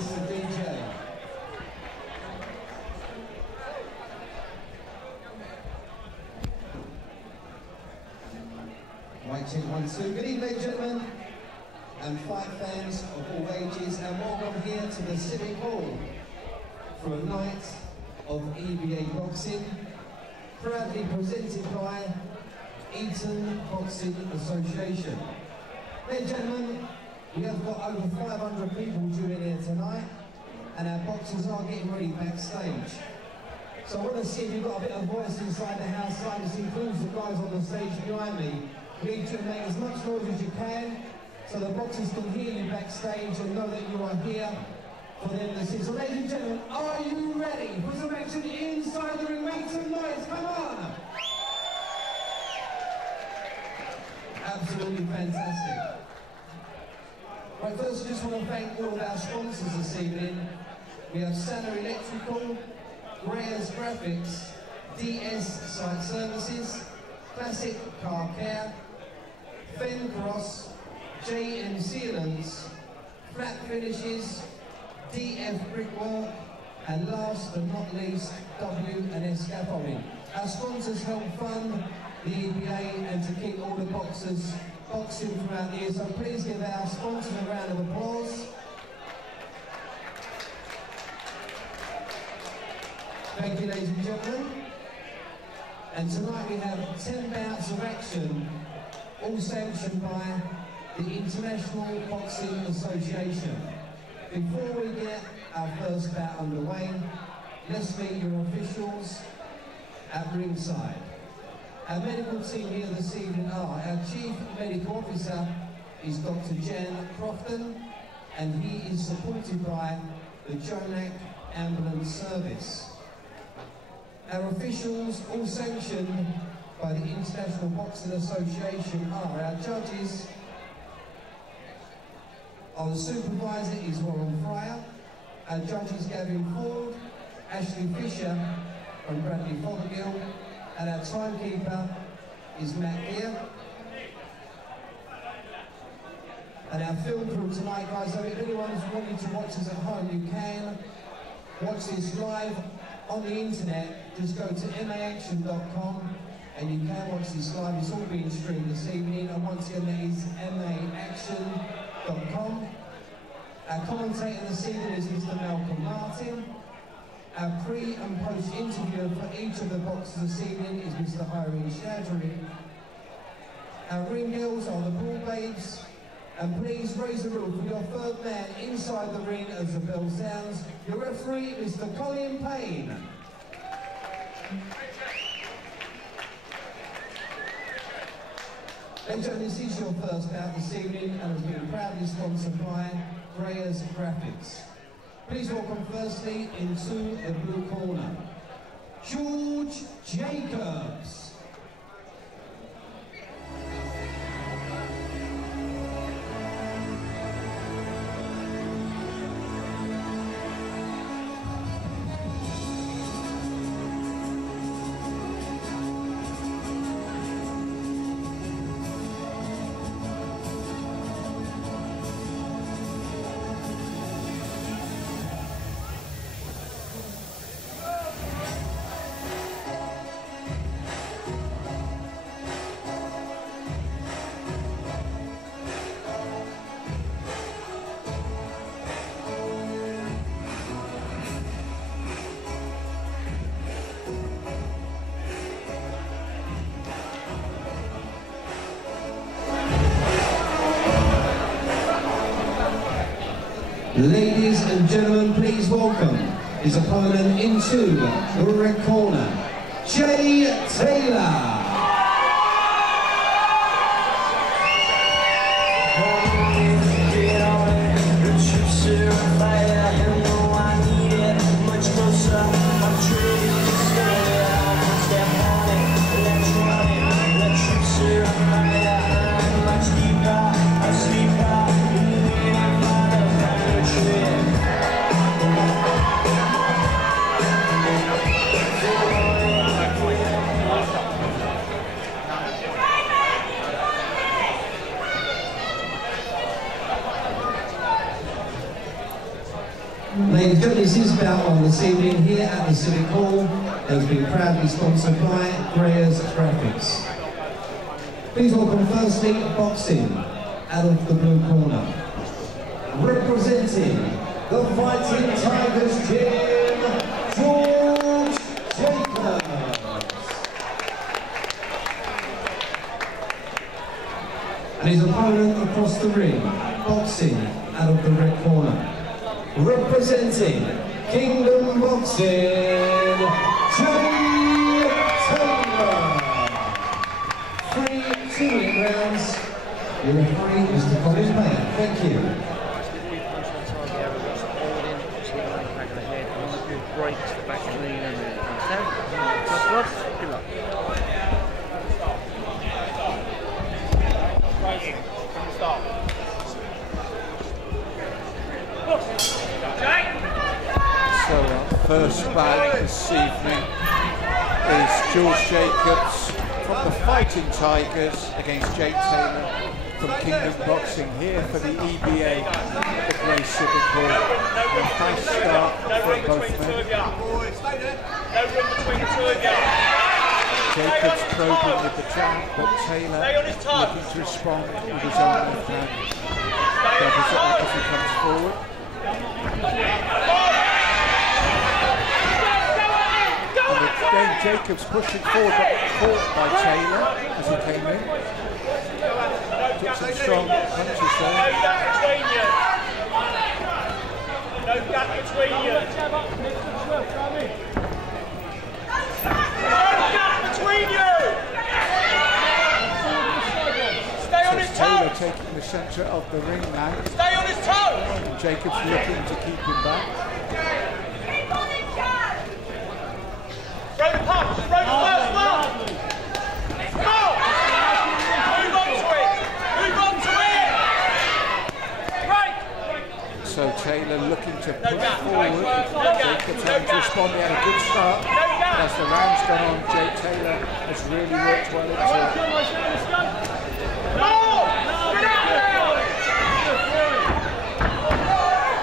Mr. DJ. Mic check 1, 2. Good evening, gentlemen, and fight fans of all ages, and welcome here to the Civic Hall for a night of EBA Boxing, proudly presented by Eton Boxing Association. Ladies and gentlemen, we have got over 500 people due in here tonight, and our boxers are getting ready backstage. So I want to see if you've got a bit of voice inside the house, like this includes the guys on the stage behind me. We need you to make as much noise as you can, so the boxers can hear you backstage and know that you are here for them to see. So ladies and gentlemen, are you ready for some action inside the ring? Make some noise, come on! Absolutely fantastic. Right, first I just want to thank all of our sponsors this evening. We have Santa Electrical, Grays Graphics, DS Site Services, Classic Car Care, Fen Cross, JM Sealants, Flat Finishes, DF Brickwork, and last but not least, W&S Scaffolding. Our sponsors help fund the EBA and to keep all the boxers boxing throughout the year. So please give our sponsors a round of applause. Thank you, ladies and gentlemen. And tonight we have 10 bouts of action, all sanctioned by the International Boxing Association. Before we get our first bout underway, let's meet your officials at ringside. Our medical team here this evening are, our Chief Medical Officer is Dr. Jan Crofton, and he is supported by the Jonac Ambulance Service. Our officials, all sanctioned by the International Boxing Association, are our judges. Our supervisor is Warren Fryer. Our judges Gavin Ford, Ashley Fisher and Bradley Fothergill, and our timekeeper is Matt Gear. And our film crew tonight, guys, so if anyone's wanting to watch us at home, you can watch this live on the internet. Just go to MAaction.com and you can watch this live. It's all being streamed this evening, and once again that is MAaction.com. Our commentator this evening is Mr. Malcolm Martin. Our pre and post interviewer for each of the boxers this evening is Mr. Irene Shadri. Our ring girls are the Ball Babes. And please raise the roof for your third man inside the ring as the bell sounds. Your referee, Mr. Colin Payne. Ladies and gentlemen, this is your first bout this evening and has been proudly sponsored by Grays Graphics. Please welcome firstly into the blue corner, George Jacobs. Ladies and gentlemen, please welcome his opponent into the red corner, Jay Taylor. Ladies and gentlemen, this is bout on this evening here at the Civic Hall. Has been proudly sponsored by Grays Graphics. Please welcome firstly Boxing out of the blue corner. Representing the Fighting Tigers team, George Jacobs. And his opponent across the ring, Boxing out of the red corner. Representing Kingdom Boxing, Jay Taylor. 3 2-minute rounds. Your referee is the College Mayor. Thank you. Breaks the back clean and good luck. From the start. So first bout this evening is George Jacobs from the Fighting Tigers against Jay Taylor from Kingdom Boxing here for the EBA at the Grays Civic Hall. A fast start from both men. Jacobs probing with the jab, but Taylor looking to respond with his own left hand. Doubles it up as he comes forward. And again Jacobs pushing forward, but caught by Taylor as he came in. Took some strong punches there. No gap between you. No gap between you. Stay on his toe. Taylor taking the centre of the ring now. Stay on his toe. And Jacobs looking to keep him back. Throw the punch. Throw the first one. Go. Move on to it. Move on to it. Right. So Taylor looking to push forward. Jacobs having to respond. He had a good start. As the round's gone on, Jay Taylor has really worked well into it. No! Get out there!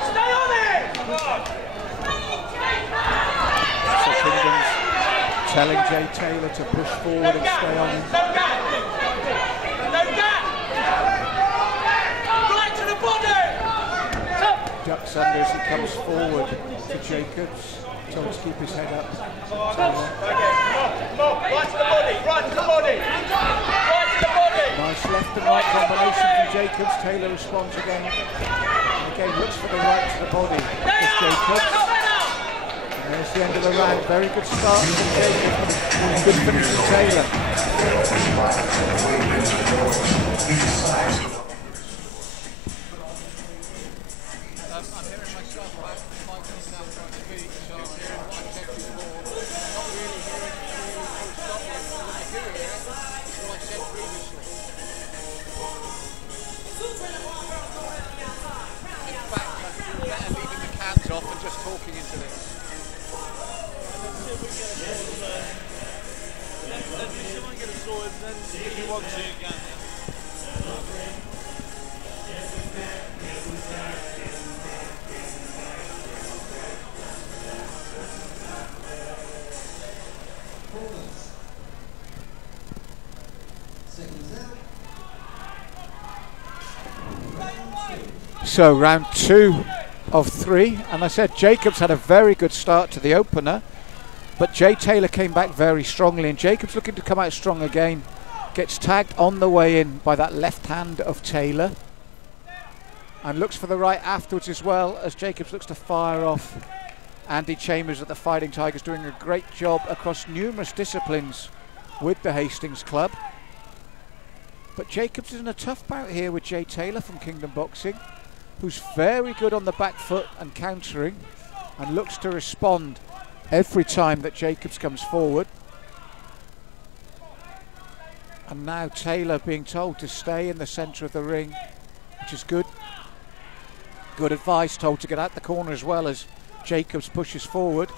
Stay on it! So Kingdom's telling Jay Taylor to push forward and stay on him. No gap! No gap! Right to the body! Ducks under as he comes forward to Jacobs. Told to keep his head up. Taylor. Come on, right to the body, right to the body! Right to the body! Nice left and right combination from Jacobs. Taylor responds again. Again looks for the right to the body. It's Jacobs. And there's the end of the round. Very good start from Jacobs. Good finish from Taylor. Off and just talking into this. Let's see if I can get a sword and then if you want to you can. So round 2 of 3, and I said Jacobs had a very good start to the opener, but Jay Taylor came back very strongly, and Jacobs looking to come out strong again. Gets tagged on the way in by that left hand of Taylor, and looks for the right afterwards as well, as Jacobs looks to fire off. Andy Chambers at the Fighting Tigers doing a great job across numerous disciplines with the Hastings Club. But Jacobs is in a tough bout here with Jay Taylor from Kingdom Boxing, who's very good on the back foot and countering, and looks to respond every time that Jacobs comes forward. And now Taylor being told to stay in the centre of the ring, which is good. Good advice, told to get out the corner as well as Jacobs pushes forward.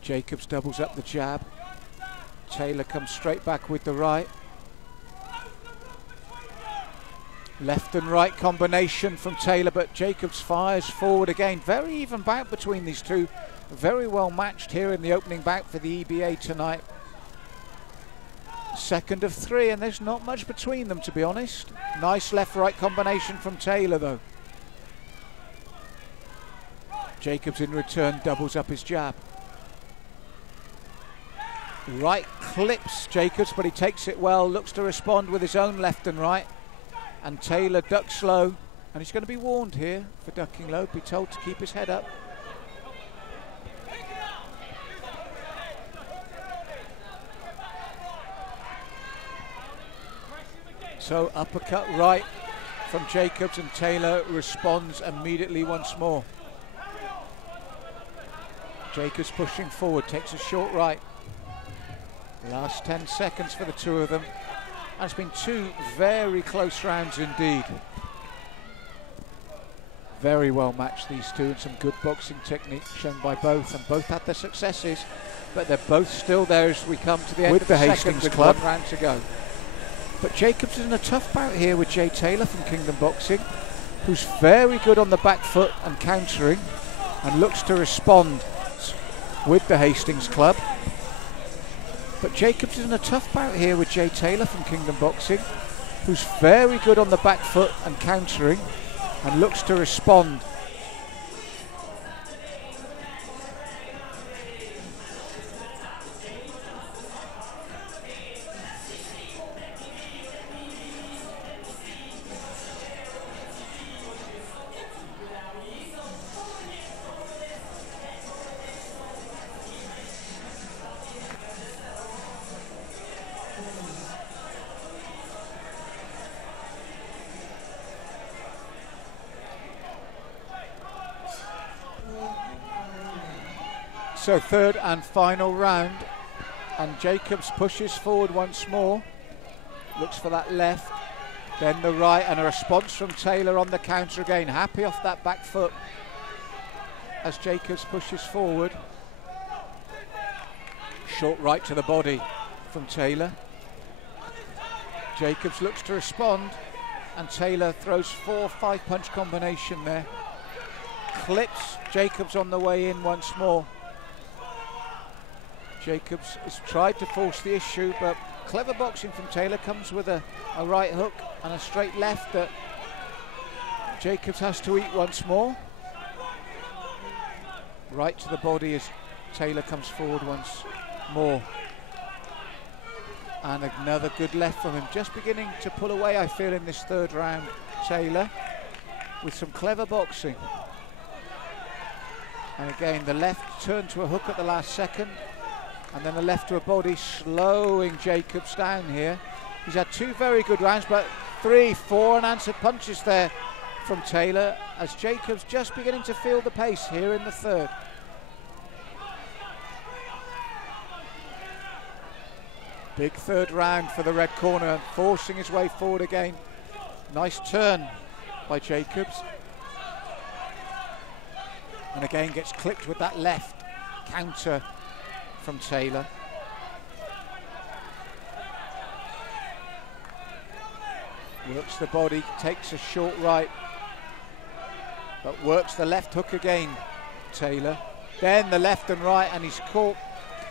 Jacobs doubles up the jab. Taylor comes straight back with the right. Left and right combination from Taylor, but Jacobs fires forward again. Very even bout between these two. Very well matched here in the opening bout for the EBA tonight. Second of 3, and there's not much between them, to be honest. Nice left-right combination from Taylor, though. Jacobs in return doubles up his jab. Right clips Jacobs, but he takes it well. Looks to respond with his own left and right. And Taylor ducks low, and he's going to be warned here for ducking low. Be told to keep his head up. So uppercut right from Jacobs, and Taylor responds immediately once more. Jacobs pushing forward, takes a short right. Last 10 seconds for the two of them. And it's been 2 very close rounds indeed. Very well matched, these two, and some good boxing technique shown by both, and both had their successes, but they're both still there as we come to the end of the Hastings Club. 1 round to go. But Jacobs is in a tough bout here with Jay Taylor from Kingdom Boxing, who's very good on the back foot and countering, and looks to respond with the Hastings Club. But Jacobs is in a tough bout here with Jay Taylor from Kingdom Boxing, who's very good on the back foot and countering, and looks to respond. So third and final round, and Jacobs pushes forward once more, looks for that left, then the right, and a response from Taylor on the counter again, happy off that back foot as Jacobs pushes forward. Short right to the body from Taylor. Jacobs looks to respond, and Taylor throws 4-5 punch combination there. Clips Jacobs on the way in once more. Jacobs has tried to force the issue, but clever boxing from Taylor comes with a right hook and a straight left that Jacobs has to eat once more. Right to the body as Taylor comes forward once more. And another good left from him. Just beginning to pull away, I feel, in this third round, Taylor, with some clever boxing. And again, the left turned to a hook at the last second, and then the left to a body, slowing Jacobs down here. He's had 2 very good rounds, but 3, 4 unanswered punches there from Taylor, as Jacobs just beginning to feel the pace here in the third. Big third round for the red corner, forcing his way forward again. Nice turn by Jacobs. And again gets clipped with that left counter from Taylor. Works the body, takes a short right, but works the left hook again, Taylor. Then the left and right, and he's caught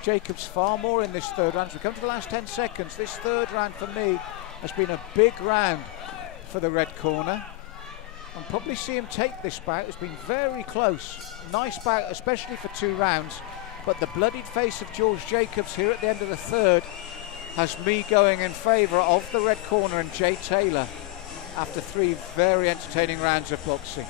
Jacobs far more in this third round. So we come to the last 10 seconds. This third round for me has been a big round for the red corner. I'll probably see him take this bout. It's been very close. Nice bout, especially for 2 rounds. But the bloodied face of George Jacobs here at the end of the third has me going in favour of the red corner and Jay Taylor after 3 very entertaining rounds of boxing.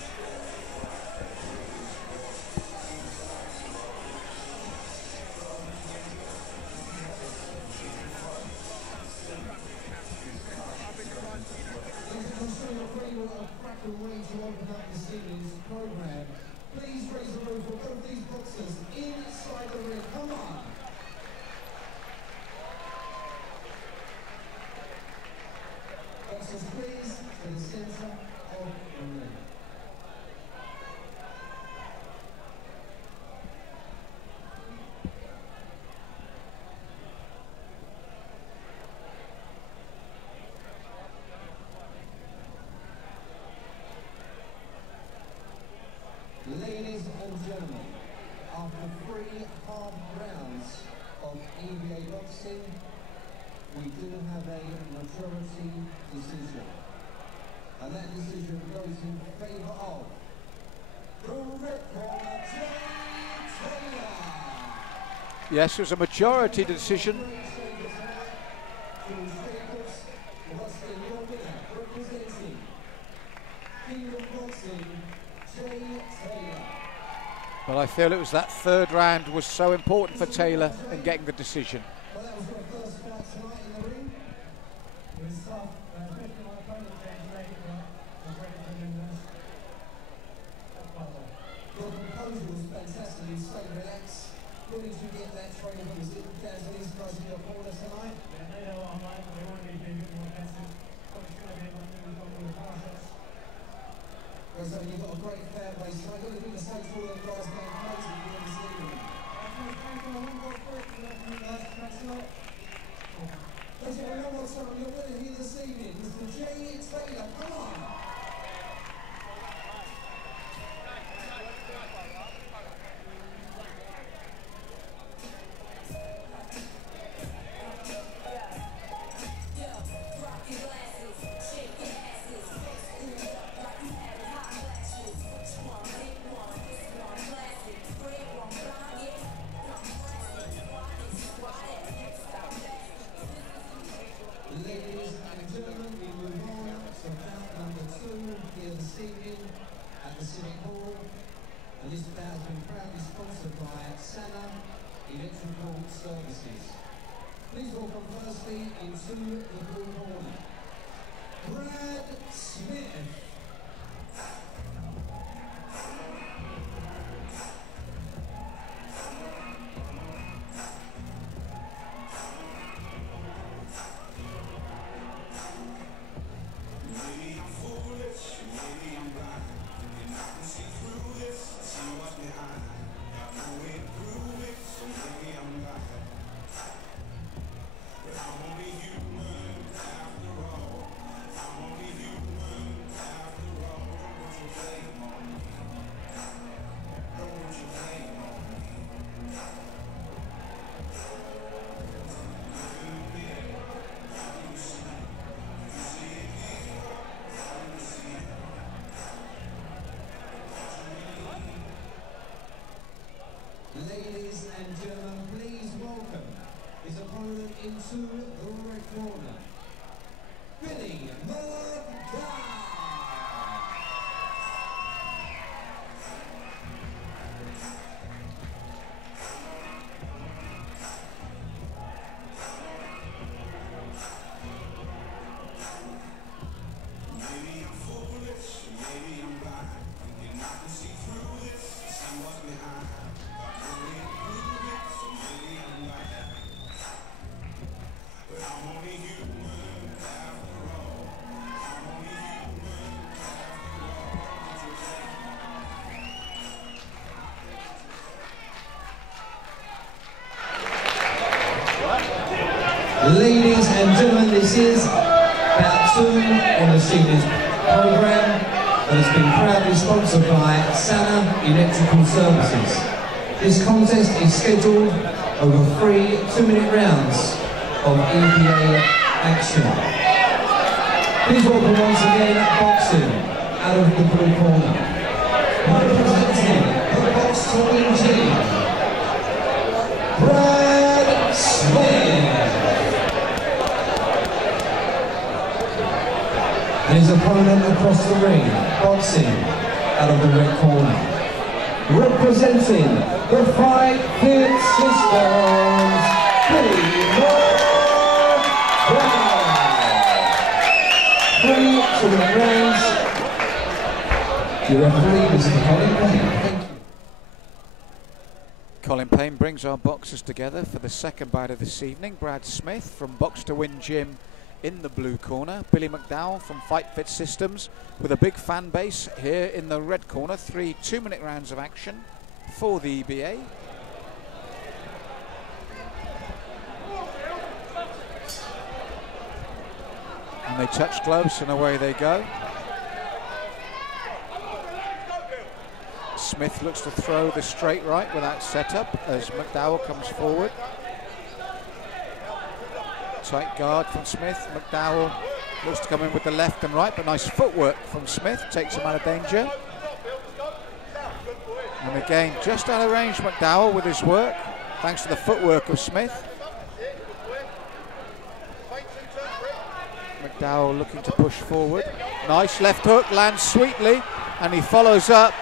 Please raise the roof for both these boxers inside the ring. Come on. Boxers, please, to the centre of the ring. and gentlemen, after 3 hard rounds of EBA Boxing, we do have a majority decision. And that decision goes in favour of the red corner, Jay Taylor. Yes, it was a majority decision. But I feel it was that third round was so important for Taylor in getting the decision. Well, that was your first fight tonight in the ring. It was tough, especially my opponent came late, but I was ready for him. Your proposal was fantastic. You stayed relaxed. Where did you get that training from? Was it Gaz and these guys in your corner tonight? Yeah, they know what I'm like, but they want me to be a bit more aggressive. Got to show them what we've got all the process. So you've got a great fan base tonight. You've got to do the same for all them guys going crazy for this evening. Ladies and gentlemen, one more time, your winner here this evening, Mr. Jay Taylor. Come on! Ladies and gentlemen, we move on to bout number 2 here this evening at the Civic Hall. And this bout has been proudly sponsored by Sana Electrical Services. Please welcome firstly into the blue corner, Brad Smith. Ladies and gentlemen, please welcome his opponent into the red corner, Billy McDowell. Ladies and gentlemen, this is bout 2 on this evening's programme that has been proudly sponsored by Sana Electrical Services. This contest is scheduled over 3 2-minute rounds of EBA action. Please welcome once again Boxing out of the blue corner, representing the Box to Win team, Brad Smith. And his opponent across the ring, boxing out of the red corner, representing the Fight Pit Systems, Gilmore. 3 2-minute rounds. Your referee is Colin Payne. Thank you. Colin Payne brings our boxers together for the second bout of this evening. Brad Smith from Box to Win Gym in the blue corner, Billy McDowell from Fight Fit Systems with a big fan base here in the red corner. 3 2-minute rounds of action for the EBA. And they touch gloves and away they go. Smith looks to throw the straight right without setup as McDowell comes forward. Tight guard from Smith. McDowell looks to come in with the left and right, but nice footwork from Smith, takes him out of danger. And again, just out of range McDowell with his work, thanks to the footwork of Smith. McDowell looking to push forward. Nice left hook, lands sweetly, and he follows up.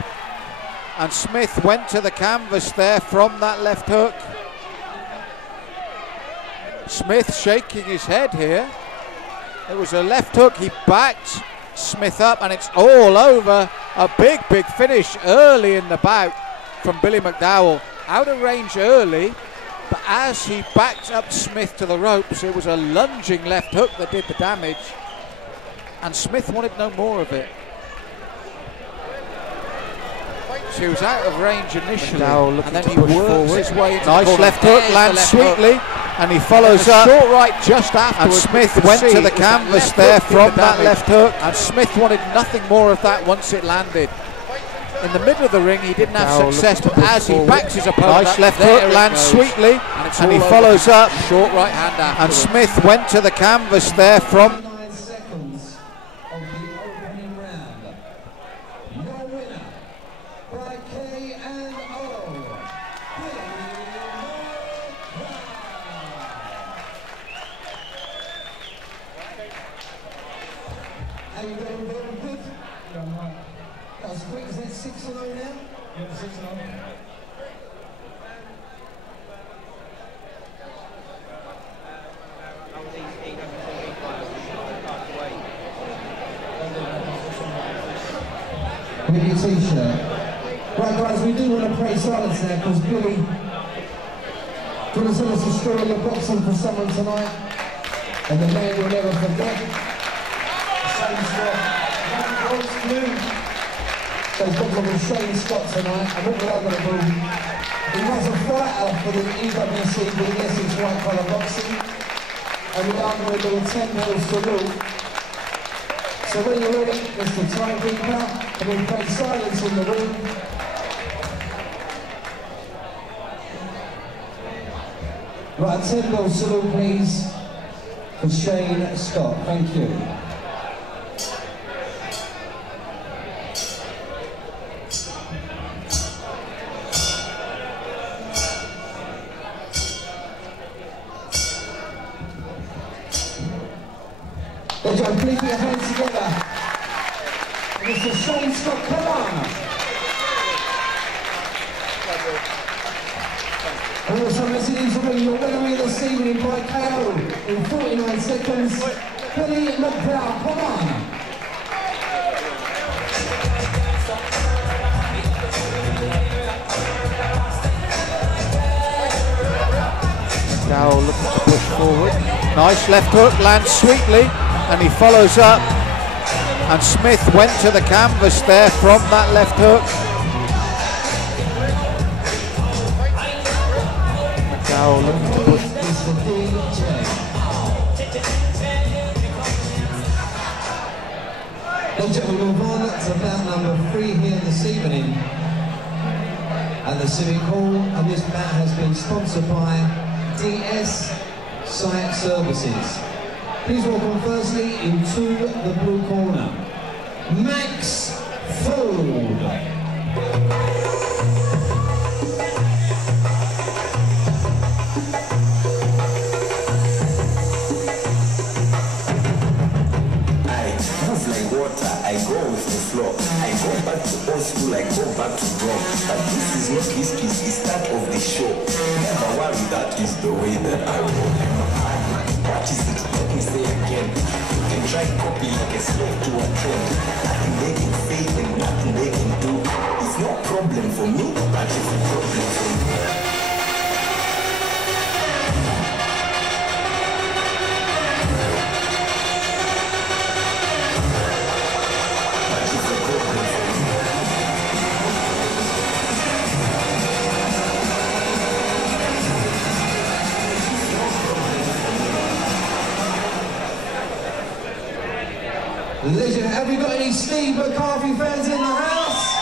And Smith went to the canvas there from that left hook. Smith shaking his head here. It was a left hook, he backed Smith up, and it's all over. A big finish early in the bout from Billy McDowell. Out of range early, but as he backed up Smith to the ropes, it was a lunging left hook that did the damage, and Smith wanted no more of it. So he was out of range initially, and then he works his way into the corner. Nice left hook, lands sweetly, and he follows up. Short right just afterwards. And Smith went to the canvas there from that left hook, and Smith wanted nothing more of that once it landed. In the middle of the ring, he didn't have success, but as he backs his opponent, nice left hook, lands sweetly, and he follows up. Short right hand afterwards. And Smith went to the canvas there from. 9 seconds of the opening round. Your winner by K&O. How you doing? Very good. Yeah, I'm right. That was quick. Is that 6-0 now? Yeah, 6-0. With your t-shirt. Right guys, we do want to pray silence now because Billy, do you want to tell us a story of boxing for someone tonight? And the man you'll never forget. Shane Scott. So he's got with Shane Scott tonight, and what we're going to do, he was a fighter for the EBA for the Essex White Collar Boxing, and we're going to do a 10-mil salute. So when you're ready, Mr. Timekeeper, and we'll play silence in the room. Right, a 10-mil salute please for Shane Scott. Thank you. Everyone, please put your hands together. Mr. Shane Scott, come on. And also, messages from your winner this evening by KO in 49 seconds. Billy McDowell, come on. McDowell looking to push forward. Nice left hook, lands sweetly, and he follows up. And Smith went to the canvas there from that left hook. McDowell looking to push. Well, gentlemen, we'll move on to bout number 3 here this evening at the Civic Hall, and this bout has been sponsored by DS Site Services. Please welcome firstly into the blue corner, Max Fold. I go with the flow. I go back to old school, I go back to Rome. But this is not history, it's the start of the show. Never worry, that is the way that I roll. What is it? Let me say again. You can try copy like a slave to a trend. Nothing they can say and nothing they can do. It's no problem for me, but it's a problem for you. Legend, have we got any Steve McCarthy fans in the house?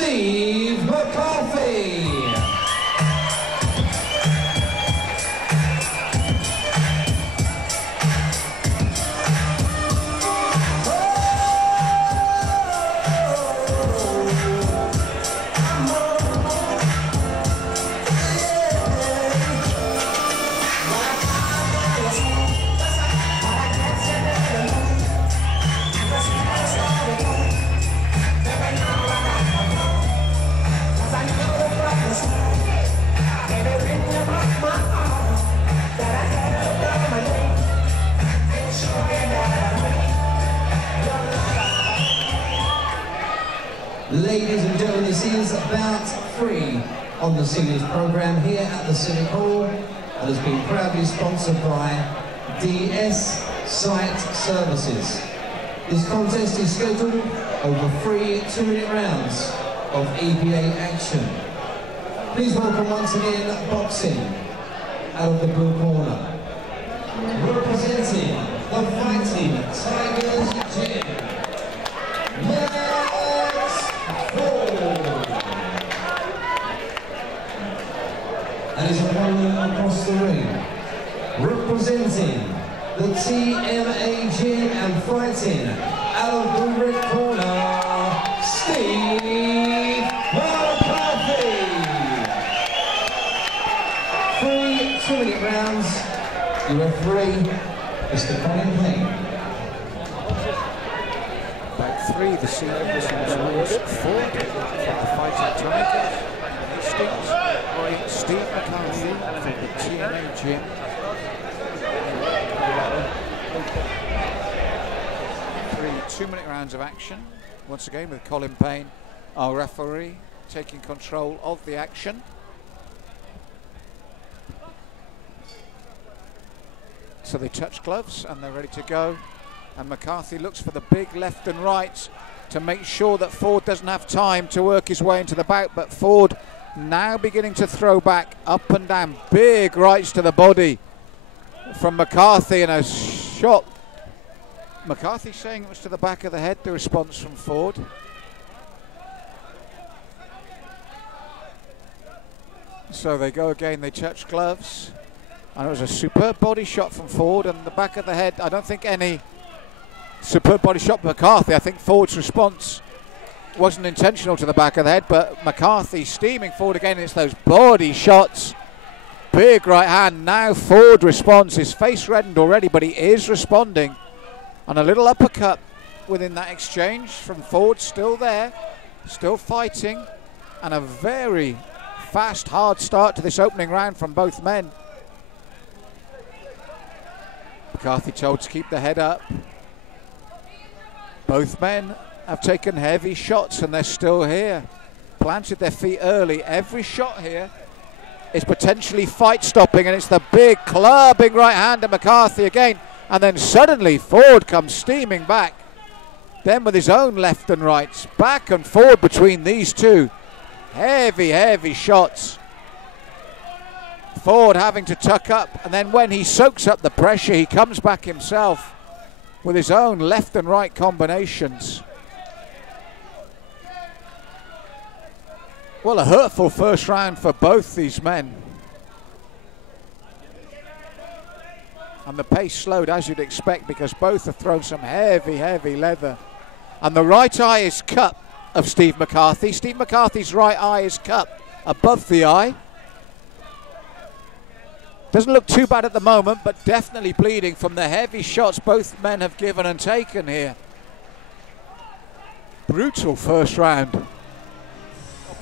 Steve McCarthy. Ladies and gentlemen, this is bout 3 on the seniors programme here at the Civic Hall and has been proudly sponsored by DS Site Services. This contest is scheduled over 3 2-minute rounds of EBA action. Please welcome once again Boxing out of the blue corner. Representing the Fighting Tigers Gym, and his opponent across the ring, representing the TMA Gym and Fighting out of the red corner, Steve McCarthy. 3 2-minute rounds. Your referee, Mr. Colin Payne. About 3 the seniors, 4 from the Fighting Tigers, Steve McCarthy from the TMA Gym. 3 2-minute rounds of action, once again with Colin Payne, our referee, taking control of the action. So they touch gloves and they're ready to go. And McCarthy looks for the big left and right to make sure that Ford doesn't have time to work his way into the bout, but Ford now beginning to throw back, up and down, big rights to the body from McCarthy, and a shot. McCarthy saying it was to the back of the head, the response from Ford. So they go again, they touch gloves, and it was a superb body shot from Ford, and the back of the head, I don't think any superb body shot from McCarthy. I think Ford's response wasn't intentional to the back of the head, but McCarthy steaming forward again. It's those body shots. Big right hand. Now Ford responds. His face reddened already, but he is responding. And a little uppercut within that exchange from Ford. Still there. Still fighting. And a very fast, hard start to this opening round from both men. McCarthy told to keep the head up. Both men have taken heavy shots and they're still here. Planted their feet early. Every shot here is potentially fight stopping, and it's the big clubbing right hand of McCarthy again, and then suddenly Ford comes steaming back, then with his own left and rights, back and forward between these two. Heavy shots. Ford having to tuck up, and then when he soaks up the pressure, he comes back himself with his own left and right combinations. Well, a hurtful first round for both these men. And the pace slowed, as you'd expect, because both have thrown some heavy leather. And the right eye is cut of Steve McCarthy. Steve McCarthy's right eye is cut above the eye. Doesn't look too bad at the moment, but definitely bleeding from the heavy shots both men have given and taken here. Brutal first round.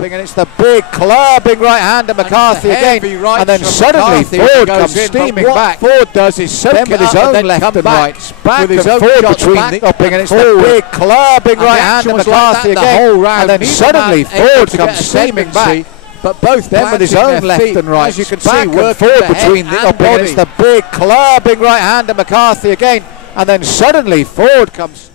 And it's the big clubbing right hand of McCarthy again, and then suddenly Ford comes steaming back. Ford does is soak it with his own left and right, with his own Ford between the upping, and it's the big clubbing right hand of McCarthy again, and then suddenly Ford comes steaming back. But both them with his own left and right, as you can see, work forward between the upping, and it's the big clubbing right hand of McCarthy again, and then suddenly Ford comes.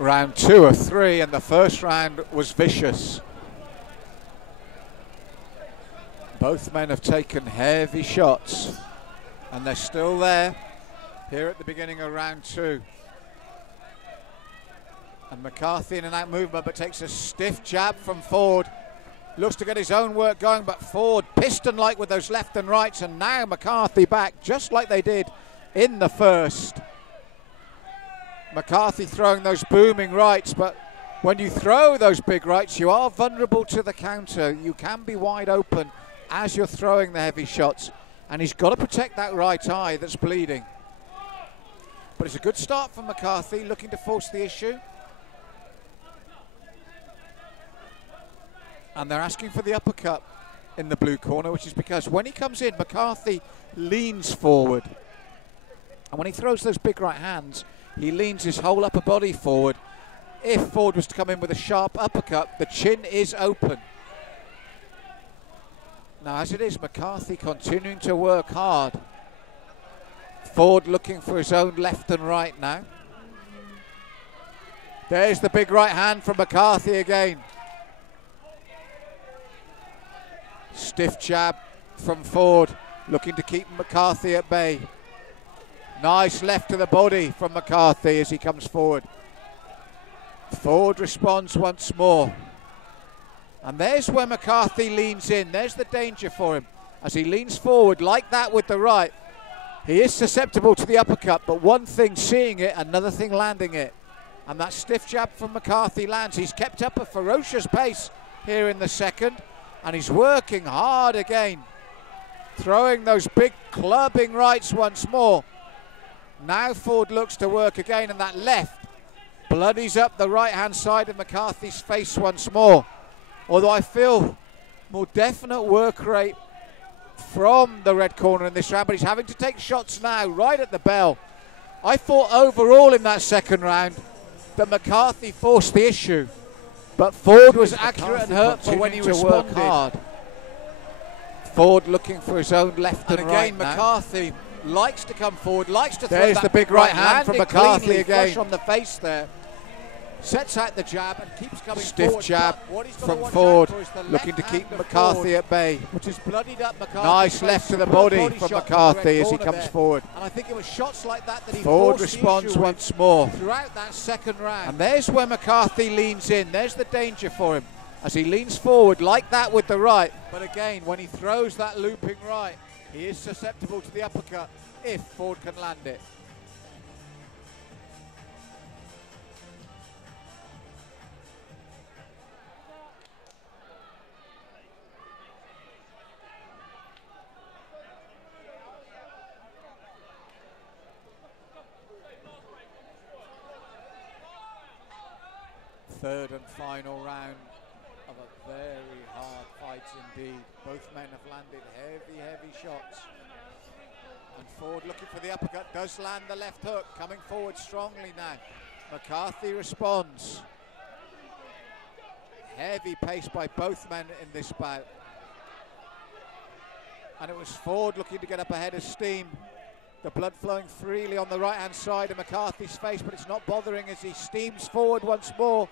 round 2 of 3, and the first round was vicious. Both men have taken heavy shots, and they're still there here at the beginning of round 2. And McCarthy in and out movement, but takes a stiff jab from Ford. Looks to get his own work going, but Ford piston-like with those left and rights, and now McCarthy back, just like they did in the first. McCarthy throwing those booming rights, but when you throw those big rights, you are vulnerable to the counter. You can be wide open as you're throwing the heavy shots, and he's got to protect that right eye that's bleeding. But it's a good start from McCarthy, looking to force the issue. And they're asking for the uppercut in the blue corner, which is because when he comes in, McCarthy leans forward. And when he throws those big right hands, he leans his whole upper body forward. If Ford was to come in with a sharp uppercut, the chin is open. Now, as it is, McCarthy continuing to work hard. Ford looking for his own left and right now. There's the big right hand from McCarthy again. Stiff jab from Ford, looking to keep McCarthy at bay. Nice left to the body from McCarthy as he comes forward. Ford responds once more. And there's where McCarthy leans in. There's the danger for him. As he leans forward like that with the right, he is susceptible to the uppercut, but one thing seeing it, another thing landing it. And that stiff jab from McCarthy lands. He's kept up a ferocious pace here in the second, and he's working hard again. Throwing those big clubbing rights once more. Now Ford looks to work again, and that left bloodies up the right-hand side of McCarthy's face once more. Although I feel more definite work rate from the red corner in this round, but he's having to take shots now right at the bell. I thought overall in that second round that McCarthy forced the issue, but Ford was accurate and hurtful when he responded. Hard. Ford looking for his own left and right. Again, McCarthy likes to come forward, likes to throw that. There's the big right hand from McCarthy again. Flush on the face there. Sets out the jab and keeps coming forward. Stiff jab from Ford, looking to keep McCarthy at bay. Which is bloodied up McCarthy. Nice left to the body from McCarthy as he comes forward. And I think it was shots like that that he Ford responds once more throughout that second round. And there's where McCarthy leans in. There's the danger for him as he leans forward like that with the right. But again, when he throws that looping right, he is susceptible to the uppercut if Ford can land it. Third and final round of a very hard fight indeed. Both men have landed heavy shots. And Ford looking for the uppercut, does land the left hook, coming forward strongly now. McCarthy responds. Heavy pace by both men in this bout. And it was Ford looking to get up ahead of steam. The blood flowing freely on the right-hand side of McCarthy's face, but it's not bothering as he steams forward once more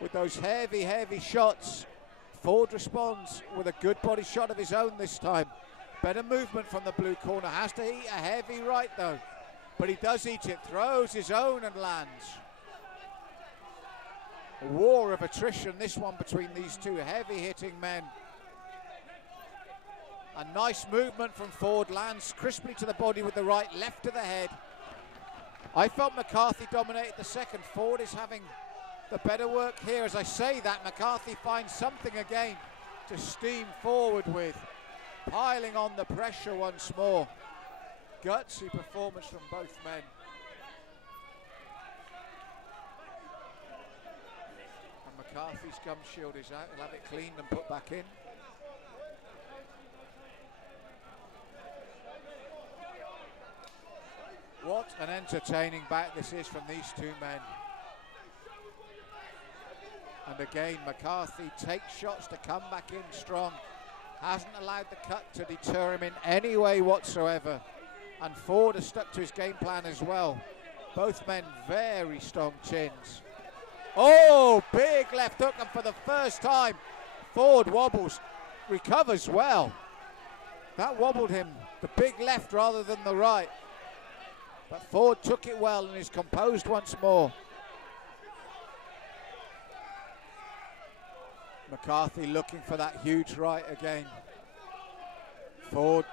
with those heavy shots. Ford responds with a good body shot of his own this time. Better movement from the blue corner. Has to eat a heavy right though, but he does eat it. Throws his own and lands. A war of attrition, this one, between these two heavy-hitting men. A nice movement from Ford, lands crisply to the body with the right, left to the head. I felt McCarthy dominated the second. Ford is having the better work here. As I say that, McCarthy finds something again to steam forward with, piling on the pressure once more. Gutsy performance from both men. And McCarthy's gum shield is out. He'll have it cleaned and put back in. What an entertaining bout this is from these two men. And again, McCarthy takes shots to come back in strong. Hasn't allowed the cut to deter him in any way whatsoever. And Ford has stuck to his game plan as well. Both men very strong chins. Oh, big left hook, and for the first time, Ford wobbles, recovers well. That wobbled him, the big left rather than the right. But Ford took it well and is composed once more. McCarthy looking for that huge right again. Ford,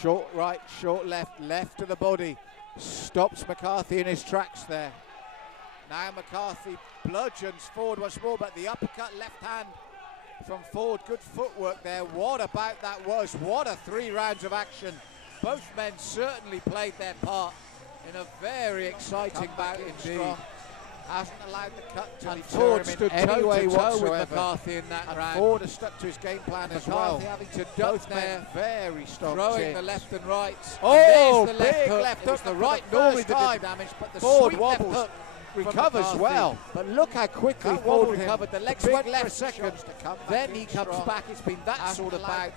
short right, short left, left to the body. Stops McCarthy in his tracks there. Now McCarthy bludgeons Ford once more, but the uppercut left hand from Ford. Good footwork there. What about that was? What a 3 rounds of action. Both men certainly played their part in a very exciting bout indeed. Hasn't allowed the cut to Ford stood toe to toe with McCarthy in that round. Ford has stuck to his game plan as well. Having to duck there, very strong, throwing the left and right. Oh, and the big left hook. The right normally did the damage, but the Ford wobbles, recovers well. But look how quickly Ford recovered. The legs went left seconds. Then he comes back. It's been that sort of bout.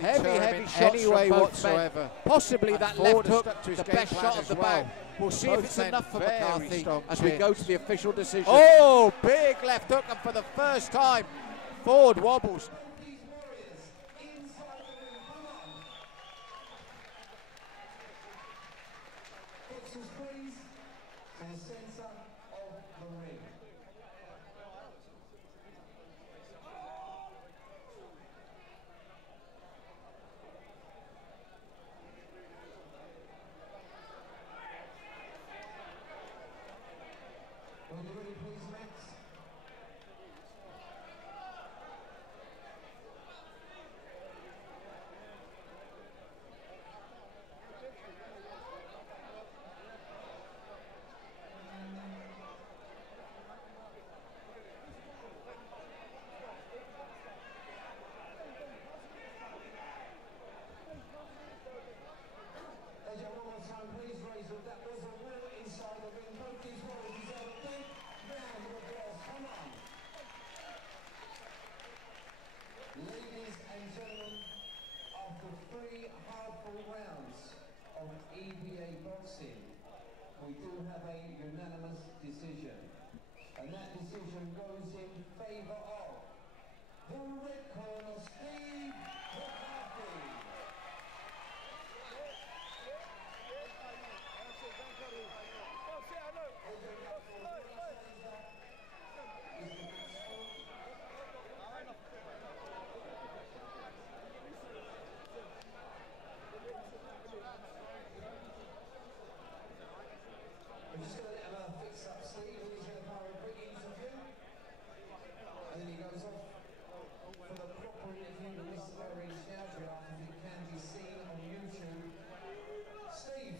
Heavy shots from both men. Possibly that left hook, the best shot of the bout. We'll see if it's enough for McCarthy as we go to the official decision. Oh, big left hook, and for the first time, Ford wobbles. Will you ready, please, Max? One more time, please, Razor. That was a will inside the ring. Both these warriors deserve a big round of applause. Come on. Ladies and gentlemen, after 3 hard-fought rounds of EBA Boxing, we do have a unanimous decision. And that decision goes in favour of the red corner, Steve McCarthy. I'm just going to let him fix up Steve, and he's going to fire a quick interview. And then he goes off for the proper interview with Mr. Barry Scoutry after it can be seen on YouTube. Steve,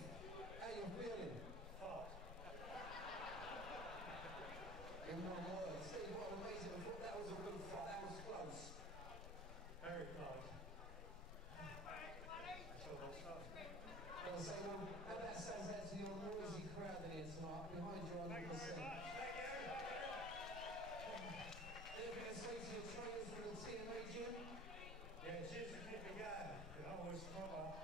how you feeling? In one word, Steve, what an amazing thought. That was a good fight, that was close. Very close. I'll say, well, how that sounds out to your noisy crowd in here tonight, behind you 100%. Anything to say to your trainers for the TMA gym? Yeah, cheers to keep me going. I always proper.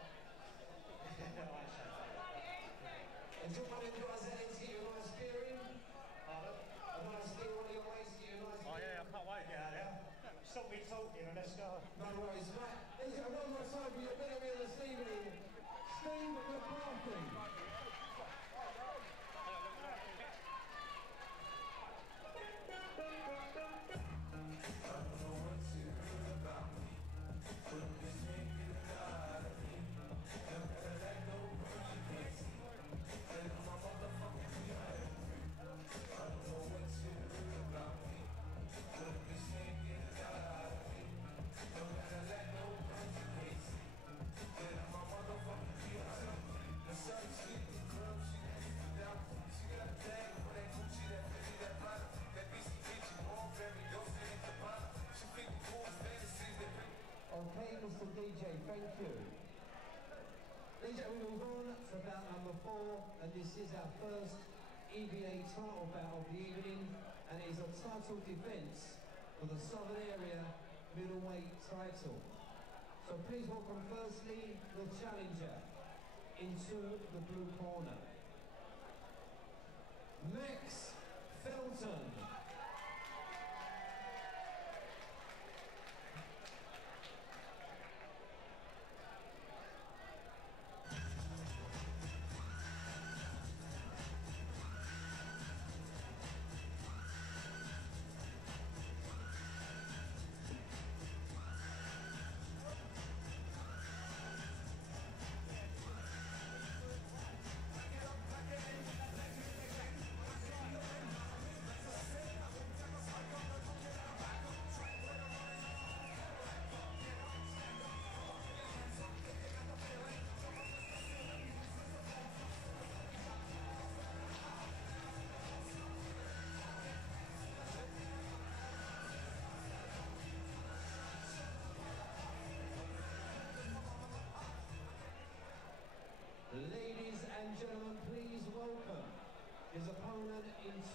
And do you want them guys out to get you a nice beer in? A nice beer, one of your mates to get you a nice beer? Oh yeah, I can't wait to get out there. Stop me talking and let's go. No worries, right. Let's go one more time for your winner this evening, Steve McCarthy. Okay, Mr. DJ, thank you. DJ, we move on to bout number 4, and this is our first EBA title bout of the evening, and it is a title defence for the Southern Area middleweight title. So please welcome firstly the challenger into the blue corner, Max Felton.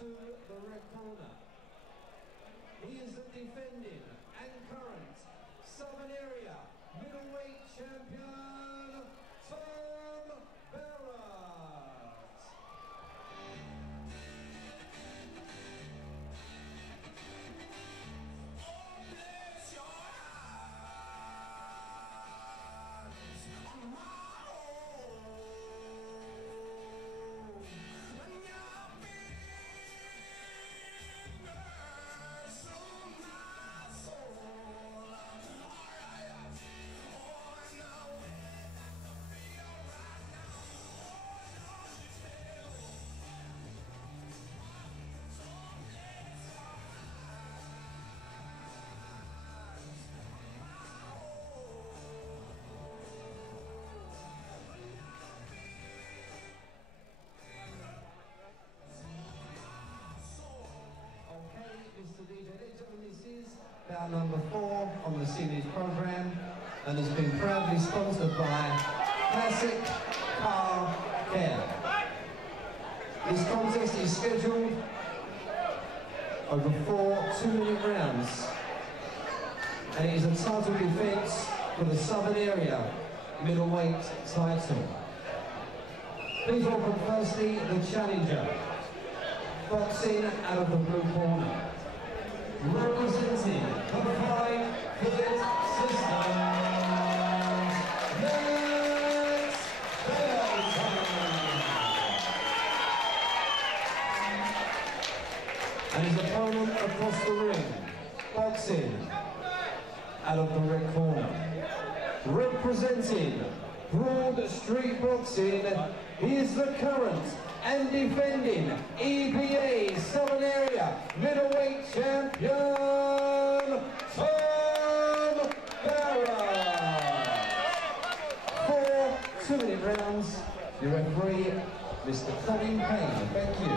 to the red corner. He is the defending and current Southern Area middleweight champion, Tom Barrett. Mr. DJ, ladies and gentlemen, this is bout number 4 on the series program and has been proudly sponsored by Classic Car Care. This contest is scheduled over 4 2-minute rounds and it is a title defence for the Southern Area middleweight title. Please welcome firstly the challenger, boxing out of the blue corner, representing the 5-Foot Sisters, and his opponent across the ring, boxing out of the red corner, representing Broad Street Boxing, he is the current and defending EBA Southern Area middleweight champion, Tom Barrett. 4 2-minute rounds. Your referee, Mr. Colin Payne. Thank you.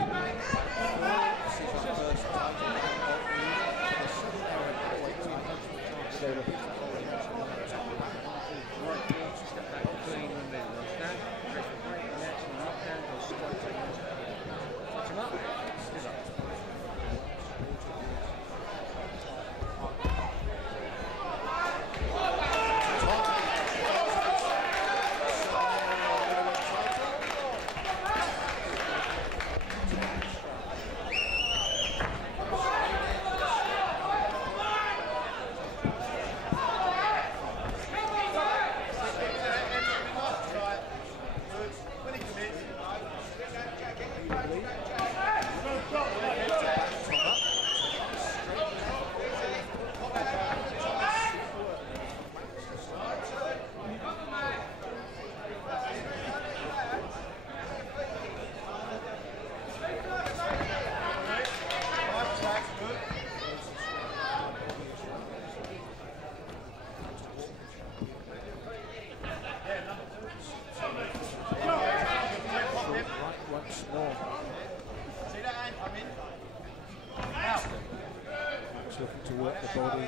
Looking to work the body.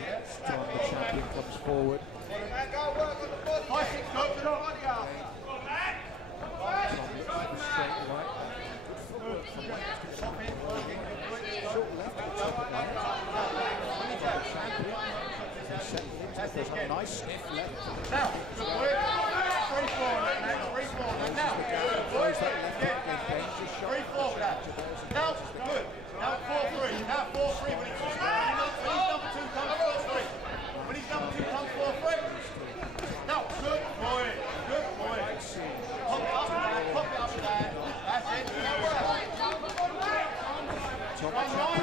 John, the champion, comes forward. Straight right. Good footwork from Mannix. Short left to the top of right. There's a nice stiff left. Now, free forward, now. Throws that left hook again, Payne just shot. Free forward, now, good. Now 4-3, now 4-3 when he's number 2 comes 4-3. When he's number 2 comes 4-3. Now, good boy. Pop it up to that. That's it. Top Run line.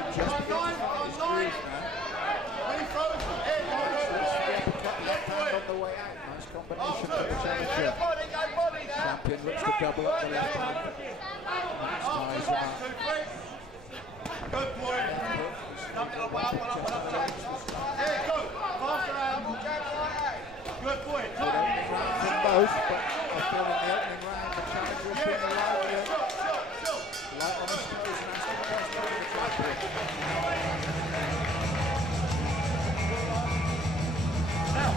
When he throws, left hand on the way out. Nice combination for the challenger. body now. Champion looks to double up the left hand. Nice ties him up. Good boy. Yeah, go. Faster out. Good boy. Good opening round from both, but I feel in the opening round the challenger has been light on his toes and has to press over the champion. Now,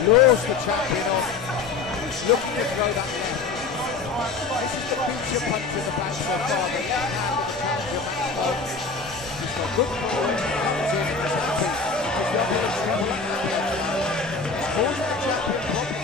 Lures the champion on, looking to throw that left. This is the feature punch in the back so far, but now with the challenger McDowell. He's got good forward, comes in, he's happy. He's got his champion. He's causing the champion problems.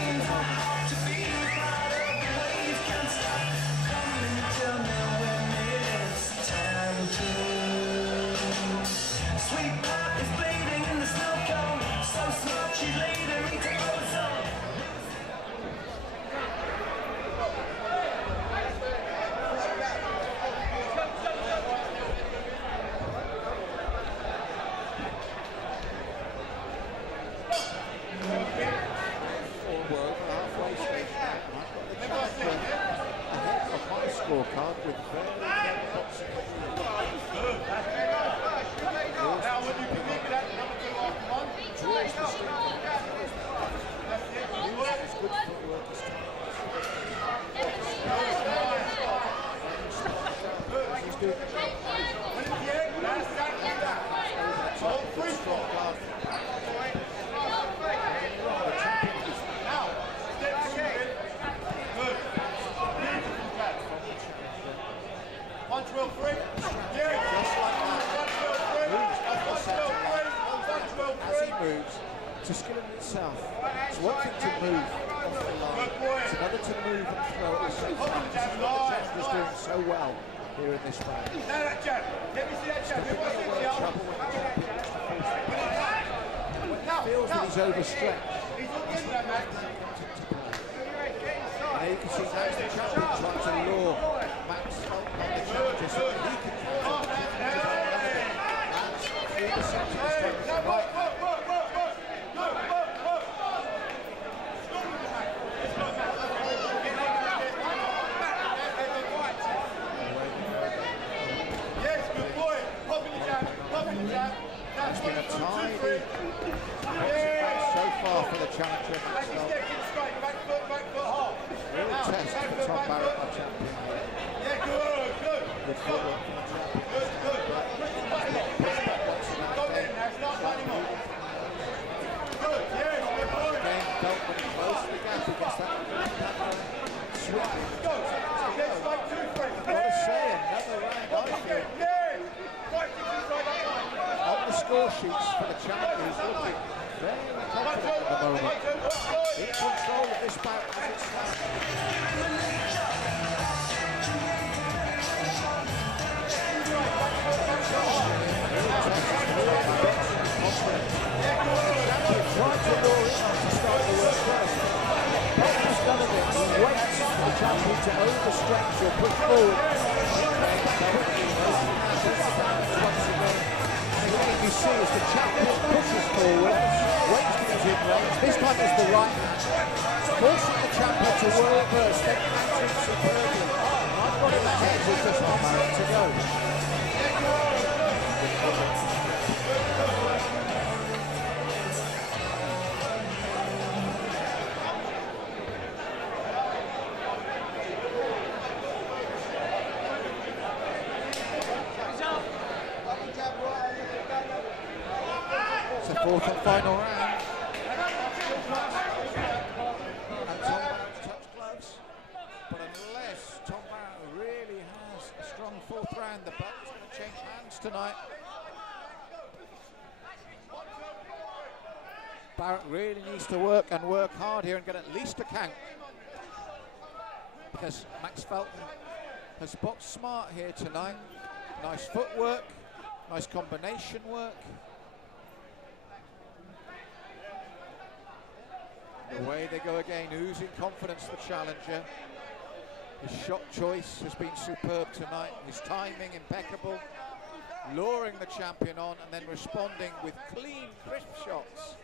Scorecard with very boxing. Now, when you can make that number 2 after 1, Draws the string. It's good footwork. He's doing the job. when it's the end, that's that. Hold 3 strong. Now, step 2 in. Good. Punch well 3. Yeah, just like that. As he moves, to skill in itself. It's one thing to move off the line. It's another to move and throw at the same time. This is what the jab is doing so well here in this round. Now that jab. Let me see that jab. He's going to get trouble when the champion gets to face it. Feels that he's overstretched. He's not getting that, Max. And there you can see that's the champion trying to lure Max on the challenger so that he can So far for the challenger. Back foot hard. Real test for Tom Barrett, our champion. Yeah, good. Good footwork from the champion. Good. Go there now, start running on. Good, yes, good boy. Again, felt when he closed the gap against that swing. Go, get straight 2-3. What a say, another round, I feel. On the score sheets for the champion, he's looking very confident at the moment. In control of this bout as it stands. Tried to lure in to start the work first. He's done of it. He waits for the champion to overstretch or push forward. Again, you see as the champion pushes forward, waits to get in range. This time is the right hand. Forcing the champion to work first, then countering superbly. I've got it ahead with just 1 minute to go. Fourth and final round. And Tom Barrett's touched gloves. But unless Tom Barrett really has a strong fourth round, the belt is going to change hands tonight. Barrett really needs to work and work hard here and get at least a count. Because Max Felton has boxed smart here tonight. Nice footwork, nice combination work. Away they go again, oozing confidence, the challenger. His shot choice has been superb tonight. His timing impeccable. Luring the champion on and then responding with clean, crisp shots.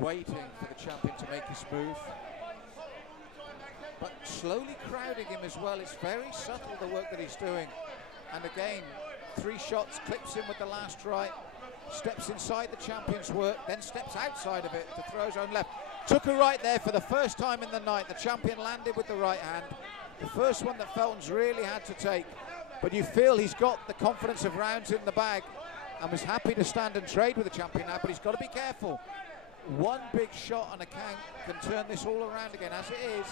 Waiting for the champion to make his move. But slowly crowding him as well. It's very subtle, the work that he's doing. And again, 3 shots, clips in with the last right. Steps inside the champion's work, then steps outside of it to throw his own left. Took a right there for the first time in the night. The champion landed with the right hand. The first one that Felton's really had to take. But you feel he's got the confidence of rounds in the bag and was happy to stand and trade with the champion now, but he's got to be careful. One big shot on a count can turn this all around again, as it is.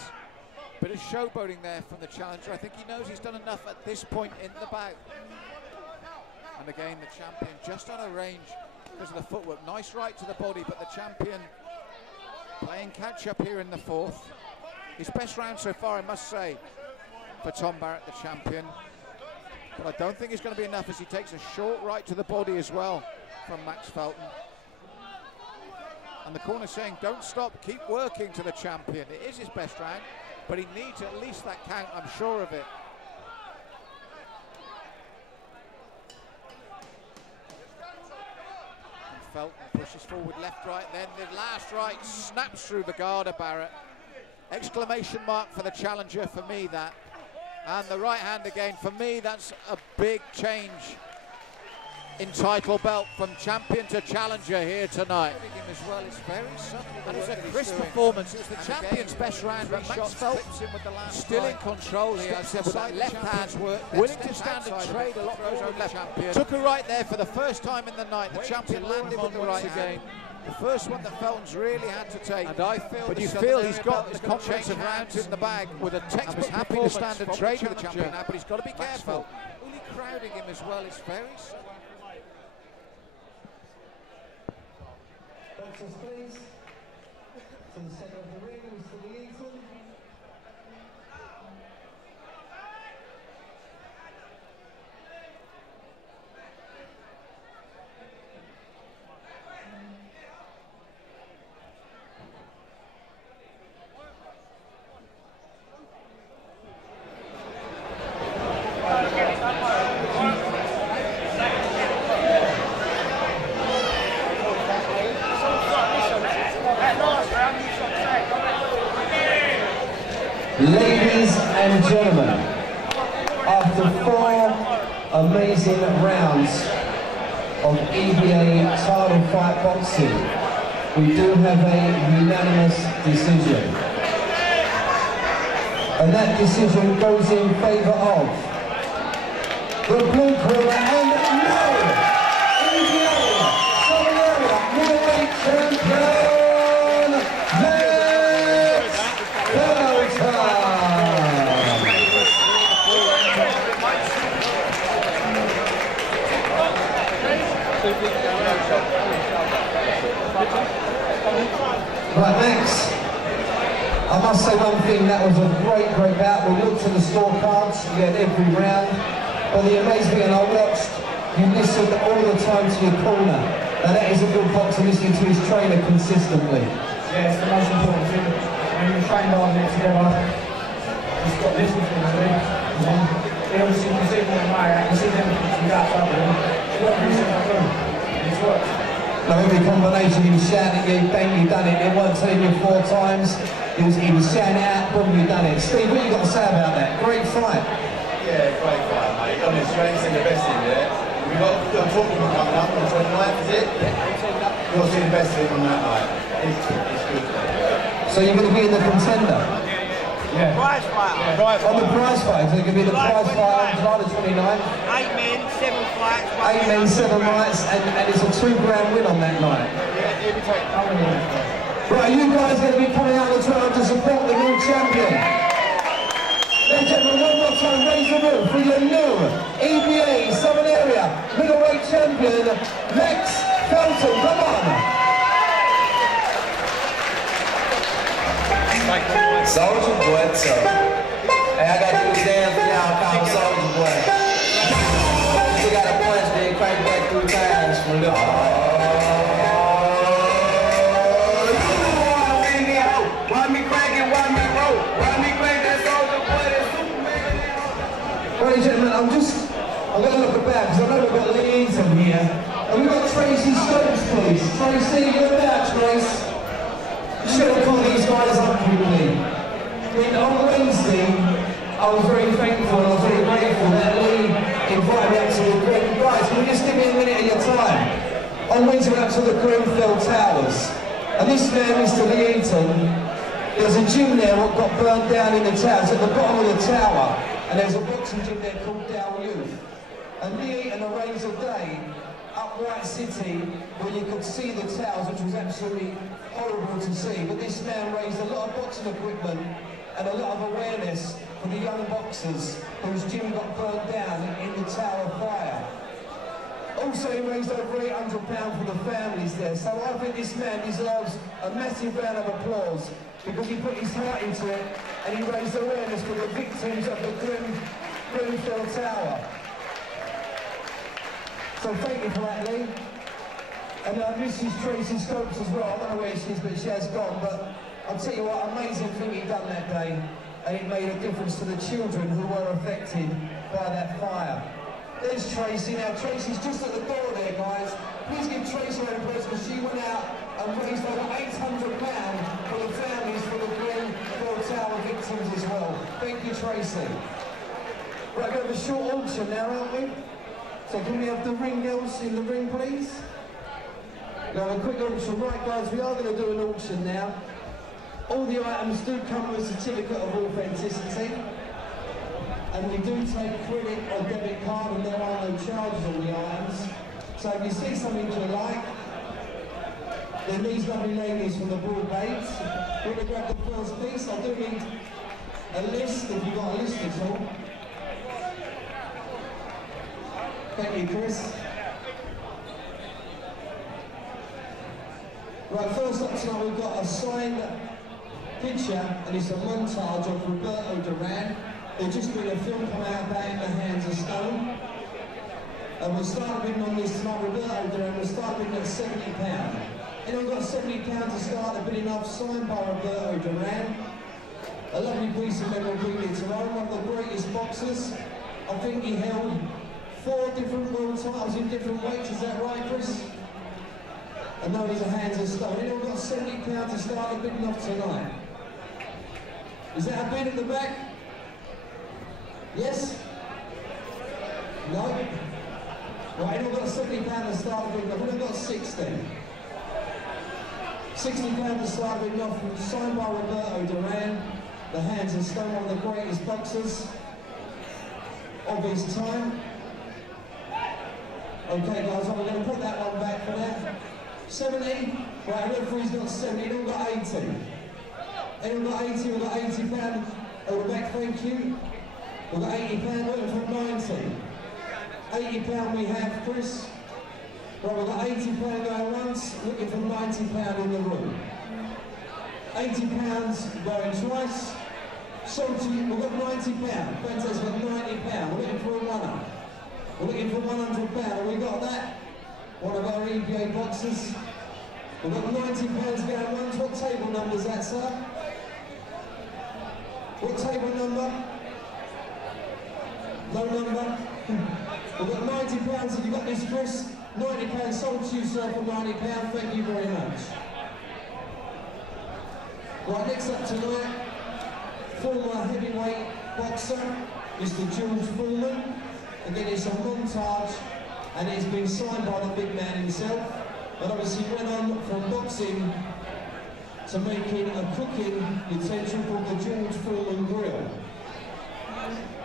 Bit of showboating there from the challenger. I think he knows he's done enough at this point in the bout. And again, the champion just out of range because of the footwork. Nice right to the body, but the champion playing catch-up here in the fourth. His best round so far, I must say, for Tom Barrett, the champion. But I don't think it's going to be enough as he takes a short right to the body as well from Max Felton. And the corner saying, don't stop, keep working to the champion. It is his best round, but he needs at least that count, I'm sure of it. Felton pushes forward, left, right, then the last right snaps through the guard of Barrett. Exclamation mark for the challenger for me, that. And the right hand again, for me, that's a big change in title belt from champion to challenger here tonight. As well, it's very subtle. And it's a crisp performance. It was the champion's best round, but Max Felton still in control here. I said with that left hand, willing to stand and trade a lot more left. Champion. Took a right there for the first time in the night. The champion landed with the right hand. The first one that Felton's really had to take. And I feel, but you feel he's got the confidence of rounds in the bag with a textbook. He's happy to stand and trade with the champion now, but he's got to be careful. Only crowding him as well is very subtle. Boxers, please. To the centre of the ring, Mr. Leeton. Ladies and gentlemen, after 4 amazing rounds, of EBA title fight boxing. We do have a unanimous decision. And that decision goes in favour of the blue corner and EBA Southern Area middleweight champion, Mannix. Right, Max, I must say one thing, that was a great bout. We looked at the scorecards, you had every round, but the amazing thing, and I watched, you listened all the time to your corner. Now that is a good boxer, listening to his trainer consistently. Yeah, it's the most important thing. When you train hard next together, just got to listen to them, really. You obviously can see them on my I can see them from the outside of them. You've got to listen to them, and it's worked. Now every combination he was shouting at you, bang, you done it. It weren't telling you 4 times. He was shouting out, boom, you done it. Steve, what you got to say about that? Great fight. Yeah, great fight, mate. Honest, you ain't seen the best in there. We've got tournament coming up on the 29th, is it? You'll see the best of him on that night. It's good. So you're going to be in the contender? Yeah. Prize fight. On the prize fight, so it could be the prize fight on July the 29th. 8 men, 7 fights. 8 men, 7 fights, and it's a 2-grand win on that night. Yeah, every time. Right, you guys going to be coming out on the 12th to support the new champion. Ladies and gentlemen, one more time, raise the roof for your new EBA Southern Area middleweight champion, Max Felton. Come on. Soldier Boy, what's up? Hey, I got to do the dance for y'all called Soldier Boy. You got a punch, then crank back 3 times from the why me crank it, why me roll? Why me crank that Soldier Boy, that Superman? Ladies and gentlemen, I'm going to look about because I know we've got Lee Eaton here. And we've got Tracy Stokes, please. Tracy, you're about, Trace. You should have called these guys up quickly. On Wednesday, I was very thankful and I was very grateful that Lee invited me up to the Green. Guys, can you just give me a minute of your time? On Wednesday, we went up to the Greenfield Towers. And this man, Mr. Lee Eaton, there's a gym there that got burned down in the towers, at the bottom of the tower. And there's a boxing gym there called Dow Youth. And Lee Eaton arranged a day up White City where you could see the towers, which was absolutely horrible to see. But this man raised a lot of boxing equipment and a lot of awareness for the young boxers whose gym got burned down in the Tower Fire. Also, he raised over £800 for the families there. So I think this man deserves a massive round of applause because he put his heart into it and he raised awareness for the victims of the Greenfield Tower. So thank you for that, Lee. And Mrs. Tracy Stokes as well. I don't know where she is, but she has gone. But I'll tell you what, amazing thing he done that day. And it made a difference to the children who were affected by that fire. There's Tracy. Now, Tracy's just at the door there, guys. Please give Tracy a round of applause because she went out and raised over £800 for the families for the Greenfield Tower victims as well. Thank you, Tracy. Right, we're going to have a short auction now, aren't we? So can we have the ring girls in the ring, please? Now, a quick auction. Right, guys, we are going to do an auction now. All the items do come with a certificate of authenticity. And we do take credit or debit card, and there are no charges on the items. So if you see something you like, then these lovely ladies from the Broad Babes, we're going to grab the first piece. I do need a list, if you've got a list at all. Thank you, Chris. Right, first up tonight we've got a signed picture, and it's a montage of Roberto Duran. There's just been a film come out about In the Hands of Stone. And we'll start bidding on this tonight, Roberto Duran. We'll start bidding at £70. And we've got £70 to start the bidding off, signed by Roberto Duran. A lovely piece of memorabilia to own, one of the greatest boxers. I think he held 4 different world titles in different weights, is that right, Chris? And known as a Hands of Stone. And we've got £70 to start the bidding off tonight. Is that a bid at the back? Yes? No? Right, anyone got a £70 to start with? We've got 60. £60 to start with, off, signed by Roberto Duran. The hands of Stone, one of the greatest boxers of his time. Okay guys, we're going to put that one back for now. 70, right, referee's got 70, anyone got 80? Anyone got 80? We've got £80 over back, thank you. We've got £80, looking for 90. £80 we have, Chris. Right, we've got £80 going once, looking for £90 in the room. £80 going twice. So we've got £90. Fantastic, we've got £90. We're looking for a winner. We're looking for £100. Have we got that? One of our EBA boxers. We've got £90 going once. What table number is that, sir? What table number? No number. We've got £90. Have you got this, Chris? £90 sold to you, sir, for £90. Thank you very much. Right, next up tonight, former heavyweight boxer, Mr. George Foreman. Again, it's a montage, and it's been signed by the big man himself. And obviously went on from boxing to making a cooking utensil called the George Foreman Grill.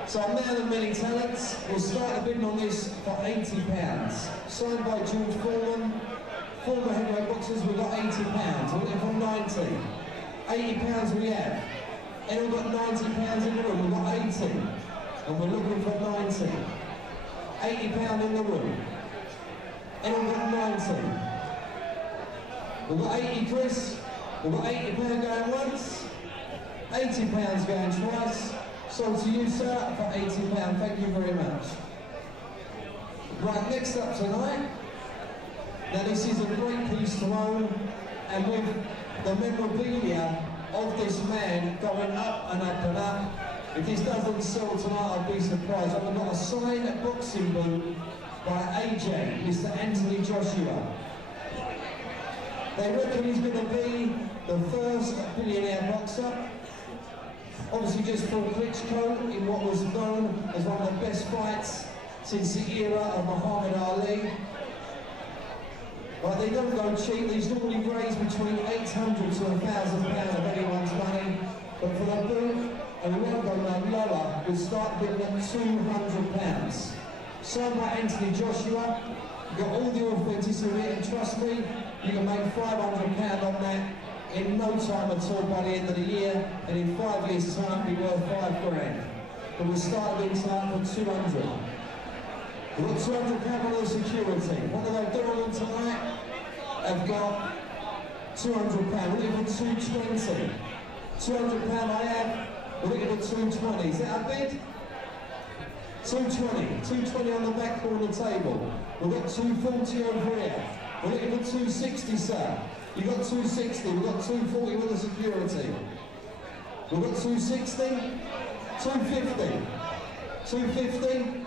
So a man of many talents. We'll start a bidding on this for £80. Signed by George Foreman. Former heavyweight boxers, we've got £80. We're looking for 90. £80 we have. And we've got £90 in the room, we've got 80. And we're looking for 90. £80 in the room. And we've got 90. We've got 80, Chris. We've got £80 going once. £80 going twice. Sold to you, sir, for £80. Thank you very much. Right, next up tonight. Now this is a great piece to own, and with the memorabilia of this man going up and up and up. If this doesn't sell tonight, I'd be surprised. I've got a signed boxing boot by AJ, Mr. Anthony Joshua. They reckon he's going to be the first billionaire boxer. Obviously just for Klitschko in what was known as one of the best fights since the era of Muhammad Ali. But they don't go cheap. These normally raise between £800 to £1,000 of anyone's money. But for the boot, and we won't go no lower, we'll start bidding at £200. Signed by Anthony Joshua. You've got all the authenticity, and trust me, you can make £500 on that in no time at all by the end of the year, and in 5 years' time, it'll be worth £5 grand. But we'll start bidding tonight for 200. We've got £200 on the security. What do they do on them tonight? They've got £200. We're looking for 220. £200 I have. We're looking for 220. Is that a bid? 220. 220 on the back corner of the table. We've got 240 over here. We're looking for 260, sir. You've got 260. We've got 240 with the security. We've got 260. 250. 250.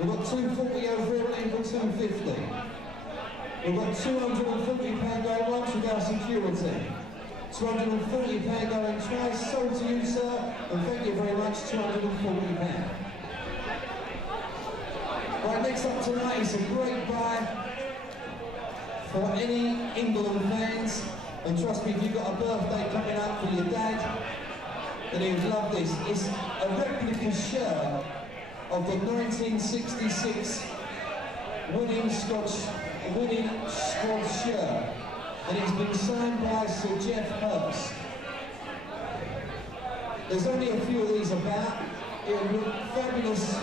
We've got 240 over here, looking for 250. We've got £240 going once with our security. £240 going twice. Sold to you, sir, and thank you very much, £240. Right, next up tonight is a great buy for any England fans. And trust me, if you've got a birthday coming up for your dad, then he would love this. It's a replica shirt of the 1966 winning squad shirt, and it's been signed by Sir Geoff Hurst. There's only a few of these about. It'll look fabulous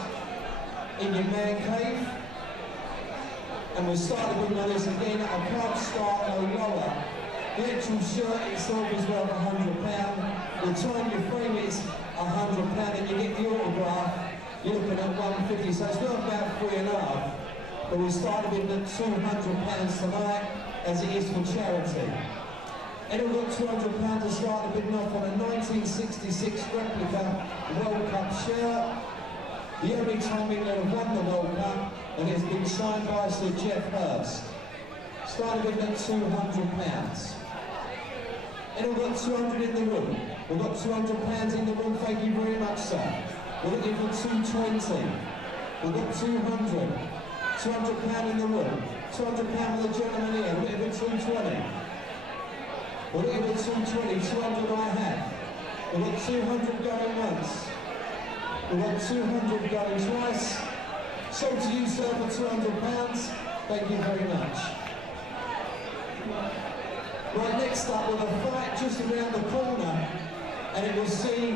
in your man cave, and we'll start with this again. I can't start no lower. The actual shirt itself is worth £100. The time you frame it is £100, and you get the autograph. You're looking at £150, so it's not about 3.5. But we started with the £200 tonight, as it is for charity. And we've got £200 to start the bidding off on a 1966 replica World Cup shirt. The only time England have won the World Cup, and it's been signed by Sir Geoff Hurst. Started with at £200. And we've got 200 in the room. We've got £200 in the room, thank you very much, sir. We're looking for 220. We've got 200. £200 in the room. £200 for the gentleman here. We'll give it 220. We'll give it 220. 200 I have. We've got 200 going once. We've got 200 going twice. So to you, sir, for £200. Thank you very much. Right, next up with a fight just around the corner, and it will see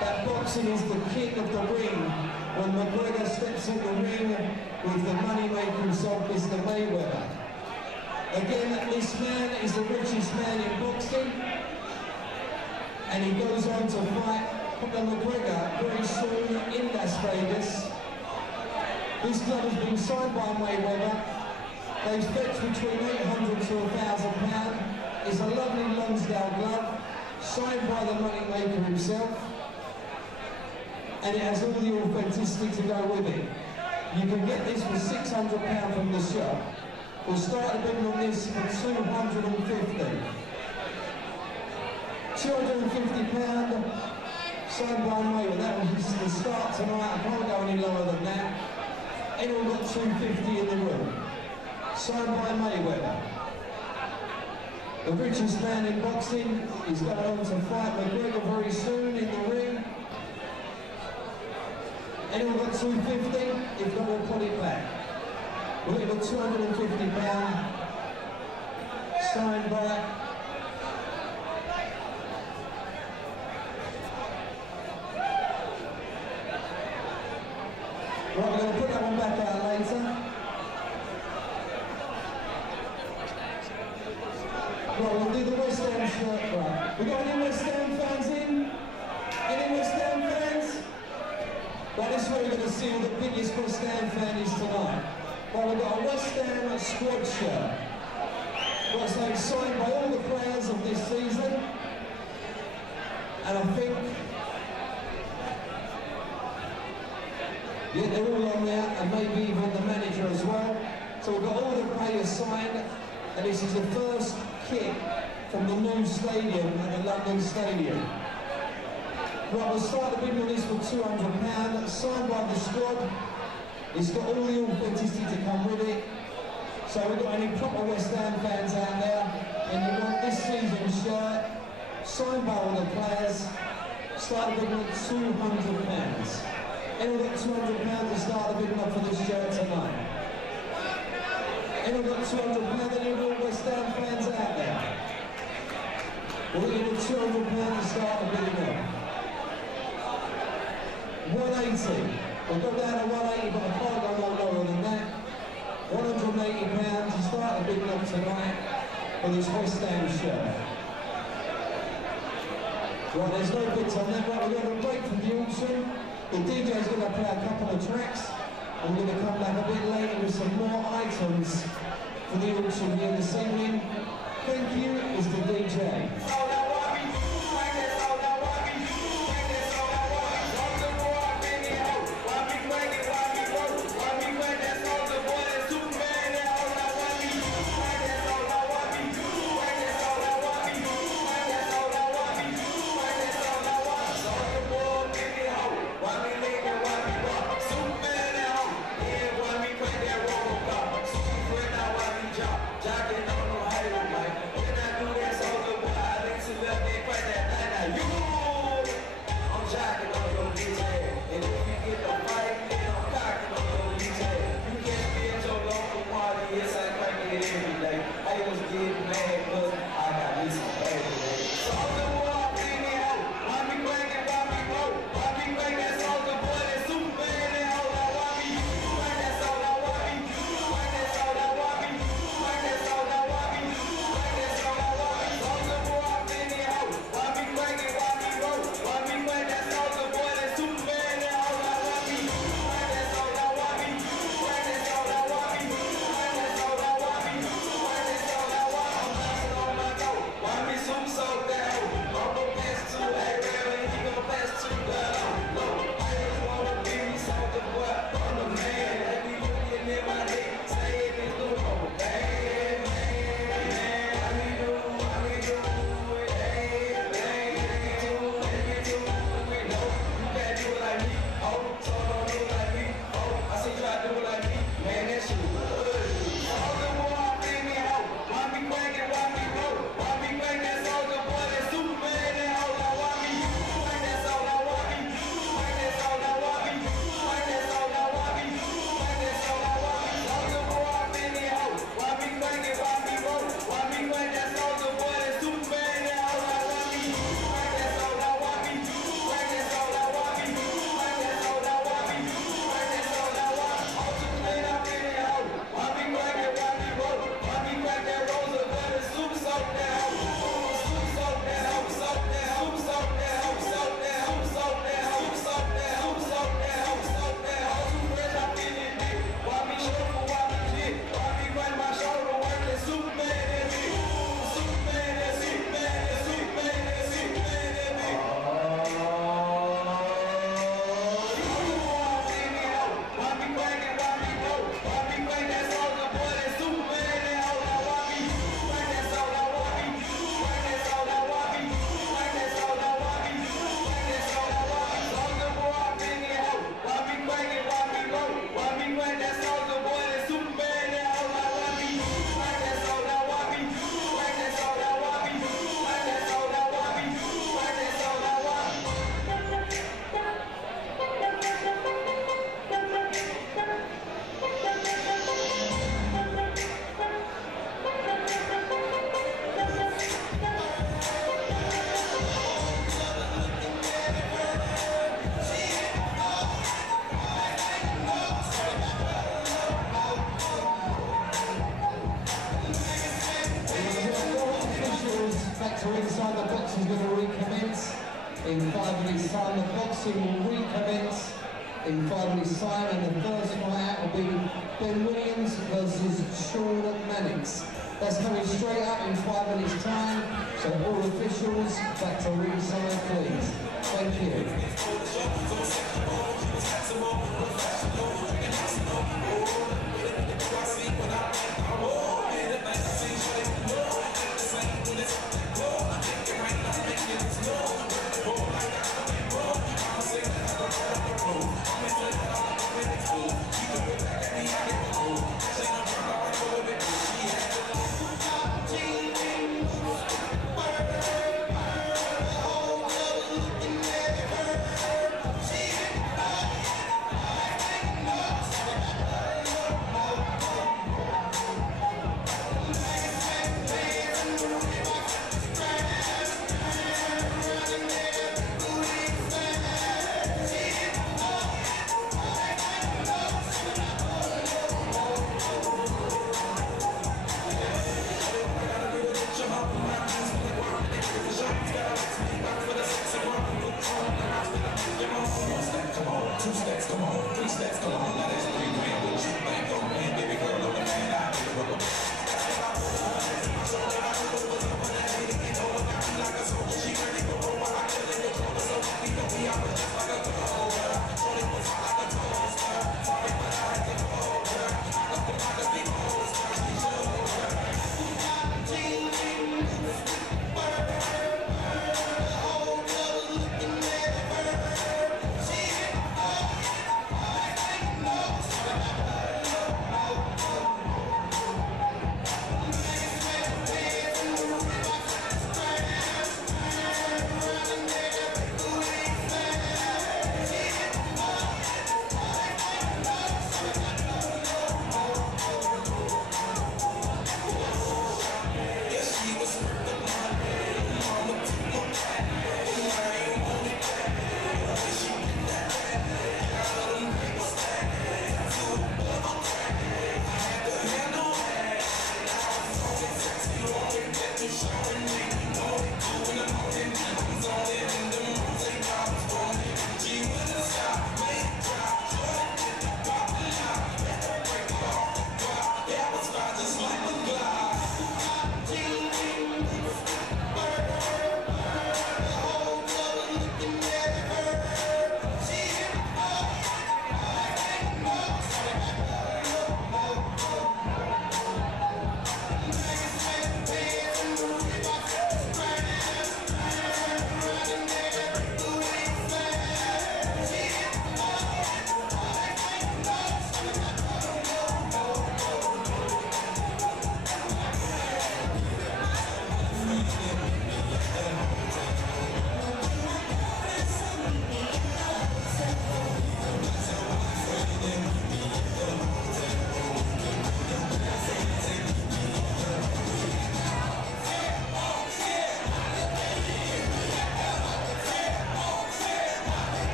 that boxing is the king of the ring when McGregor steps in the ring with the moneymaker himself, Mr. Mayweather. Again, this man is the richest man in boxing, and he goes on to fight Conor McGregor very soon in Las Vegas. This glove has been signed by Mayweather. They fetch between £800 to £1,000. It's a lovely Lonsdale glove, signed by the moneymaker himself, and it has all the authenticity to go with it. You can get this for £600 from the shop. We'll start a bidding on this for £250. £250, signed by Mayweather. That was the start tonight. I can't go any lower than that. Anyone got £250 in the room? Signed by Mayweather. The richest man in boxing is going on to fight McGregor very soon in the ring. Anyone got £250? If not, we'll put it back. We'll give it £250. Signed by. Right, we're going to put that one back out later. Right, we'll do the West Ham shirt. Right. We got any West Ham fans in? Any West Ham fans? Right, this is where we're going to see who the biggest West Ham fan is tonight. Right, we've got a West Ham squad shirt. What's name signed by all the players of this season. And I think, yeah, they're all on there, and maybe even the manager as well. So we've got all the players signed, and this is the first kit from the new stadium at the London Stadium. Right, we'll start the bid on this for £200, signed by the squad. It's got all the authenticity to come with it. So we've got any proper West Ham fans out there, and you want this season's shirt, signed by all the players, start the bid on £200. Anyone got £200 to start the bid on for this shirt tonight? Anyone got £200? Any real West Ham fans out there? We'll give it £200 to start the bidding on. 180. We'll go down to 180, but I can't go no lower than that. £180 to start the bidding on tonight for this West Ham shirt. Right, there's no bids on that. Right, we're going to break for the auction. The DJ's going to play a couple of tracks. I'm going to come back a bit later with some more items for the auction here this evening. Thank you, Mr. DJ. In 5 minutes time, the boxing will recommence in 5 minutes time, and the first fight out will be Ben Williams versus Sean Mannix. That's coming straight up in 5 minutes time, so all officials back to ringside, please. Thank you.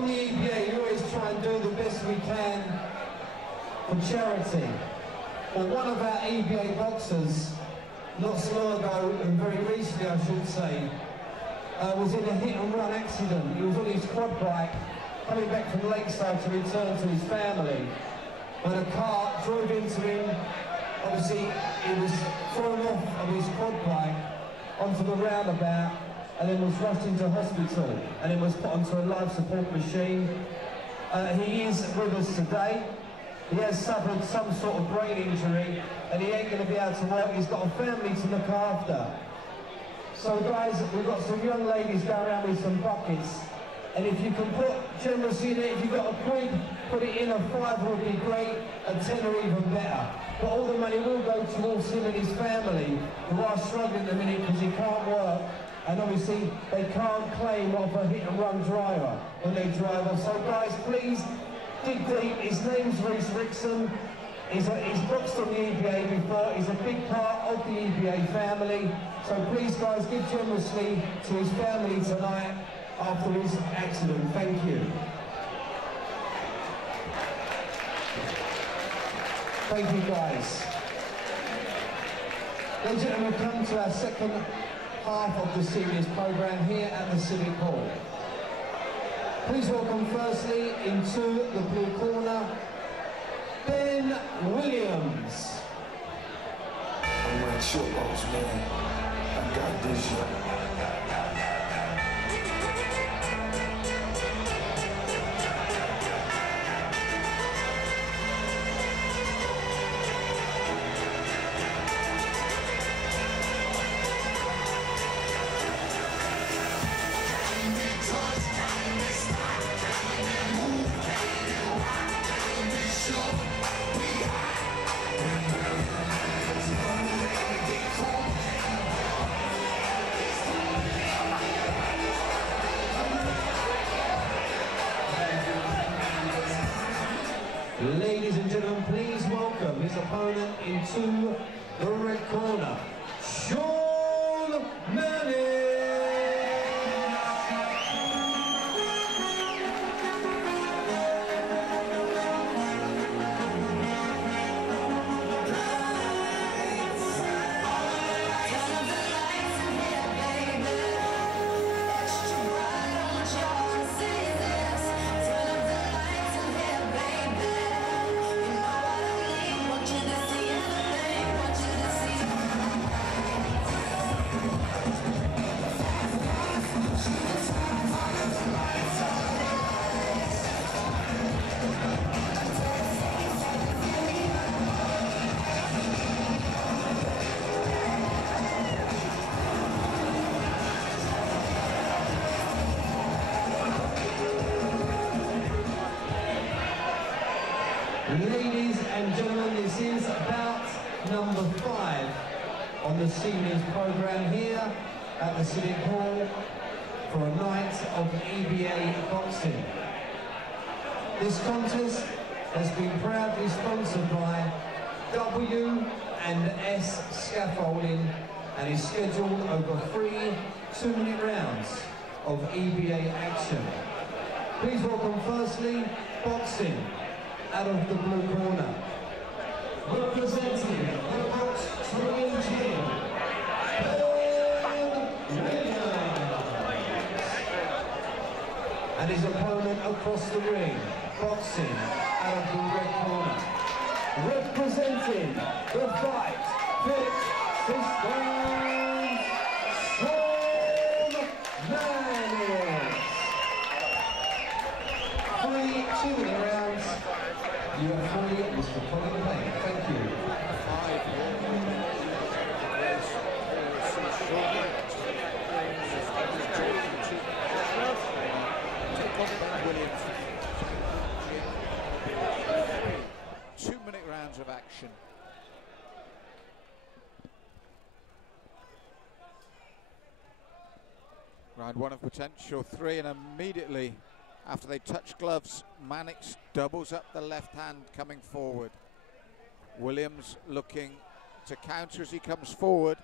from the EBA, we always try and do the best we can for charity. Well, one of our EBA boxers, not so long ago, and very recently I should say, was in a hit-and-run accident. He was on his quad bike, coming back from Lakeside to return to his family. When a car drove into him, obviously he was thrown off of his quad bike onto the roundabout and then was rushed into hospital and then was put onto a life support machine. He is with us today. He has suffered some sort of brain injury and he ain't going to be able to work. He's got a family to look after. So guys, we've got some young ladies going around with some buckets. And if you can put generously in it, if you've got a quid, put it in, a £5 would be great, a tenner even better. But all the money will go towards him and his family, who are struggling at the minute because he can't work. And obviously, they can't claim off a hit-and-run driver when they drive off. So guys, please, dig deep. His name's Grays Civic Centre. He's boxed on the EBA before. He's a big part of the EBA family. So please, guys, give generously to his family tonight after his accident. Thank you. Thank you, guys. Ladies and gentlemen, we've come to our second half of the seniors programme here at the Civic Hall. Please welcome firstly into the blue corner, Ben Williams. I'm wearing short box, man. I got this shit. Ladies and gentlemen, please welcome his opponent into the red corner, Sean Mannix. Ladies and gentlemen, this is bout number 5 on the seniors programme here at the Civic Hall for a night of EBA Boxing. This contest has been proudly sponsored by W&S Scaffolding and is scheduled over 3 2-minute rounds of EBA action. Please welcome firstly, boxing, out of the blue corner, representing the box training team, Ben Williams, and his opponent across the ring, boxing, out of the red corner, representing the Fight Fit Systems, Sean Mannix. 3 2-minute rounds. You are free, Mr. Colin Payne. Thank you. Rounds of action. Round 1 of potential 3, and immediately after they touch gloves, Mannix doubles up the left hand coming forward. Williams looking to counter as he comes forward,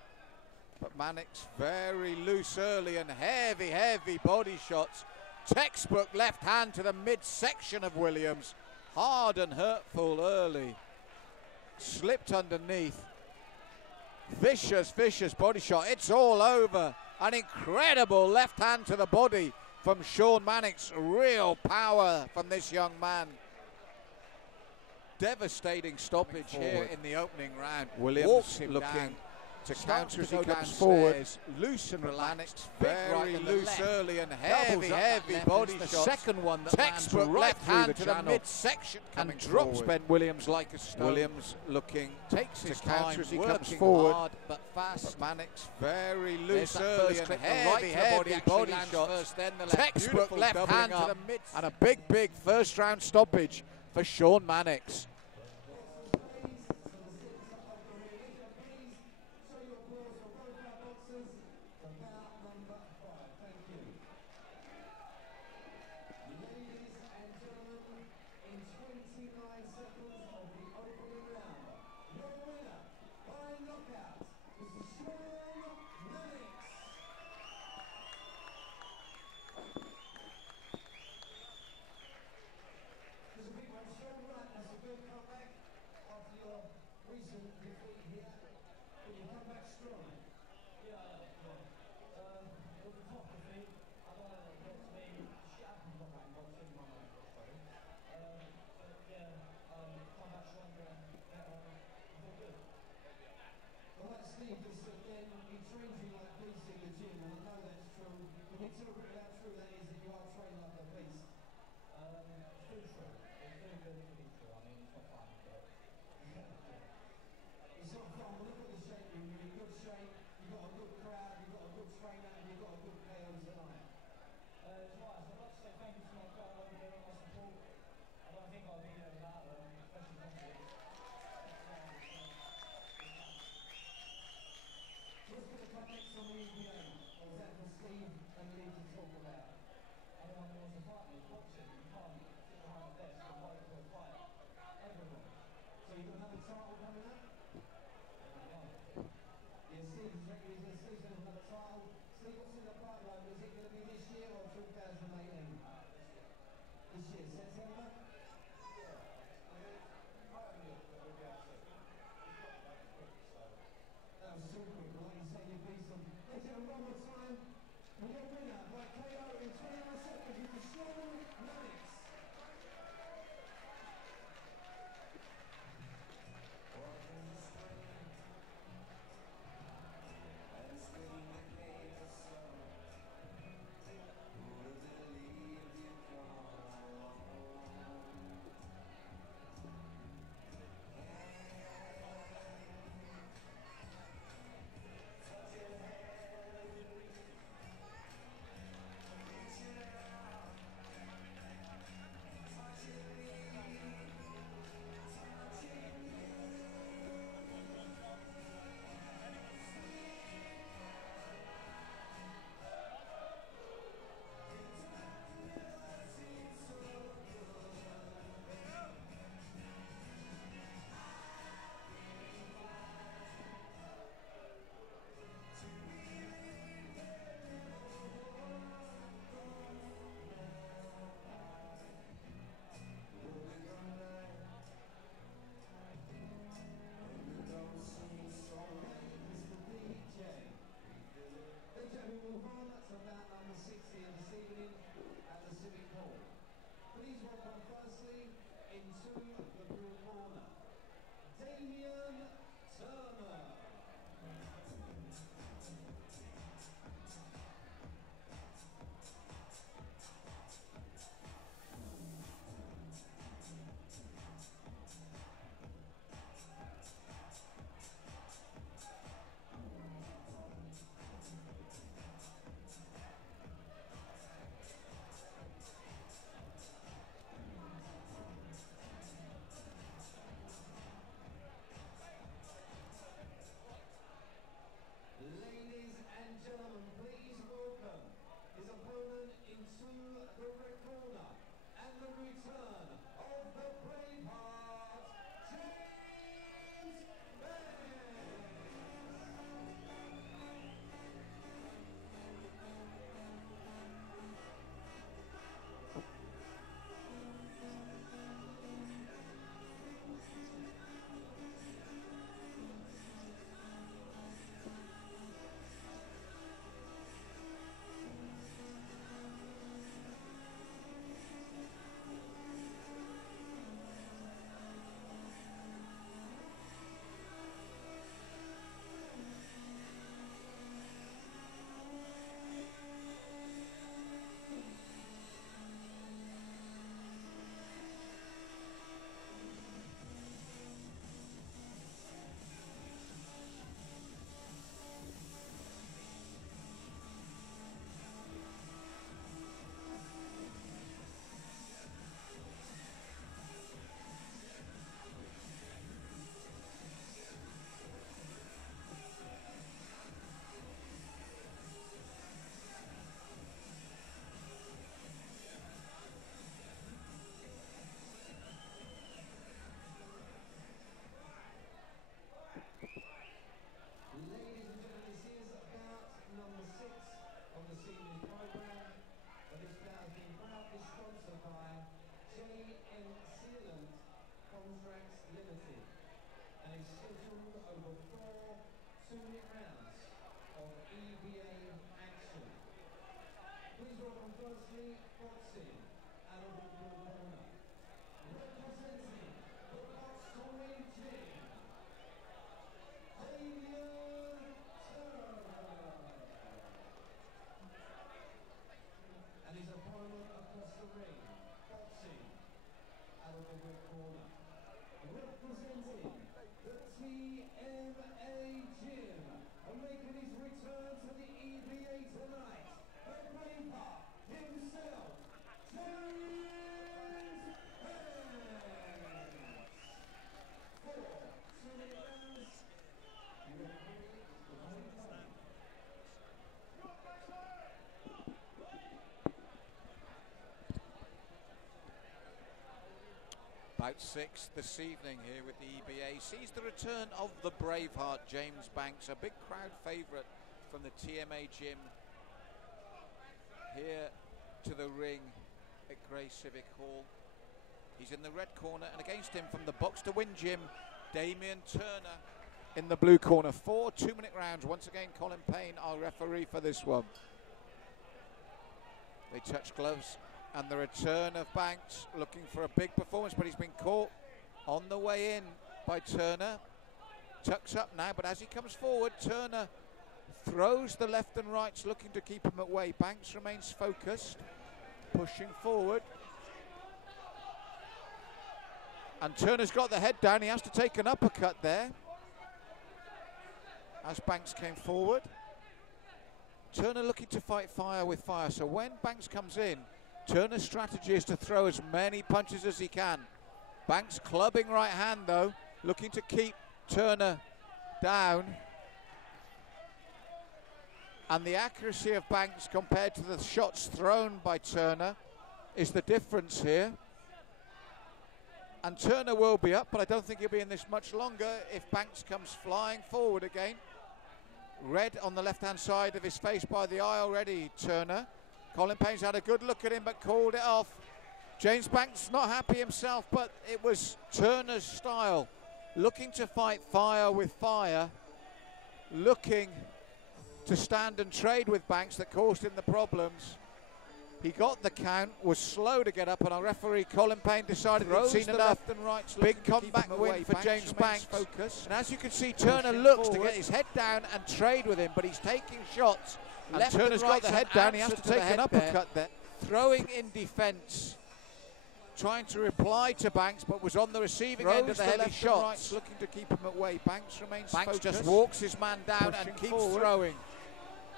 but Mannix very loose early and heavy body shots Textbook left hand to the midsection of Williams. Hard and hurtful early. Slipped underneath. Vicious, vicious body shot. It's all over. An incredible left hand to the body from Sean Mannix. Real power from this young man. Devastating stoppage here in the opening round. Williams looking to counter as he comes forward. Loose and relaxed. Very loose early and heavy body shot. Second one that textbook left hand to the midsection and drops Ben Williams like a stone. Williams looking takes his time as he comes forward, hard but fast. Mannix very loose early and heavy body shot. First, then the textbook left hand to the mid and a big first round stoppage for Sean Mannix. One more time, and your winner by KO in 21 seconds is Sean Mannix. for 4 2-minute rounds of EBA action. Please welcome firstly boxing out of the blue corner. Representing the boxing team, and his opponent across the ring, boxing out of the red corner. Representing the TMA Gym and making his return to the EBA tonight, the Braveheart himself, James Mannix. 4 2-minute rounds. About 6 this evening here with the EBA. Sees the return of the Braveheart, James Banks, a big crowd favourite from the TMA Gym here to the ring at Grays Civic Hall. He's in the red corner, and against him from the Box to Win Gym, Damien Turner in the blue corner. 4 2-minute rounds. Once again, Colin Payne, our referee for this one. They touch gloves. And the return of Banks, looking for a big performance, but he's been caught on the way in by Turner. Tucks up now, but as he comes forward, Turner throws the left and rights, looking to keep him at bay. Banks remains focused, pushing forward. And Turner's got the head down. He has to take an uppercut there as Banks came forward. Turner looking to fight fire with fire. So when Banks comes in, Turner's strategy is to throw as many punches as he can. Banks clubbing right hand though, looking to keep Turner down. And the accuracy of Banks compared to the shots thrown by Turner is the difference here. And Turner will be up, but I don't think he'll be in this much longer if Banks comes flying forward again. Red on the left-hand side of his face by the eye already, Turner. Colin Payne's had a good look at him but called it off. James Banks not happy himself, but it was Turner's style. Looking to fight fire with fire. Looking to stand and trade with Banks that caused him the problems. He got the count, was slow to get up, and our referee Colin Payne decided he'd seen enough. And right, big comeback win for James Banks. Focus. And as you can see, Turner looks to get his head down and trade with him, but he's taking shots. And Turner's got the head down, he has to take an uppercut there. Throwing in defence, trying to reply to Banks, but was on the receiving end of the heavy shots. Looking to keep him at bay. Banks remains focused. Banks just walks his man down and keeps throwing.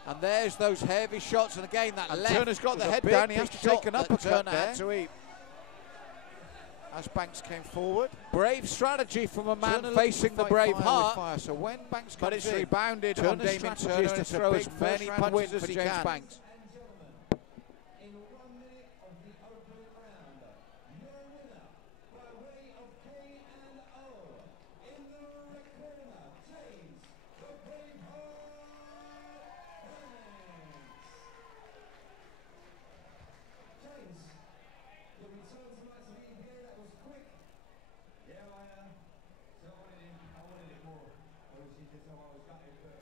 And there's those heavy shots, and again that left. Turner's got the head down, he has to take an uppercut there. To eat. As Banks came forward. Brave strategy from a man facing the Braveheart. So when Banks comes in, but it's rebounded on Damien Turner to throw as many punches as he can. Banks. In 1 minute of the opening round, your winner by way of K&O in the red corner, James the Braveheart Mannix. James, your return tonight to the EBA, that was quick. Yeah, so I wanted it more. Obviously, you can tell I was gutted, but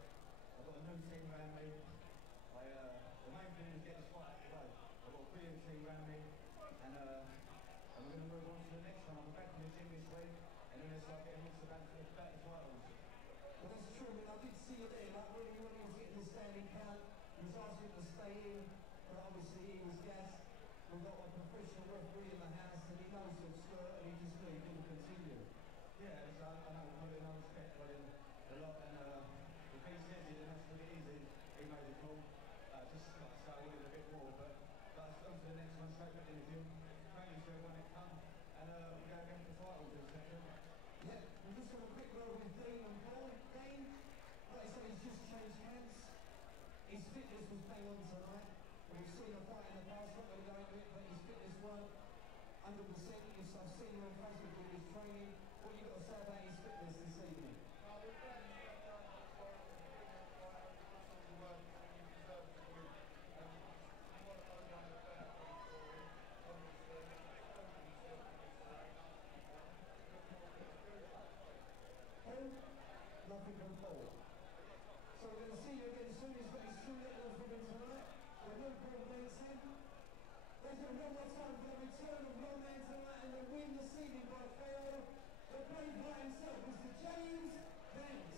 I've got a new team around me. The main thing is get this fight out of the way. I've got a brilliant team around me, and we're going to move on to the next one. I'm back in the gym this week, and then it's like getting into back to the titles. Well, that's true. I mean, I did see you there, like when he was getting the standing count, he was asking to stay in, but obviously he was gassed. We've got a professional referee in the house, and he knows the skirt, and he just knew he couldn't continue. Yeah, I know, I'm in no respect for him a lot, and if he says it, then that's what it is. He made a call. Just like I say, I wanted a bit more, but on to the next one, straight back in the gym. Thank you to everyone that come, and we'll go again for titles in a second. Yeah, we've just got a quick word with Dean and Paul. Dean, like I said, he's just changed hands. His fitness was bang on tonight. We've seen a fight in the past, not going to go into it, but his fitness weren't 100%. I've seen him on Facebook with his training. What you got to say about his fitness this evening? Nothing Let's do one more time for the return of one man tonight and the win this evening by KO. The brave guy himself, Mr. James Mannix.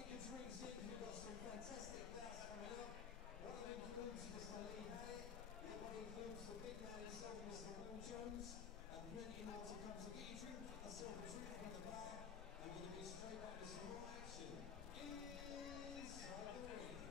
Get your drinks in, we've got some fantastic bouts coming up. One of them includes Mr. Lee Hyatt, the other one includes the big man himself, Mr. Will Jones, and plenty more to come. So get your drink, get yourself a drink from the bar, and we're going to be straight back with some more action. Inside the ring.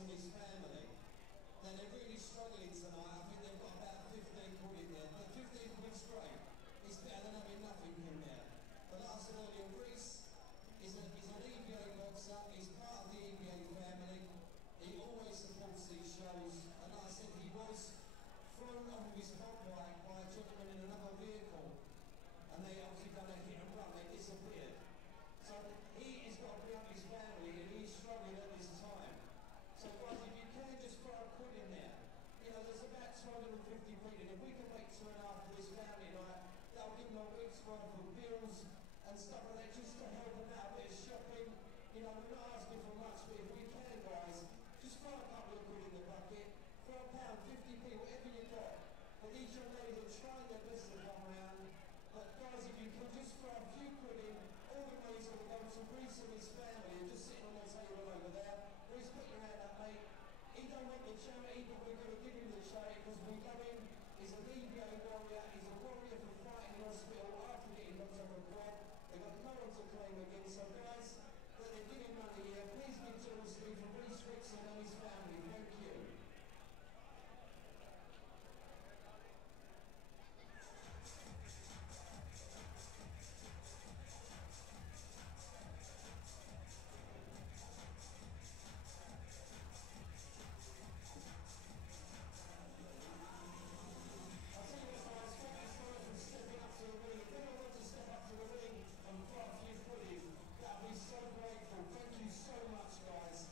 and his family. Now they're really struggling tonight. I think they've got about 15 quid in there. But 15 quid's great. It's better than having nothing in there. But like I said earlier, Grace is an EBA boxer. He's part of the EBA family. He always supports these shows. And like I said, he was thrown off his hot bike by a gentleman in another vehicle. And they obviously done a hit and run. They disappeared. So he has got to bring up his family and he's struggling at this time. So guys, if you can just throw a quid in there. You know, there's about 250 quid, and if we can make 2.5 for his family night, that'll give them a week's worth of bills and stuff like that, just to help them out, a bit of shopping. You know, we're not asking for much, but if we can, guys, just throw a couple of quid in the bucket, throw a £1, 50p, whatever you got. But these young ladies are trying their best to come around. But guys, if you can just throw a few quid in, all the money's going to go to Grace and his family, and just sitting on the table over there. Grace, put your hand up, mate. He don't want the charity, but we're going to give him the charity because we love him. He's an EBA warrior. He's a warrior for fighting in hospital after getting knocked off a quad. They've got no one to claim against. So guys, that they're giving money here, please give generously for Grays Civic Centre and his family. Thank you. That'd be so grateful. Thank you so much, guys.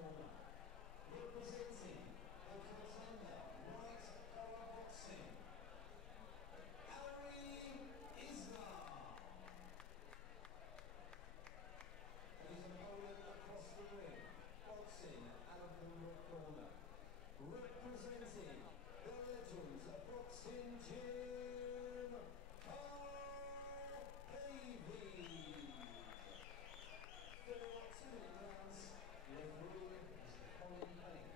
corner. Representing the contender, right collar boxing, his opponent across the ring, boxing out of the corner. Representing the legends of boxing gym, there are 2 rounds. Referee is Colin Payne.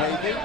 Thank you.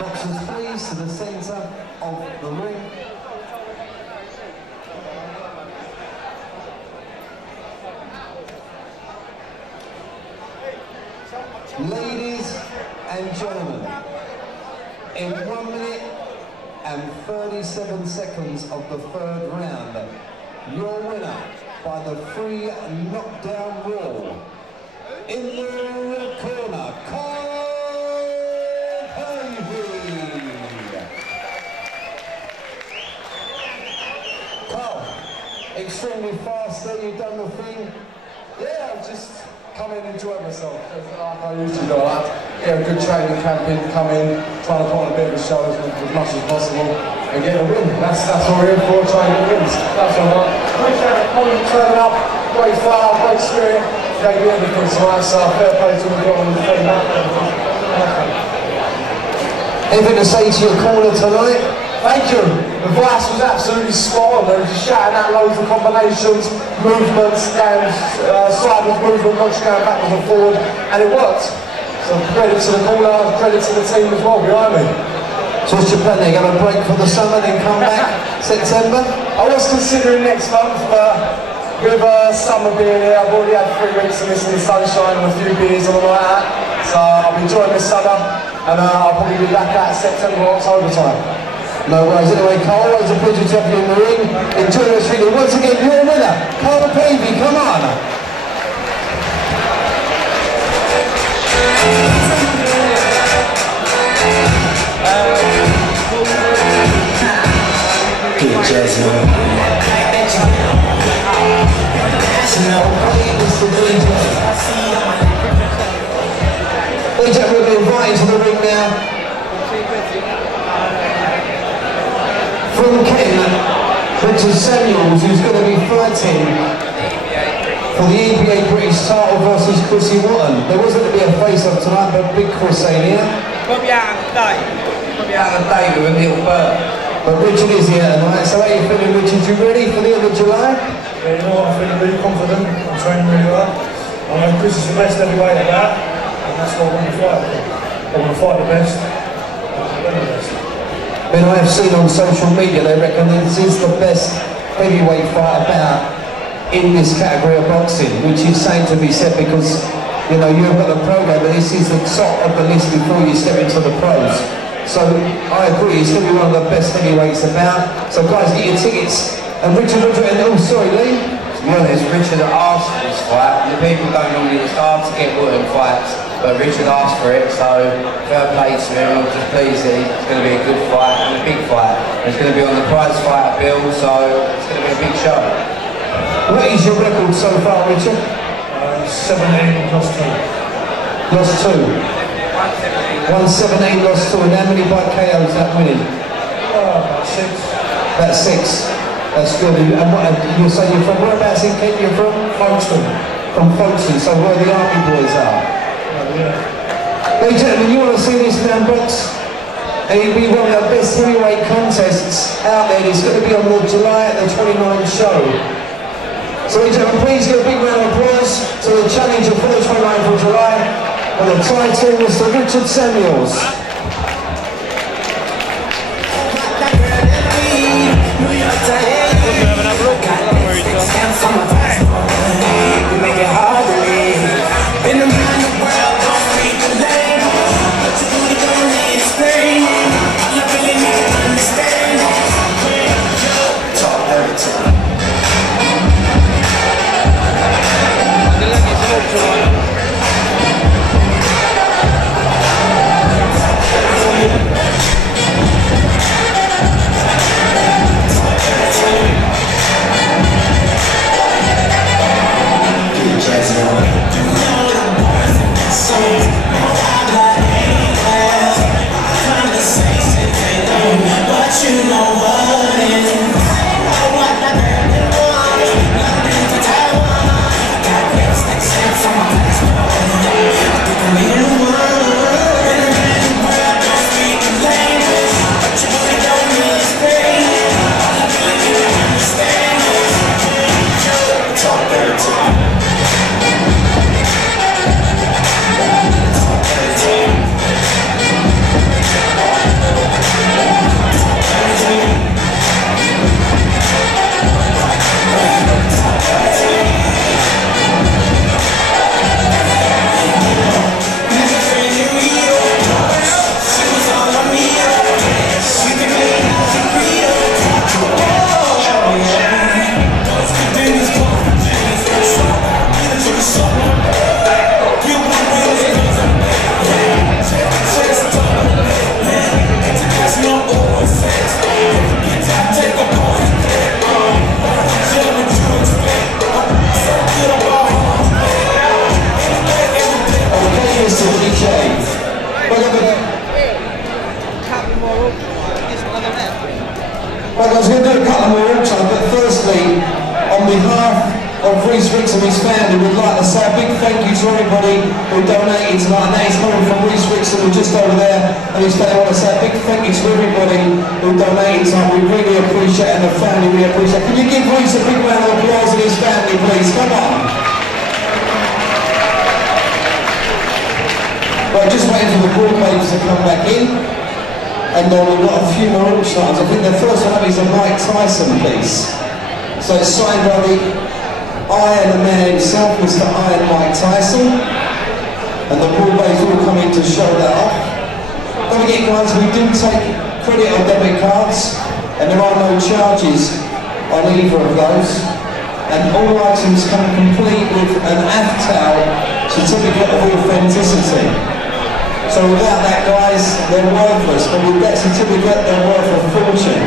Boxers, please, to the centre of the ring. Ladies and gentlemen, in 1 minute and 37 seconds of the third round, your winner by the 3 knockdown rule, in the red corner, Carl, extremely fast there, you've done the thing. Yeah, I've just come in and enjoyed myself. Like I usually do. I get a good training camp in, come in, trying to put on a bit of a show as much as possible and get a win. That's what we're in for, training wins. That's all right. Appreciate it, Colin turning up, great fire, great spirit, gave me everything tonight, so fair play to all on the thing. Anything to say to your corner tonight? Thank you. The voice was absolutely spot on. They were just shouting out loads of combinations, movements, and sideways movement, not just going backwards and forward, and it worked. So credit to the corner, credit to the team as well behind me. So what's your plan? Are you going to break for the summer, then come back September? I was considering next month, but with summer being here, I've already had 3 weeks of this in the sunshine and a few beers on the night out. So I'll be enjoying this summer, and I'll probably be back at September or October time. No worries. Anyway, Carl, always a pleasure to have you in the ring. Enjoy this video. Once again, your winner, Carl Pavey, come on. Ladies and gentlemen, we'll be invited to the ring now. From Kent, Richard Samuels, who's going to be fighting for the EBA British title versus Chrissy Watton. There wasn't going to be a face-up tonight, but Big Chris ain't here. Probably out of the day with a little bird. But Richard is here tonight, so how are you feeling, Richard? You ready for the end of July? Yeah, you know what, I'm feeling really confident. I'm training really well. I know Chris is the best heavyweight about, and that's what I want to fight. I want to fight the best, and win the best. I mean, I have seen on social media they reckon this is the best heavyweight fight about in this category of boxing, which is saying to be said because, you know, you've got a program, but this is the top of the list before you step into the pros. So I agree, it's going to be one of the best heavyweights about. So guys, get your tickets. And Richard, and oh sorry, Lee. To be honest, Richard asked for this fight. The people don't normally, it's hard to get Wootton fights, but Richard asked for it, so fair play to him. I'm just pleased that it's going to be a good fight and a big fight. It's going to be on the prize fighter bill, so it's going to be a big show. What is your record so far, Richard? 17, lost 2. Lost 2. 117, lost 2. And how many by KO is that winning? About 6. About 6. That's good. And what, you say you're from, whereabouts in Kent you're from? Folkestone. From Folkestone, so where the army boys are. Yeah. Ladies and gentlemen, you want to see this man box? And it'll be one of the best heavyweight contests out there. It's going to be on the July the 29th show. So ladies and gentlemen, please give a big round of applause to the challenger for the 29th of July. And the title is Mr. Richard Samuels. was going to do a couple more also, but firstly, on behalf of Grays Civic and his family, we'd like to say a big thank you to everybody who donated tonight. And that is coming from Grays Civic, who's just over there, and his family. I want to say a big thank you to everybody who donated tonight. We really appreciate it, and the family really appreciate it. Can you give Grays a big round of applause and his family, please? Come on. Right, just waiting for the ball players to come back in. And we've got a few more all-stars. I think the first one is a Mike Tyson piece. So it's signed by the Iron Man himself, Mr. Iron Mike Tyson. And the ball players will come in to show that off. Don't forget guys, we do take credit on debit cards, and there are no charges on either of those. And all items come complete with an AFTAL certificate of authenticity. So without that, guys, they're worthless, but with that certificate, they're worth a fortune.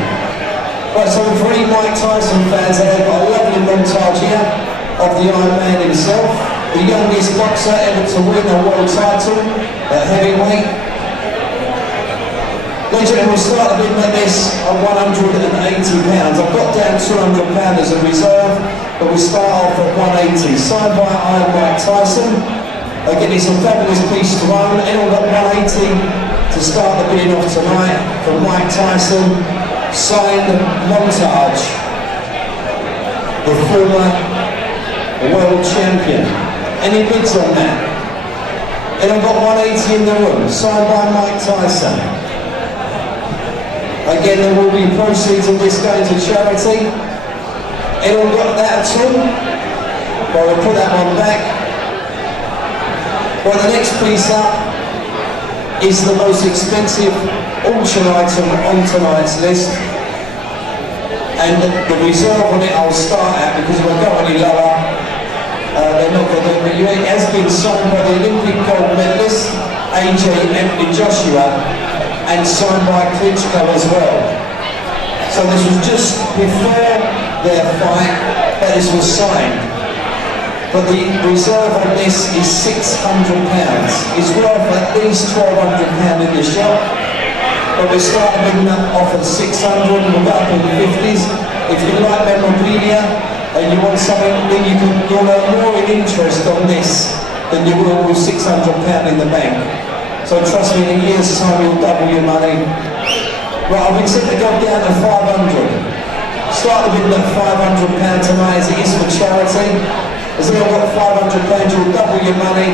Right, so for any Mike Tyson fans, they've got a lovely montage here of the Iron Man himself, the youngest boxer ever to win a world title at heavyweight. Ladies and gentlemen, we'll start a bit like this at £180. I've got down £200 as a reserve, but we'll start off at 180. Signed by Iron Mike Tyson. Again, it's a fabulous piece to own. Anyone got 180 to start the bidding off tonight from Mike Tyson. Signed montage. The former world champion. Any bids on that? Anyone got 180 in the room? Signed by Mike Tyson. Again, there will be proceeds of this going to charity. Anyone got that at all? Well, we'll put that one back. Well, the next piece up is the most expensive auction item on tonight's list. And the reserve on it I'll start at, because if I go any lower, they're not going to do it. It has been signed by the Olympic gold medalist, AJ Anthony Joshua, and signed by Klitschko as well. So this was just before their fight that this was signed. But the reserve on this is £600. It's worth at least £1,200 in the shop. But we started bidding off at 600, we'll go up in the 50s. If you like memorabilia and you want something, then you'll earn more in interest on this than you will with £600 in the bank. So trust me, in a year's time you'll double your money. Right, I've been set to go down to 500. Started bidding at £500 tonight as it is for charity. As if I've got £500, you'll double your money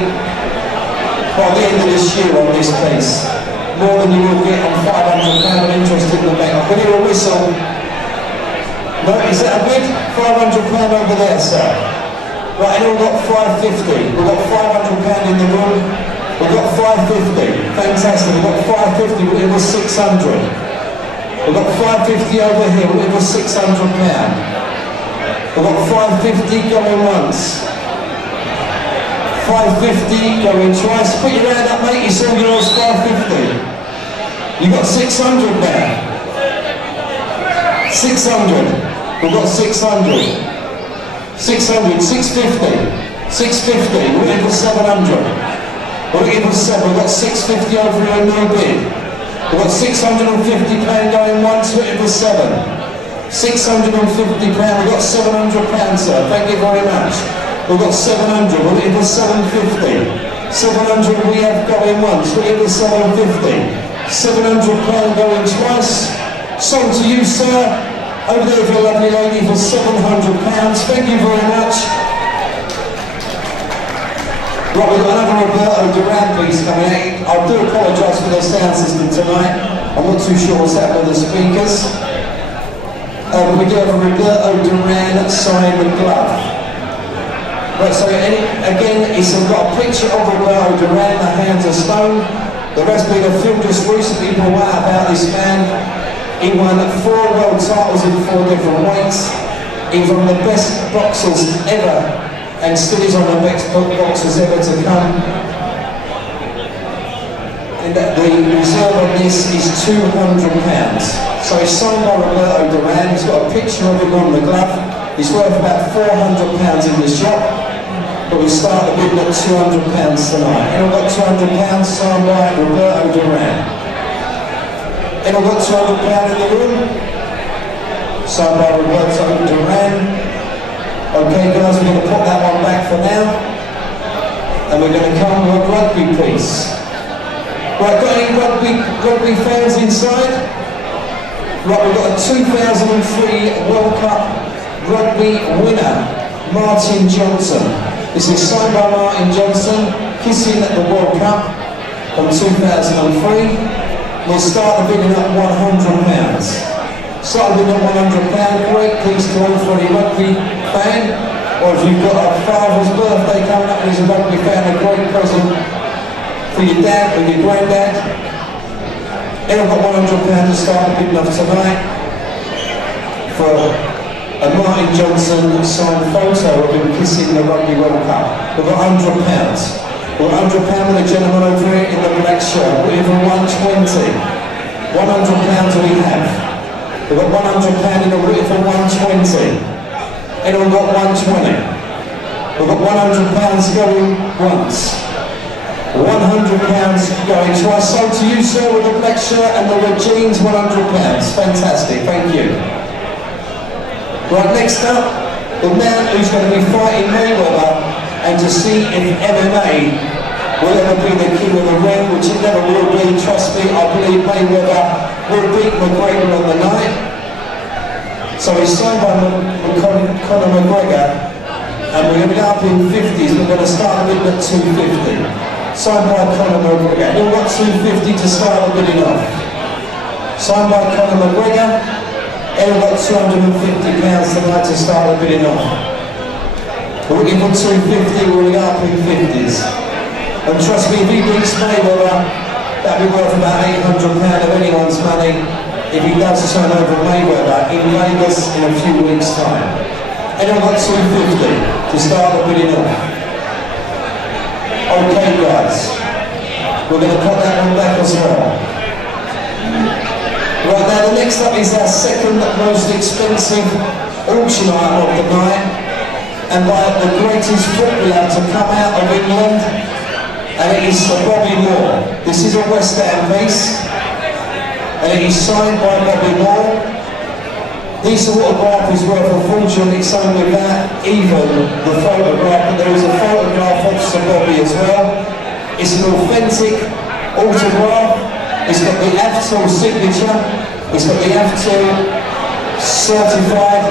by the end of this year on this piece. More than you will get on £500 of interest in the bank. I can hear a whistle. No, is that a bid? £500 over there, sir. Right, anyone got 550? We've got £500 in the room. We've got 550. Fantastic. We've got 550. It was 600. We've got 550 over here. It was £600. We've got 550 going once. 550 going twice. Put your hand up, mate. You saw yours 550. You got 600 now. 600. We've got 600. 600. 650. 650. We're looking for 700. We're looking for 7. We've got 650 over here, no bid. We've got £650 going once. We're looking for 7. £650, we've got £700, sir, thank you very much. We've got 700, we're looking for 750. 700 we have going once, we're looking for 750. £700 going twice. Sold to you, sir, over there for a lovely lady for £700, thank you very much. Right, we've got another Roberto Duran piece coming out. I do apologise for the sound system tonight. I'm not too sure what's happened with the speakers. We do have a Roberto Duran signed glove. Right, so again, it's got a picture of Roberto Duran, the hands of stone. There has been a film just recently brought out about this man. He won 4 world titles in 4 different weights. He's one of the best boxers ever, and still is one of the best boxers ever to come. And the reserve on this is £200. So it's signed by Roberto Duran. He's got a picture of him on the glove. He's worth about £400 in the shop, but we start the bidding at £200 tonight. Anyone got £200 signed by Roberto Duran? Anyone got £200 in the room? Signed by Roberto Duran. Okay guys, we're going to put that one back for now. And we're going to come with a rugby piece. Right, got any rugby fans inside? Right, we've got a 2003 World Cup rugby winner, Martin Johnson. This is signed by Martin Johnson, kissing at the World Cup from 2003. We'll start the bidding at £100. Start the bidding at £100. Great piece to all for any rugby fan. Or if you've got a father's birthday coming up and he's a rugby fan, a great present for your dad or your granddad. And I've got £100 to start the bidding off tonight for a Martin Johnson signed photo of him kissing the Rugby World Cup. We've got £100. We've got £100 with a gentleman over here in the black shirt. We're for 120. £100 we have. We've got £100 in the written for 120. And we've got 120. We've got £100 going once. £100 going twice. So to you, sir, with the black shirt and the red jeans, £100. Fantastic, thank you. Right, next up, the man who's going to be fighting Mayweather, and to see if MMA will ever be the king of the ring, which it never will be. Trust me, I believe Mayweather will beat McGregor on the night. So he's signed by Conor McGregor, and we're going to be up in 50s. We're going to start the bidding at 250. Signed by Conor McGregor. We've got 250 to start the bidding off. Signed by Conor McGregor. And we've got £250 tonight to start the bidding off. We're looking for 250, we're going to go up in 50s. And trust me, if he beats Mayweather, that'll be worth about £800 of anyone's money if he does turn over Mayweather in Vegas in a few weeks' time. And we've got 250 to start the bidding off. Okay guys, we're going to put that one back as well. Right, now the next up is our second most expensive auction item of the night, and by the greatest footballer to come out of England, and it is Sir Bobby Moore. This is a West Ham piece, and it is signed by Bobby Moore. This autograph is worth a fortune. It's signed without even the photograph, but there is a photograph of Sir Bobby as well. It's an authentic autograph. It's got the AFTL signature, it's got the AFTL certified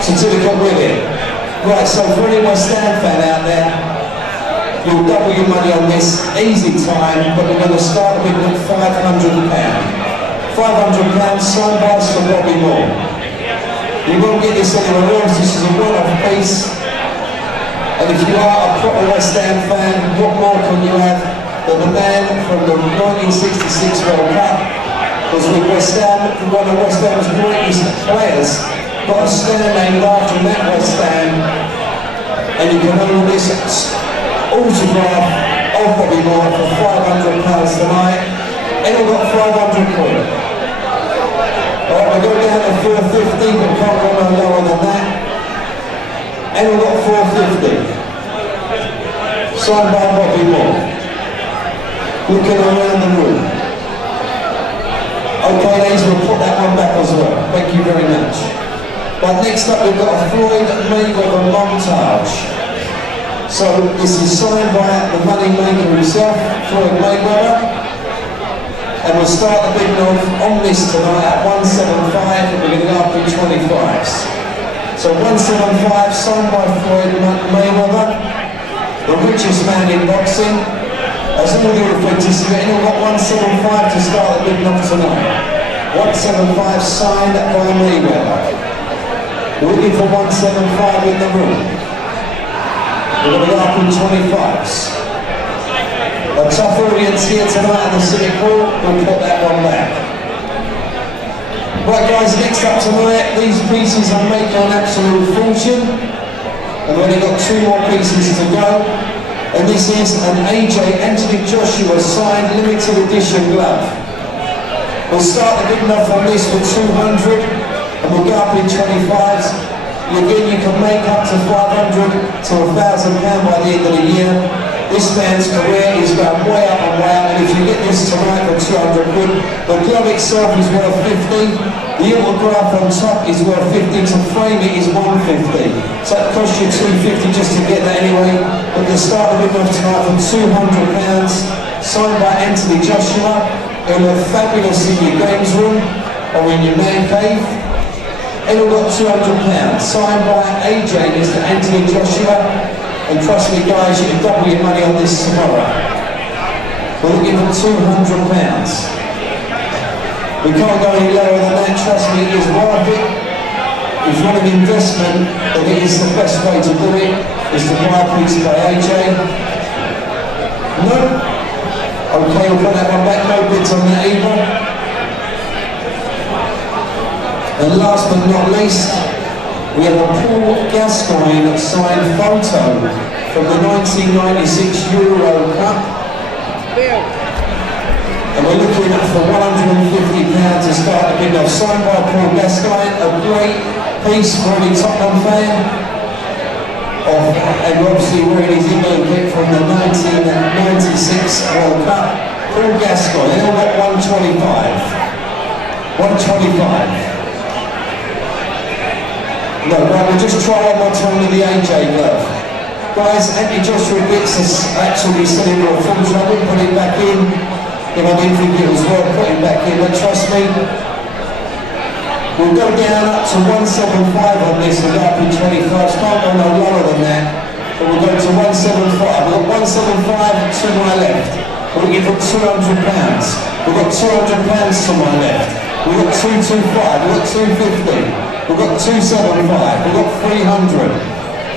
certificate with it. Right, so for any West Ham fan out there, you'll double your money on this, easy time, but we're going to start with £500. £500 signed by Sir Bobby Moore. You won't get this anywhere else, this is a one-off piece. And if you are a proper West Ham fan, what more can you have? But the man from the 1966 World Cup was with West Ham, one of West Ham's greatest players, got a stand named after that West Ham, and you can own this autograph of Bobby Moore for £500 tonight, and we've got 500 quid. Alright, we're going down to 450, but can't go no lower than that, and we've got 450. Signed by Bobby Moore. Looking around the room. Okay, ladies, we'll put that one back as well. Thank you very much. But next up, we've got a Floyd Mayweather montage. So this is signed by the money maker himself, Floyd Mayweather. And we'll start the bidding off on this tonight at 175, and we're going to go up in 25s. So 175, signed by Floyd Mayweather, the richest man in boxing. As all your effects, we've got 175 to start the bidding off tonight. 175 signed by Mayweather. We're looking for 175 in the room. We're going to go up in 25s. A tough audience here tonight at the Civic Hall. We'll put that one back. Right guys, next up tonight, these pieces are making an absolute fortune. And we've only got 2 more pieces to go. And this is an AJ Anthony Joshua signed limited edition glove. We'll start the bidding off on this for 200, and we'll go up in 25s. And again, you can make up to 500 to £1,000 by the end of the year. This man's career is going way up and way up, and if you get this tonight for 200 quid, the glove itself is worth 50, the autograph on top is worth 50, to frame it is 150. So it costs you 250 just to get that anyway, but the start of it off tonight for £200, signed by Anthony Joshua. It'll look fabulous in your games room or in your man cave. It'll got £200, signed by AJ, Mr. Anthony Joshua. And trust me guys, you can double your money on this tomorrow. We're looking for £200. We can't go any lower than that, trust me, it is worth it. If you want an investment, then it is the best way to do it, is to buy a piece by AJ. No? Okay, we'll put that one back, no bids on that either. And last but not least, we have a Paul Gascoigne signed photo from the 1996 Euro Cup. And we're looking for £150 to start the bid off. Signed by Paul Gascoigne, a great piece for any Tottenham fan. And obviously wearing his England kit from the 1996 World Cup. Paul Gascoigne, they're all at 125. 125. No, right, we'll just try one more time with the AJ glove. Guys, Anthony Joshua bits is actually selling more full, so I wouldn't put it back in if I didn't think it was worth putting back in, but trust me, we'll go down up to 175 on this and up in 25s, can't go no lower than that, but we'll go to 175. We've got 175 to my left, we're looking for £200. We've got £200 to my left, we've got 225, we've got 250. We've got 275, we've got 300,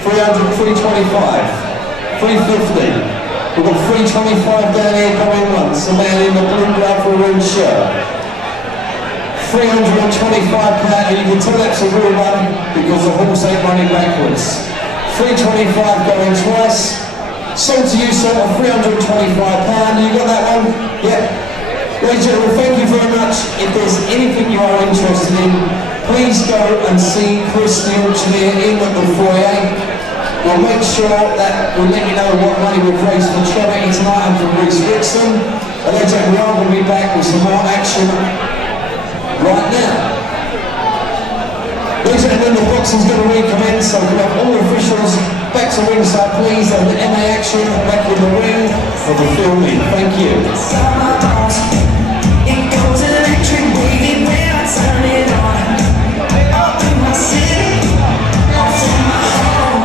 300, 325, 350. We've got 325 down here coming once, the man in the blue maroon shirt. £325, and you can tell that's a real one because the horse ain't running backwards. 325 going twice. Sold to you, sort of £325. You got that one? Yep. Ladies and gentlemen, thank you very much. If there's anything you are interested in, please go and see Chris the auctioneer in the foyer. We'll make sure that we'll let you know what money we've raised for charity tonight and for Grays Civic Centre. And ladies and gentlemen, we are going to be back with some more action right now. Ladies and gentlemen, the boxing's going to recommence, so we have all the officials back to ringside, please, and the MAaction back in the ring for the filming. Thank you. It goes electric wavy when I turn it on. All through my city, all through my home.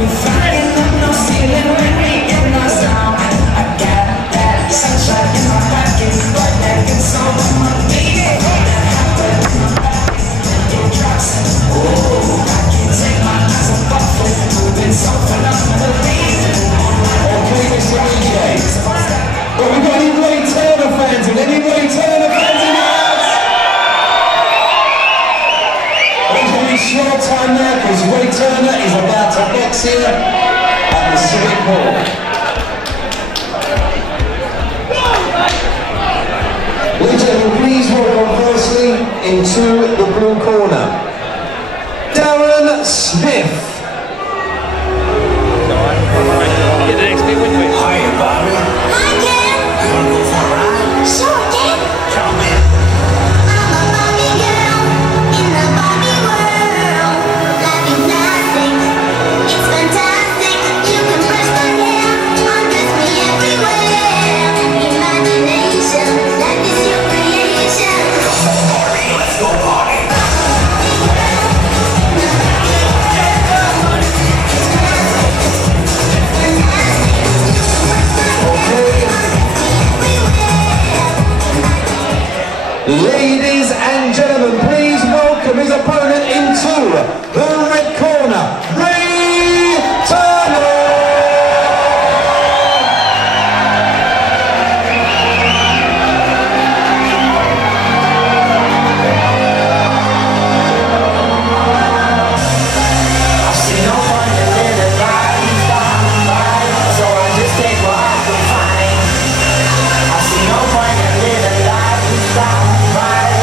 We're flying up no ceiling when we get our sound. I got that sunshine in my pocket, but that gets all on my baby. That happened in my pocket, it drops. Oh, I can't take my eyes off it, moving so phenomenally. Okay, Mr. AJ. Well, we've got any Ray Turner fans in? Any Ray Turner fans in the house? It's going to be short time now because Ray Turner is about to box here at the Civic Hall. Ladies and gentlemen, please welcome firstly into the blue corner, Darren Smith. Get the next bit, wouldn't we? Hi, Bobby. Sure, Dad. Come in. I'm a Barbie girl in the Barbie world. Life is nothing. It's fantastic. You can brush my hair, undress me everywhere. Imagination, that is your creation. Come on, Barbie, let's go party. Ladies and gentlemen, please welcome his opponent into the red corner, Ray Turner! I've seen no one to live a life by, so I just take what I can find. I've seen no one to live a life by.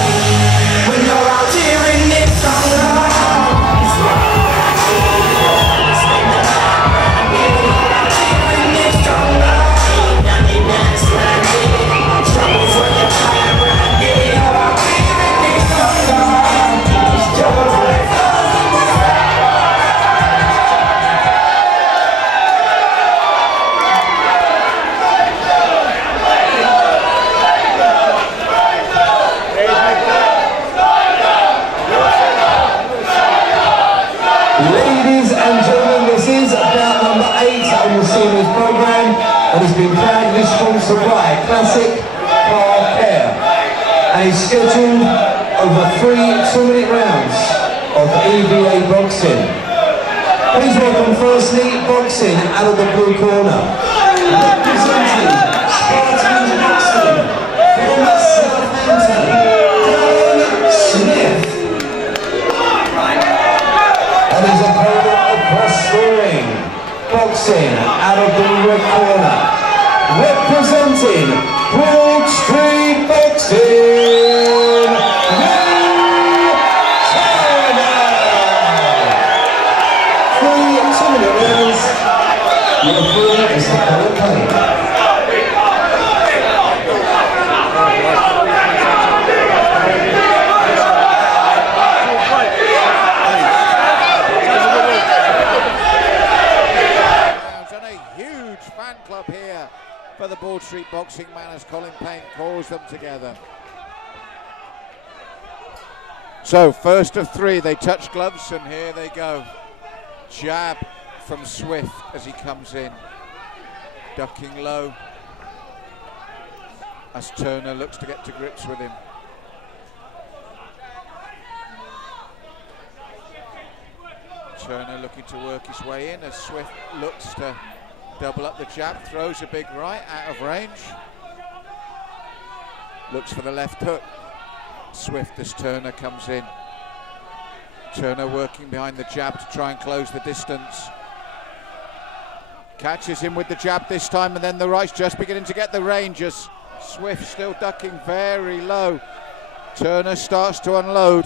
and he's been proudly sponsored by Classic Car Care, and he's scheduled over 3 2-minute rounds of EBA Boxing. Please welcome firstly Boxing out of the blue corner, representing Spartans Boxing from Southampton, Smith. And his opponent across the ring, Boxing out of the red corner, representing Broad Street Boxing, for the Broad Street Boxing man as Colin Payne calls them together. So first of 3, they touch gloves and here they go. Jab from Swift as he comes in, ducking low as Turner looks to get to grips with him. Turner looking to work his way in as Swift looks to double up the jab, throws a big right out of range. Looks for the left hook. Swift as Turner comes in. Turner working behind the jab to try and close the distance. Catches him with the jab this time, and then the right's just beginning to get the range as Swift still ducking very low. Turner starts to unload.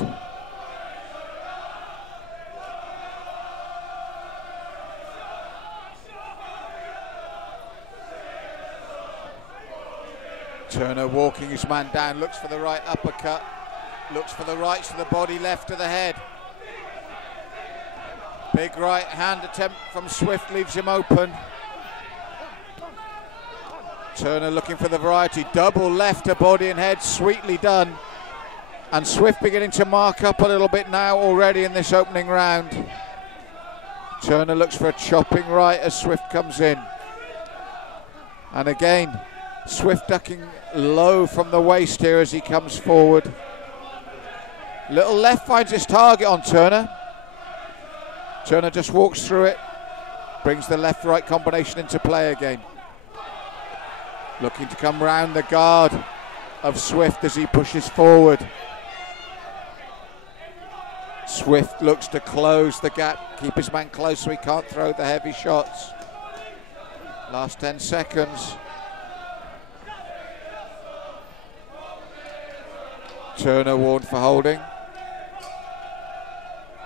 Turner walking his man down, looks for the right uppercut, looks for the rights to the body, left to the head. Big right hand attempt from Swift leaves him open. Turner looking for the variety, double left to body and head, sweetly done. And Swift beginning to mark up a little bit now already in this opening round. Turner looks for a chopping right as Swift comes in. And again, Swift ducking low from the waist here as he comes forward. Little left finds his target on Turner. Turner just walks through it, brings the left-right combination into play again. Looking to come round the guard of Swift as he pushes forward. Swift looks to close the gap, keep his man close so he can't throw the heavy shots. Last 10 seconds. Turner warned for holding.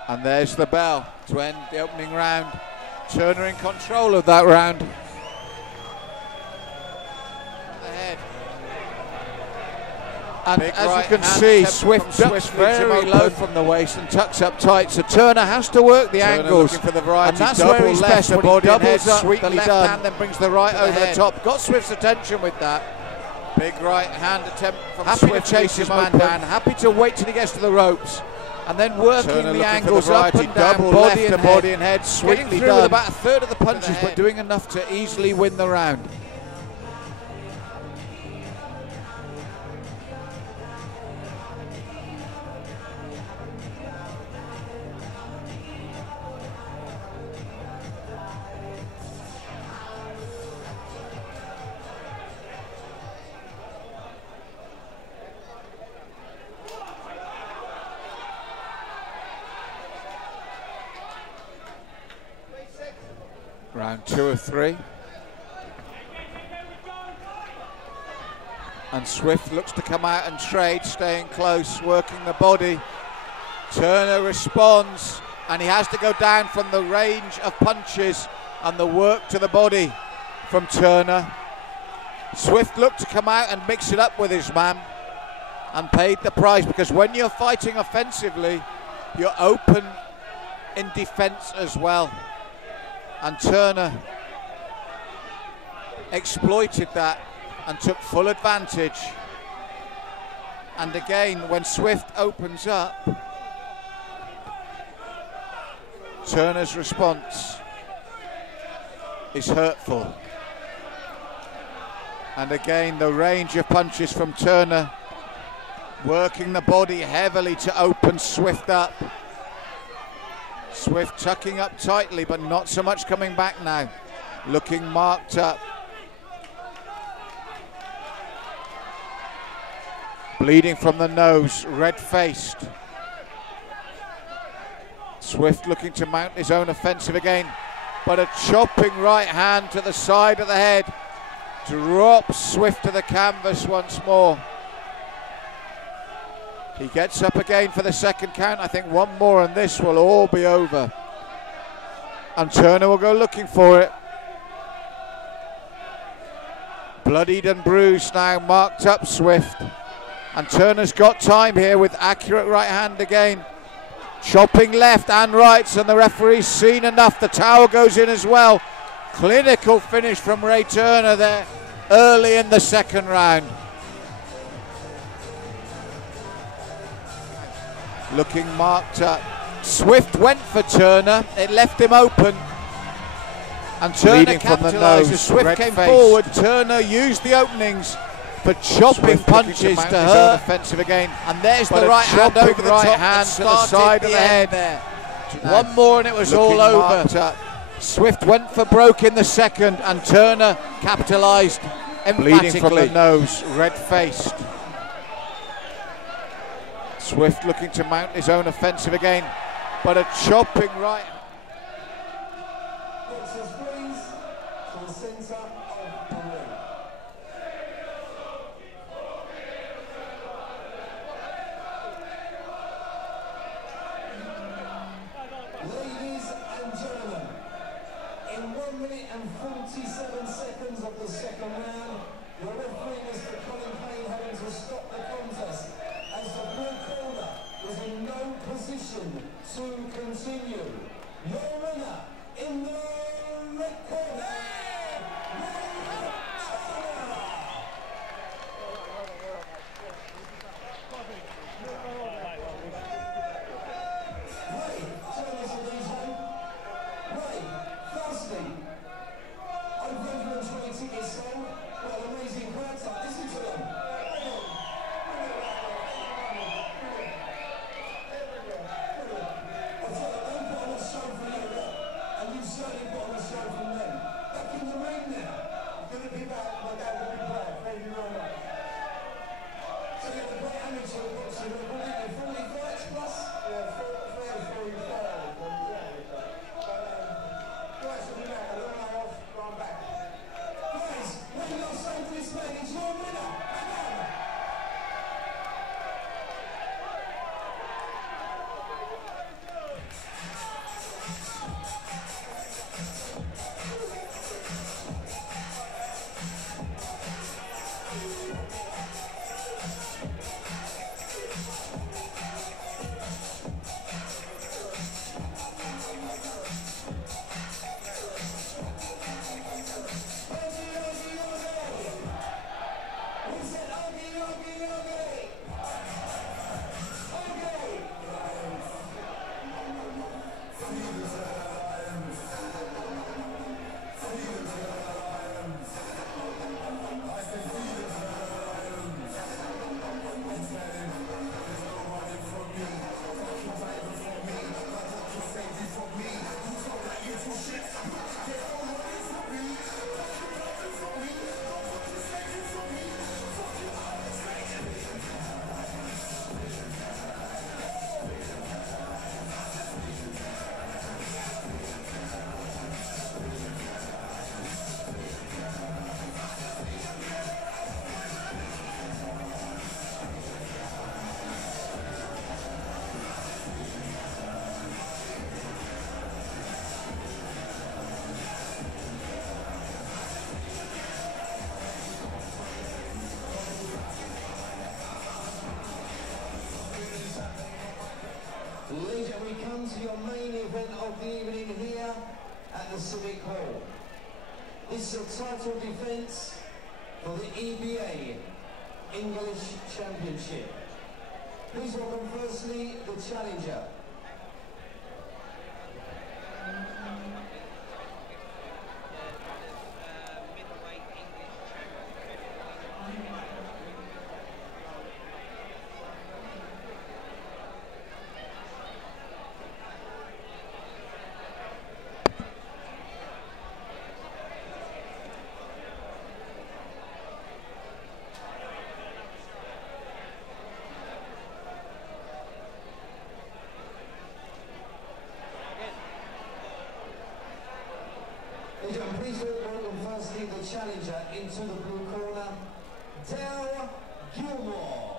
And there's the bell to end the opening round. Turner in control of that round. Ahead. And Big as right you can hand see, attempt Swift from ducks Swift very low from the waist and tucks up tight. So Turner has to work the Turner angles. looking for the variety, And that's double where he's left best, to when he body and doubles head, up sweetly the left done. hand, then brings the right over the head. top. Got Swift's attention with that. Big right hand attempt from Happy Swift. to chase his man down, happy to wait till he gets to the ropes. And then working Turner the looking for angles the up variety, and down, double body left and to head. body and head, sweetly Getting through done. with about a third of the punches, but doing enough to easily win the round. Round 2 of 3. And Swift looks to come out and trade, staying close, working the body. Turner responds, and he has to go down from the range of punches and the work to the body from Turner. Swift looked to come out and mix it up with his man and paid the price, because when you're fighting offensively, you're open in defense as well. And Turner exploited that and took full advantage. And again, when Swift opens up, Turner's response is hurtful. And again, the range of punches from Turner, working the body heavily to open Swift up. Swift tucking up tightly, but not so much coming back now. Looking marked up. Bleeding from the nose, red-faced. Swift looking to mount his own offensive again, but a chopping right hand to the side of the head drops Swift to the canvas once more. He gets up again for the second count. I think one more and this will all be over. And Turner will go looking for it. Bloodied and bruised now, marked up Swift. And Turner's got time here with accurate right hand again. Chopping left and rights, and the referee's seen enough. The towel goes in as well. Clinical finish from Ray Turner there early in the second round. Looking marked up. Swift went for Turner. It left him open. And Turner capitalised. As Swift came forward, Turner used the openings for chopping punches to her offensive again, and there's the right hand over the top hand to the side of the head there. One more and it was all over. Swift went for broke in the second, and Turner capitalised emphatically. Bleeding from the nose, red-faced. Swift looking to mount his own offensive again, but a chopping right. Your main event of the evening here at the Civic Hall. This is a title defence for the EBA English Championship. Please welcome firstly the challenger. challenger into the blue corner, Gilmore.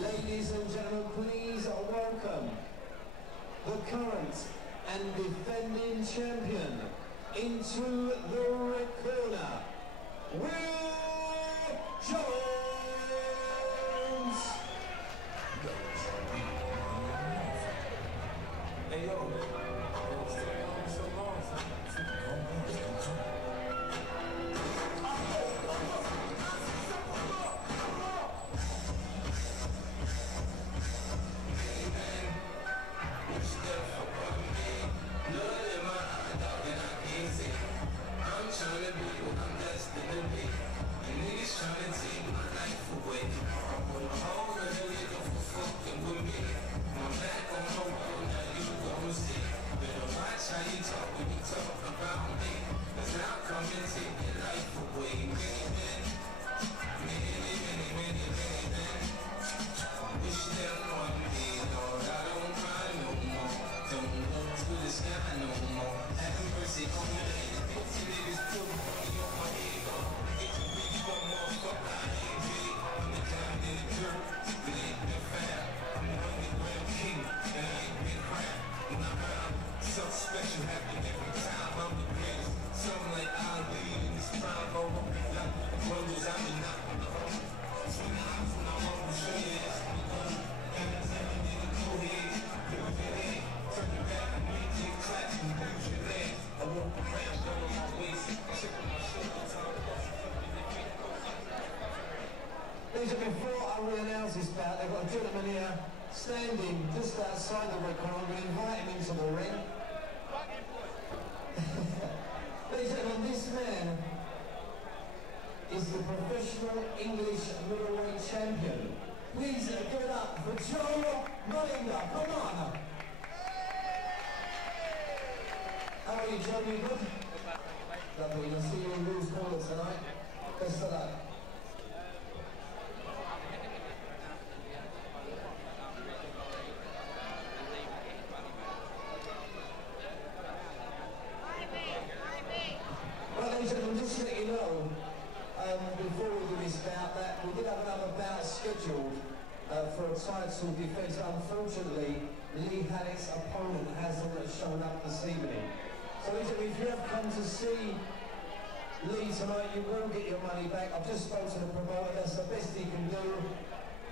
Ladies and gentlemen, please welcome the current and defending champion into the red corner, Will Jones! Hey yo, I'm trying to be what I'm destined to be. And niggas trying to take my life away. On the whole, really don't fucking with me. I'm back on my road, now you gon' see. Better watch how you talk when you talk about me. Cause I'll come and take your life away. Many, wish them on me, Lord. I don't cry no more. Don't look to the sky no more. Have mercy on me. Niggas put money on my ego. Get you big, one more fuck, I ain't big. I'm the time in the dirt, but ain't been found. I'm the underground king, and I ain't been crowned. When I'm around, something special happen every time. I'm the greatest, something like Ali in this prime moment. Like the bundles I've been knocking the home. 20 hours when I'm on the show, yeah, that's what I'm doing. Every time a nigga go ahead, do it in. Turn it back, and make it clap, and lose your leg. I walk around, go on my waist, chip on my shoulder, time. Ladies and gentlemen, before I re-announce this bout, they've got a gentleman here standing just outside the red corner. I'm going to invite him into the ring. Ladies and gentlemen, this man is the professional English middleweight champion. Please give it up for Joe Mullinger. Come on. How are you, Joe? You good? Lovely. You'll see you in Rules Corner tonight. Best of luck. Well, ladies and gentlemen, just to let you know, before we do this bout, that we did have another bout scheduled for a title defence. Unfortunately, Lee Mannix's opponent hasn't shown up this evening. So if you have come to see Lee tonight, you will get your money back. I've just spoken to the promoter, that's the best he can do.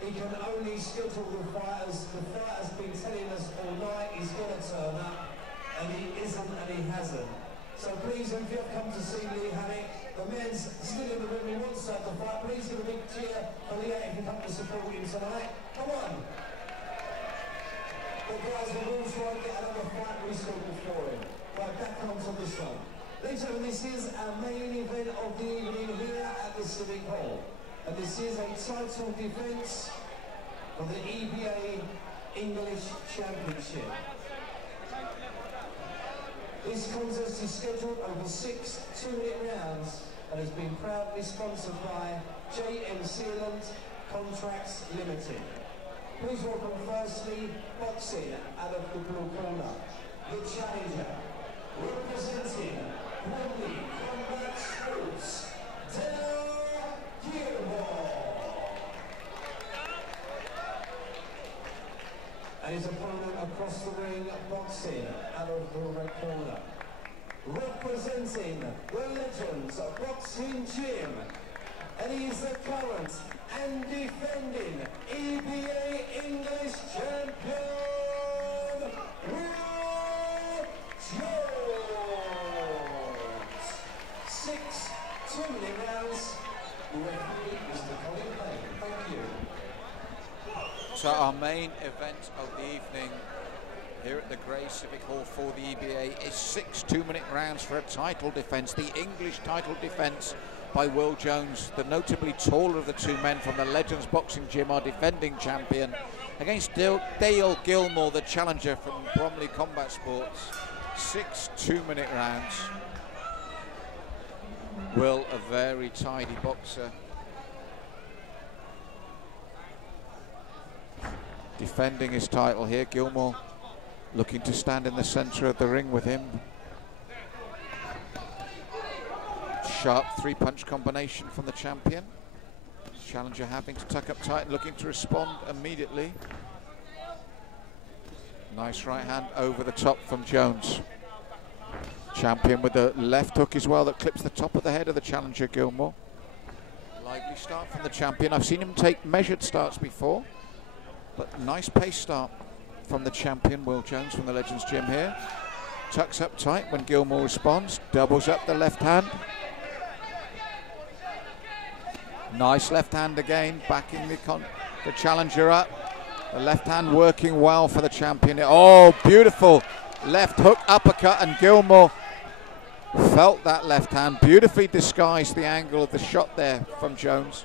He can only schedule the fighters. The fighter's been telling us all night he's going to turn up, and he isn't and he hasn't. So please, if you have come to see Lee Mannix, the man's still in the room, he wants to fight. Please give a big cheer for Lee if you come to support him tonight. Come on. The guys, the rules try to get another fight rescheduled for him. Right, back on to this one. Ladies and gentlemen, this is our main event of the evening here at the Civic Hall. And this is a title defence of the EBA English Championship. This contest is scheduled over 6 2-minute rounds and has been proudly sponsored by JM Sealant Contracts Limited. Please welcome firstly, boxing out of the blue corner, the challenger, representing Wembley Combat Sports, Gilmore. And his opponent across the ring, boxing out of the red corner, representing the legends of Boxing Gym, and he is the current and defending EBA English champion, Will Jones. 6 2-minute rounds. The referee is the Colin Payne. Thank you. So our main event of the evening here at the Grays Civic Hall for the EBA is 6 2-minute rounds for a title defence, the English title defence by Will Jones, the notably taller of the two men from the Legends Boxing Gym, our defending champion, against Dale Gilmore, the challenger from Bromley Combat Sports. 6 2-minute rounds. Will, a very tidy boxer. Defending his title here, Gilmore looking to stand in the centre of the ring with him. Sharp 3-punch combination from the champion. Challenger having to tuck up tight and looking to respond immediately. Nice right hand over the top from Jones. Champion with the left hook as well that clips the top of the head of the challenger, Gilmore. Lively start from the champion. I've seen him take measured starts before, but nice pace start from the champion, Will Jones, from the Legends Gym here. Tucks up tight when Gilmore responds, doubles up the left hand. Nice left hand again, backing the challenger up. The left hand working well for the champion. Oh, beautiful left hook uppercut, and Gilmore felt that left hand, beautifully disguised the angle of the shot there from Jones.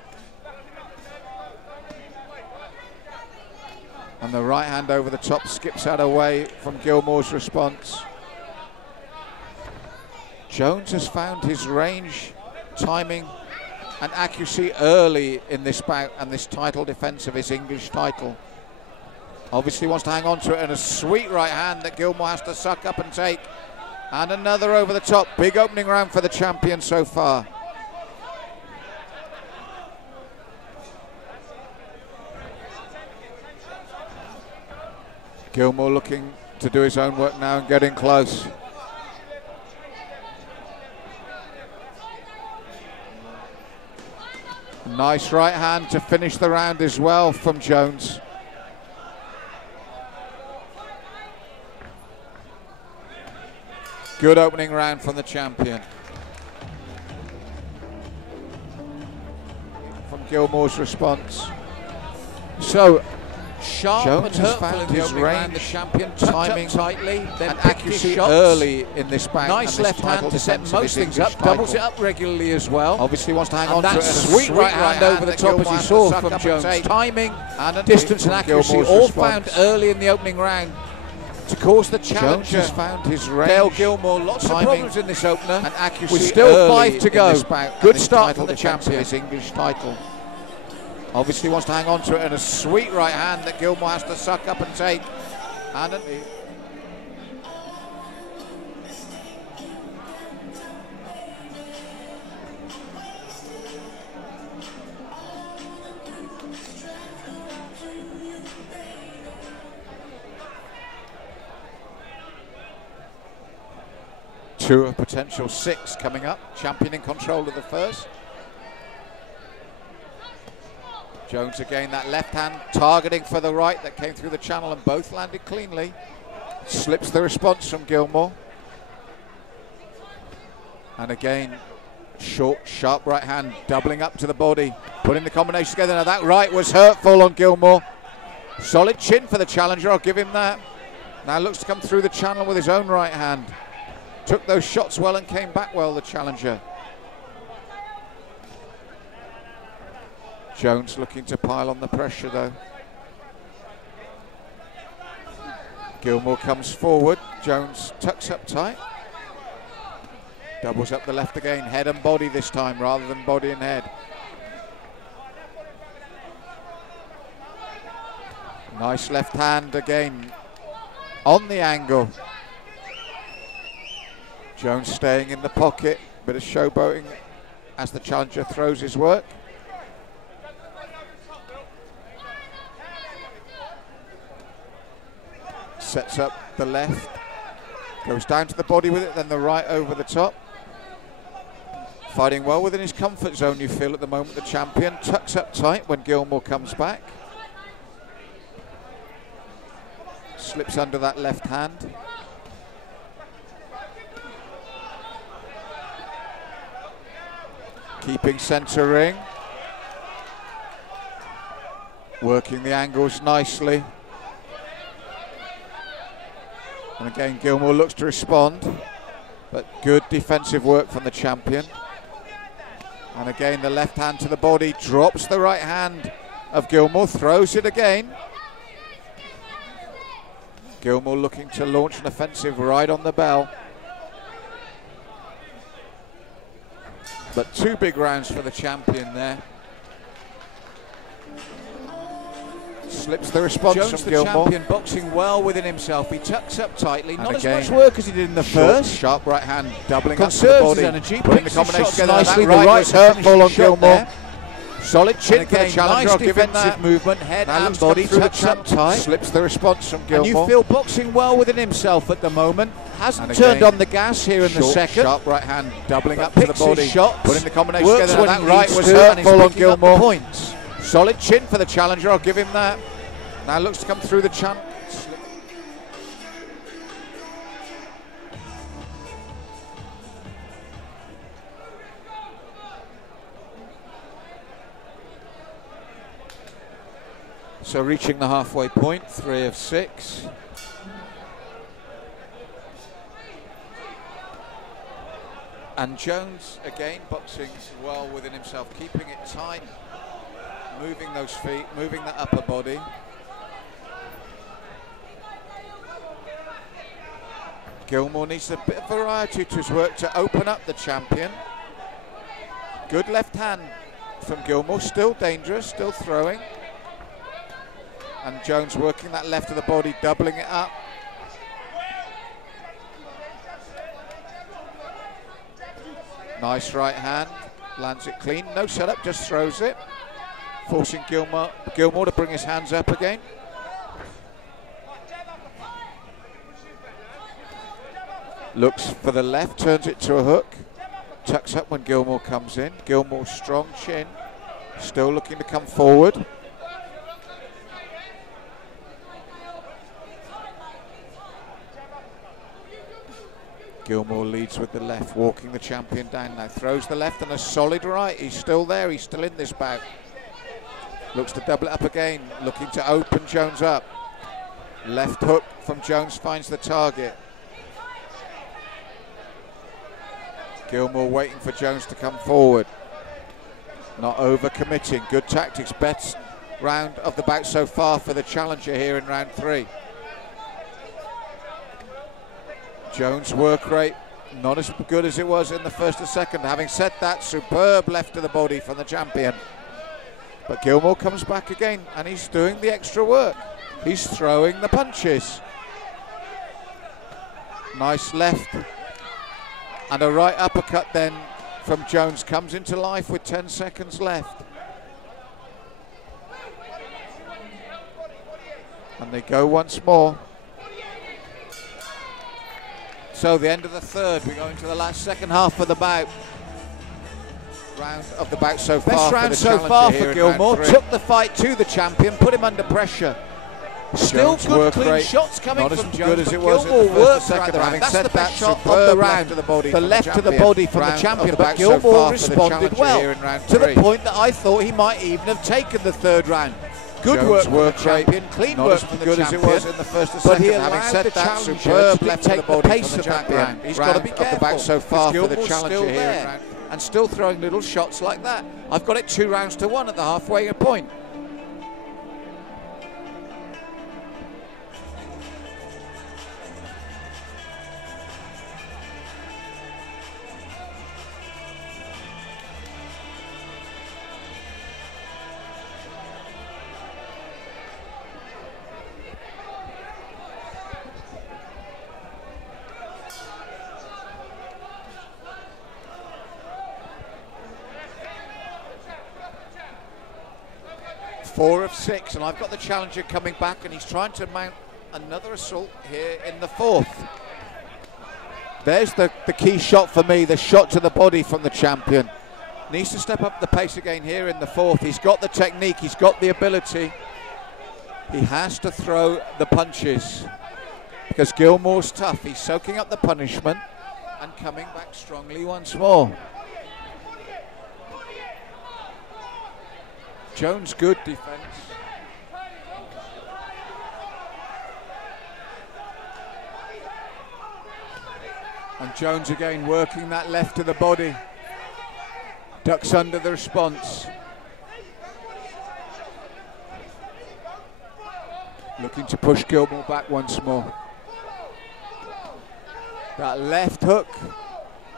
And the right hand over the top skips out away from Gilmore's response. Jones has found his range, timing and accuracy early in this bout and this title defence of his English title. Obviously wants to hang on to it, and a sweet right hand that Gilmore has to suck up and take. And another over the top. Big opening round for the champion so far. Gilmore looking to do his own work now and getting close. Nice right hand to finish the round as well from Jones. Good opening round from the champion. From Gilmore's response. So, sharp Jones and hurtful in his range, the champion timing tightly, then and accuracy early in this bout. Nice left hand to set most things up, doubles it up regularly as well. Obviously wants to hang on to it. And sweet right hand over the top as you saw from Jones. Timing, distance and accuracy all found early in the opening round to cause the challenger found his range. Dale Gilmore, lots of problems in this opener, and accuracy with still 5 to go. Good start for the champion, his English title. Obviously wants to hang on to it, and a sweet right hand that Gilmore has to suck up and take. And two of potential 6 coming up. Champion in control of the first. Jones again, that left hand targeting for the right that came through the channel, and both landed cleanly. Slips the response from Gilmore. And again, short, sharp right hand, doubling up to the body, putting the combination together. Now that right was hurtful on Gilmore. Solid chin for the challenger, I'll give him that. Now looks to come through the channel with his own right hand. Took those shots well and came back well, the challenger. Jones looking to pile on the pressure though. Gilmore comes forward. Jones tucks up tight. Doubles up the left again. Head and body this time rather than body and head. Nice left hand again on the angle. Jones staying in the pocket. Bit of showboating as the challenger throws his work. Sets up the left, goes down to the body with it, then the right over the top. Fighting well within his comfort zone, you feel at the moment, the champion. Tucks up tight when Gilmore comes back. Slips under that left hand. Keeping centre ring. Working the angles nicely. And again, Gilmore looks to respond, but good defensive work from the champion. And again, the left hand to the body, drops the right hand of Gilmore, throws it again. Gilmore looking to launch an offensive right on the bell. But 2 big rounds for the champion there. Slips the response Jones, from the Gilmore. champion, boxing well within himself. He tucks up tightly, And not as again, much work as he did in the first. Sharp right hand, doubling up to the Conserves body. his energy, Putting the picks his combination shots together. nicely. That The right right was hurtful on shot Gilmore. there. Solid chin And for the again, challenger. nice I'll give him defensive that. movement, head Now and looks body, through the tucks up champ. tight. Slips the response from Gilmore. And you feel boxing well within himself at the moment. Hasn't And turned again, on the gas here in the short, second. Sharp right hand, doubling But up to the picks his body. shots, Putting the combination works together. when That he right needs was to, and he's hurtful on picking up the Gilmore. points. Solid chin for the challenger. I'll give him that. Now looks to come through the chant. So reaching the halfway point, 3 of 6. And Jones, again, boxing well within himself, keeping it tight, moving those feet, moving the upper body. Gilmore needs a bit of variety to his work to open up the champion. Good left hand from Gilmore, still dangerous, still throwing. And Jones working that left of the body, doubling it up. Nice right hand, lands it clean, no setup, just throws it. Forcing Gilmore to bring his hands up again. Looks for the left, turns it to a hook. Tucks up when Gilmore comes in. Gilmore strong chin, still looking to come forward. Gilmore leads with the left, walking the champion down now. Throws the left and a solid right. He's still there, he's still in this bout. Looks to double it up again, looking to open Jones up. Left hook from Jones finds the target. Gilmore waiting for Jones to come forward. Not over-committing, good tactics. Best round of the bout so far for the challenger here in round 3. Jones' work rate not as good as it was in the first and second. Having said that, superb left to the body from the champion. But Gilmore comes back again and he's doing the extra work. He's throwing the punches. Nice left. And a right uppercut then from Jones comes into life with 10 seconds left. And they go once more. So the end of the third, we go into the last second half of the bout. Round of the bout so far. Best round so far for Gilmore. Took the fight to the champion, put him under pressure. Still good clean shots coming from Jones, good as but it was Gilmore in the first worked and second. throughout the round. Having That's said the best that, shot of superb the left round. to the body The from the left to the champion. body from the Round champion, of the but bout so Gilmore far for the responded challenger here well in round to the 3. point that I thought he might even have taken the third round. Good Jones' work from the work rate, champion, clean not work as from the good as champion. it was in the first and But second. he Having allowed said the that, challenger superb to left to the dictate the body pace from of the that champion. round. He's got to be Round of the careful. bout so far for the Gilmore's challenger still here there in round. and still throwing little shots like that. I've got it 2 rounds to 1 at the halfway point. Four of 6, and I've got the challenger coming back, and he's trying to mount another assault here in the 4th. There's the key shot for me, the shot to the body from the champion. Needs to step up the pace again here in the 4th. He's got the technique, he's got the ability. He has to throw the punches because Gilmore's tough. He's soaking up the punishment and coming back strongly once more. Jones, good defense. And Jones again working that left to the body. Ducks under the response. Looking to push Gilmore back once more. That left hook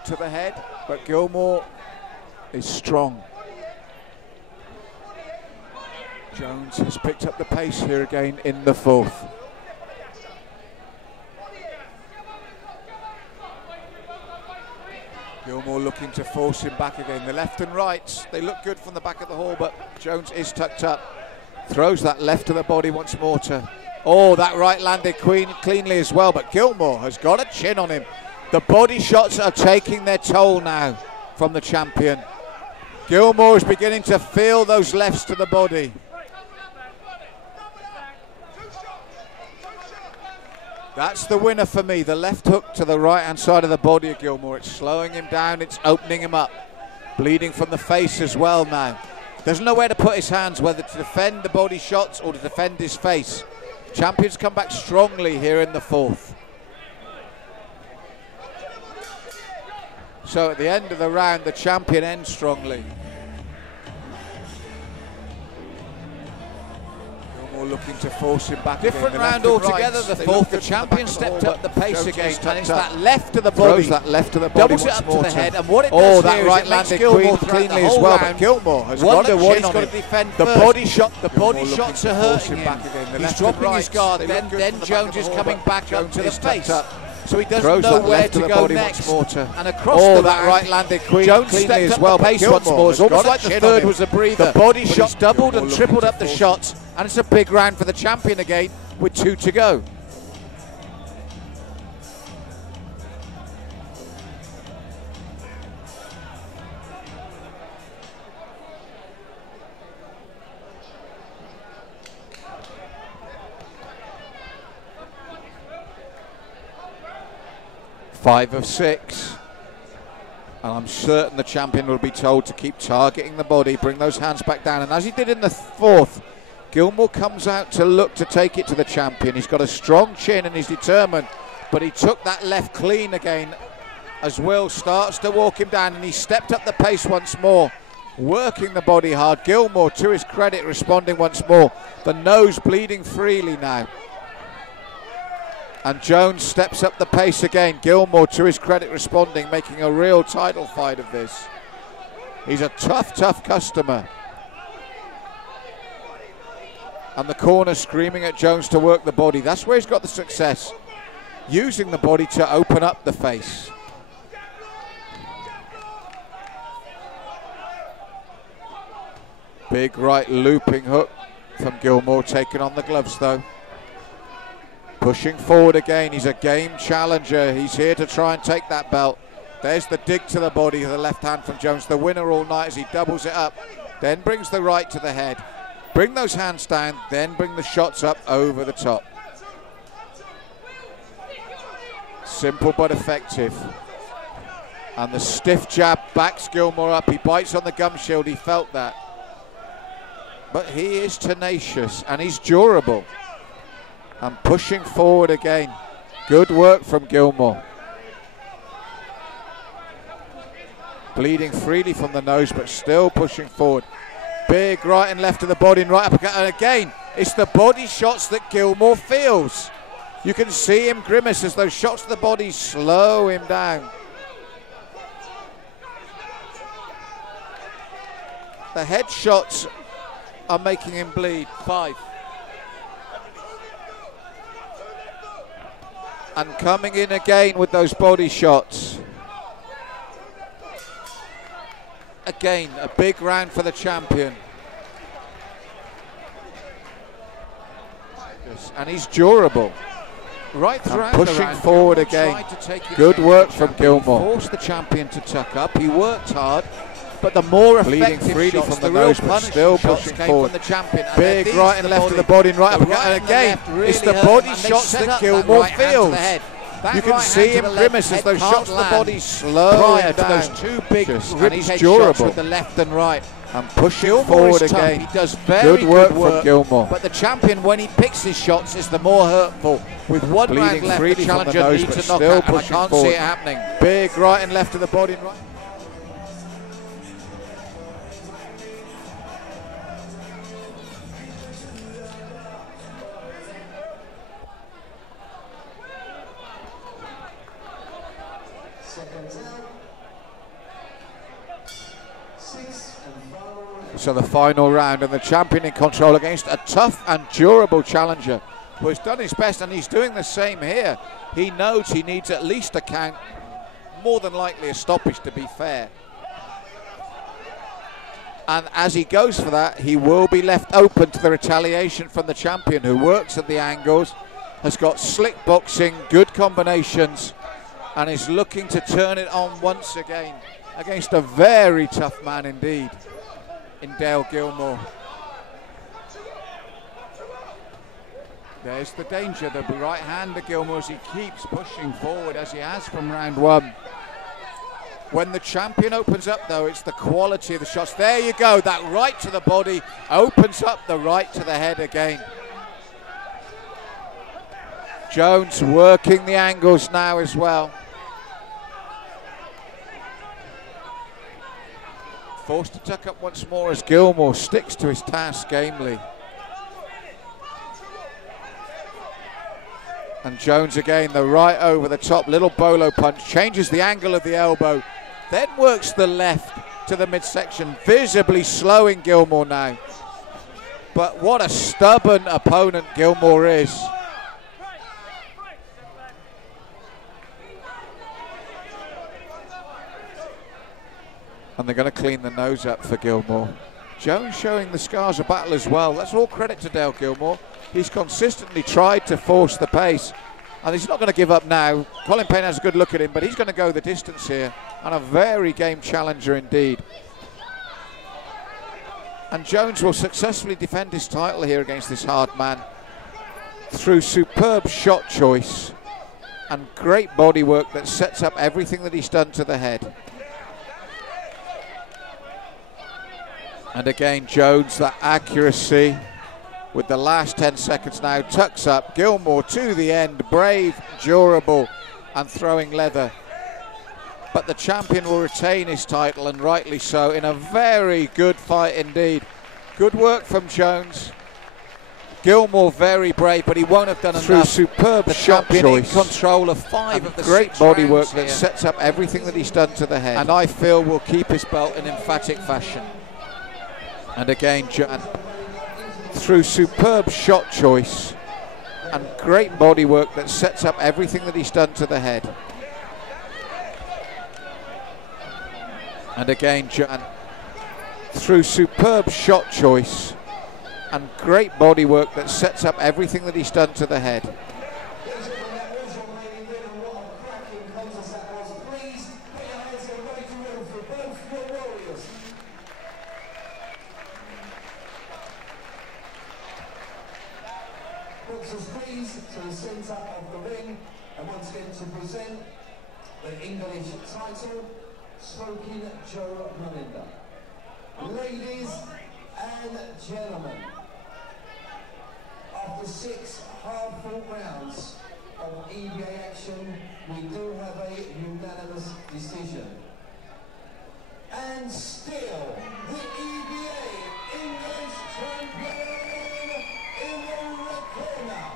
to the head, but Gilmore is strong. Jones has picked up the pace here again in the fourth. Gilmore looking to force him back again. The left and rights, they look good from the back of the hall, but Jones is tucked up. Throws that left to the body once more to... Oh, that right landed cleanly as well, but Gilmore has got a chin on him. The body shots are taking their toll now from the champion. Gilmore is beginning to feel those lefts to the body. That's the winner for me, the left hook to the right-hand side of the body of Gilmore. It's slowing him down, it's opening him up. Bleeding from the face as well now. There's nowhere to put his hands, whether to defend the body shots or to defend his face. Champions come back strongly here in the fourth. So at the end of the round, the champion ends strongly. Looking to force him back. Different round altogether. The fourth, the champion stepped up the pace again, and it's that left to the body. That left to the body. Doubles it up to the head, and what it does here is it makes Gilmore cleanly as well. But Gilmore has got a chin on him. The body shot. The body shots are hurting him. He's dropping his guard. Then Jones is coming back up to the face. So he doesn't know where to go next. And across the that right landed Jones cleanly as well. Pace once more. It's almost like the third was a breather. The body shot doubled and tripled up the shots. And it's a big round for the champion again with 2 to go. Five of 6. And I'm certain the champion will be told to keep targeting the body, bring those hands back down. And as he did in the fourth, Gilmore comes out to look to take it to the champion. He's got a strong chin and he's determined, but he took that left clean again as Will starts to walk him down, and he stepped up the pace once more, working the body hard. Gilmore, to his credit, responding once more. The nose bleeding freely now. And Jones steps up the pace again. Gilmore, to his credit, responding, making a real title fight of this. He's a tough, tough customer. And the corner screaming at Jones to work the body. That's where he's got the success. Using the body to open up the face. Big right looping hook from Gilmore, taking on the gloves though. Pushing forward again. He's a game challenger. He's here to try and take that belt. There's the dig to the body of the left hand from Jones. The winner all night as he doubles it up. Then brings the right to the head. Bring those hands down, then bring the shots up over the top. Simple but effective. And the stiff jab backs Gilmore up. He bites on the gum shield, he felt that. But he is tenacious and he's durable. And pushing forward again. Good work from Gilmore. Bleeding freely from the nose, but still pushing forward. Big right and left to the body and right uppercut. And again, it's the body shots that Gilmore feels. You can see him grimace as those shots to the body slow him down. The head shots are making him bleed. 5. And coming in again with those body shots. Again, a big round for the champion. And he's durable. Right throughout pushing forward again. Good work from Gilmore. Forced the champion to tuck up. He worked hard, but the more effective freely from the nose, but still pushing forward. Big right and left to the body and right uppercut. And again, it's the body shots that Gilmore feels. You can see him grimace as those shots to the body slow prior to those two big ribcage shots with the left and right. And pushing Gilmore forward is tough. again. He does very good work from Gilmore. But the champion, when he picks his shots, is the more hurtful. With one Bleeding round left, freely the from the challenger nose, needs but a knockout, still and I pushing can't forward. see it happening. Big right and left to the body. Right. So the final round, and the champion in control against a tough and durable challenger who has done his best, and he's doing the same here. He knows he needs at least a count, more than likely a stoppage to be fair. And as he goes for that, he will be left open to the retaliation from the champion, who works at the angles, has got slick boxing, good combinations, and is looking to turn it on once again against a very tough man indeed in Dale Gilmore. There's the danger, the right hand of Gilmore as he keeps pushing forward as he has from round one. When the champion opens up though, it's the quality of the shots. There you go, that right to the body opens up the right to the head again. Jones working the angles now as well. Forced to tuck up once more as Gilmore sticks to his task gamely. And Jones again, the right over the top, little bolo punch, changes the angle of the elbow, then works the left to the midsection, visibly slowing Gilmore now. But what a stubborn opponent Gilmore is. And they're going to clean the nose up for Gilmore. Jones showing the scars of battle as well. That's all credit to Dale Gilmore. He's consistently tried to force the pace, and he's not going to give up now. Colin Payne has a good look at him, but he's going to go the distance here, and a very game challenger indeed. And Jones will successfully defend his title here against this hard man through superb shot choice and great body work that sets up everything that he's done to the head. And again, Jones, that accuracy with the last 10 seconds now, tucks up. Gilmore to the end, brave, durable, and throwing leather. But the champion will retain his title, and rightly so, in a very good fight indeed. Good work from Jones. Gilmore very brave, but he won't have done enough. Through superb shot choice, in control of 5 of the great body work that sets up everything that he's done to the head. And I feel will keep his belt in emphatic fashion. And again, through superb shot choice and great body work that sets up everything that he's done to the head. And again, through superb shot choice and great body work that sets up everything that he's done to the head. To the centre of the ring, and once again to present the English title, Smoking Joe Melinda. Ladies and gentlemen, after 6 hard-fought rounds of EBA action, we do have a unanimous decision. And still, the EBA English champion in the red corner,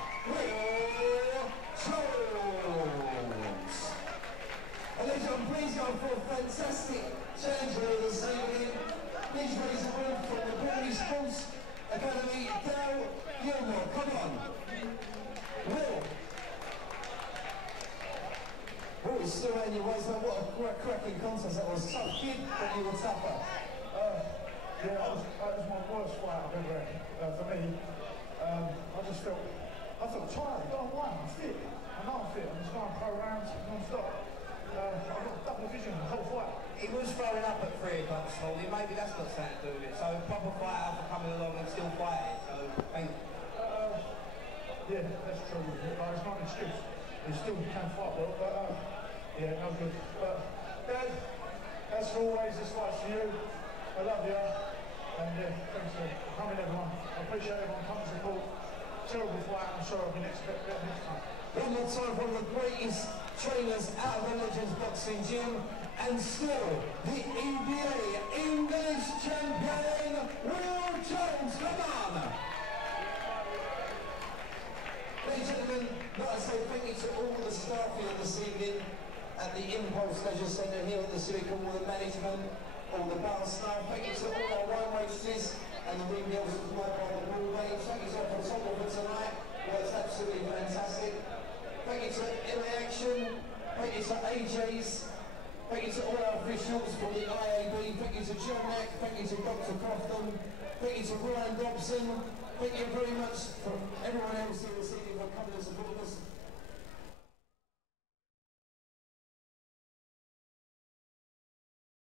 please go for a fantastic challenger this evening. Please raise a word from the Grays Sports Academy, Dale Gilmore. Come on. Will. Oh, he's still on your waist. What a cracking contest that was. Tough kid, but you were tougher. Yeah, that was my worst fight I've ever had. For me, I just felt tired. Go on, why? I'm fit. I know I'm fit. I'm just going pro rounds non-stop. I've got double vision the whole fight. He was throwing up at 3 o'clock this morning. Maybe that's got something to do with it. So a proper fight after coming along and still fighting. So thank you. Yeah, that's true. It's not an excuse. he still can fight well, but yeah, no good. But Dad, as always, this fight's for you. I love you, and thanks for coming, everyone. I appreciate everyone coming to support. Terrible fight, I'm sure I'll be next time. One more time from the greatest trainers out of the Legends Boxing Gym, and still the EBA English champion, Will Jones. Come on! Ladies and gentlemen, like I say, thank you to all the staff here this evening at the Impulse Leisure Centre here at the Civic Hall, the management, all the bar staff. Thank you to all our wine waitresses and the ring girls who work on the Broadway. Thank you to our photographer tonight. Well, it's absolutely fantastic. Thank you to MAaction. Thank you to AJ's. Thank you to all our officials from the IAB. Thank you to John Mack. Thank you to Dr. Crofton. Thank you to Ryan Dobson. Thank you very much for everyone else here this evening for coming and supporting us.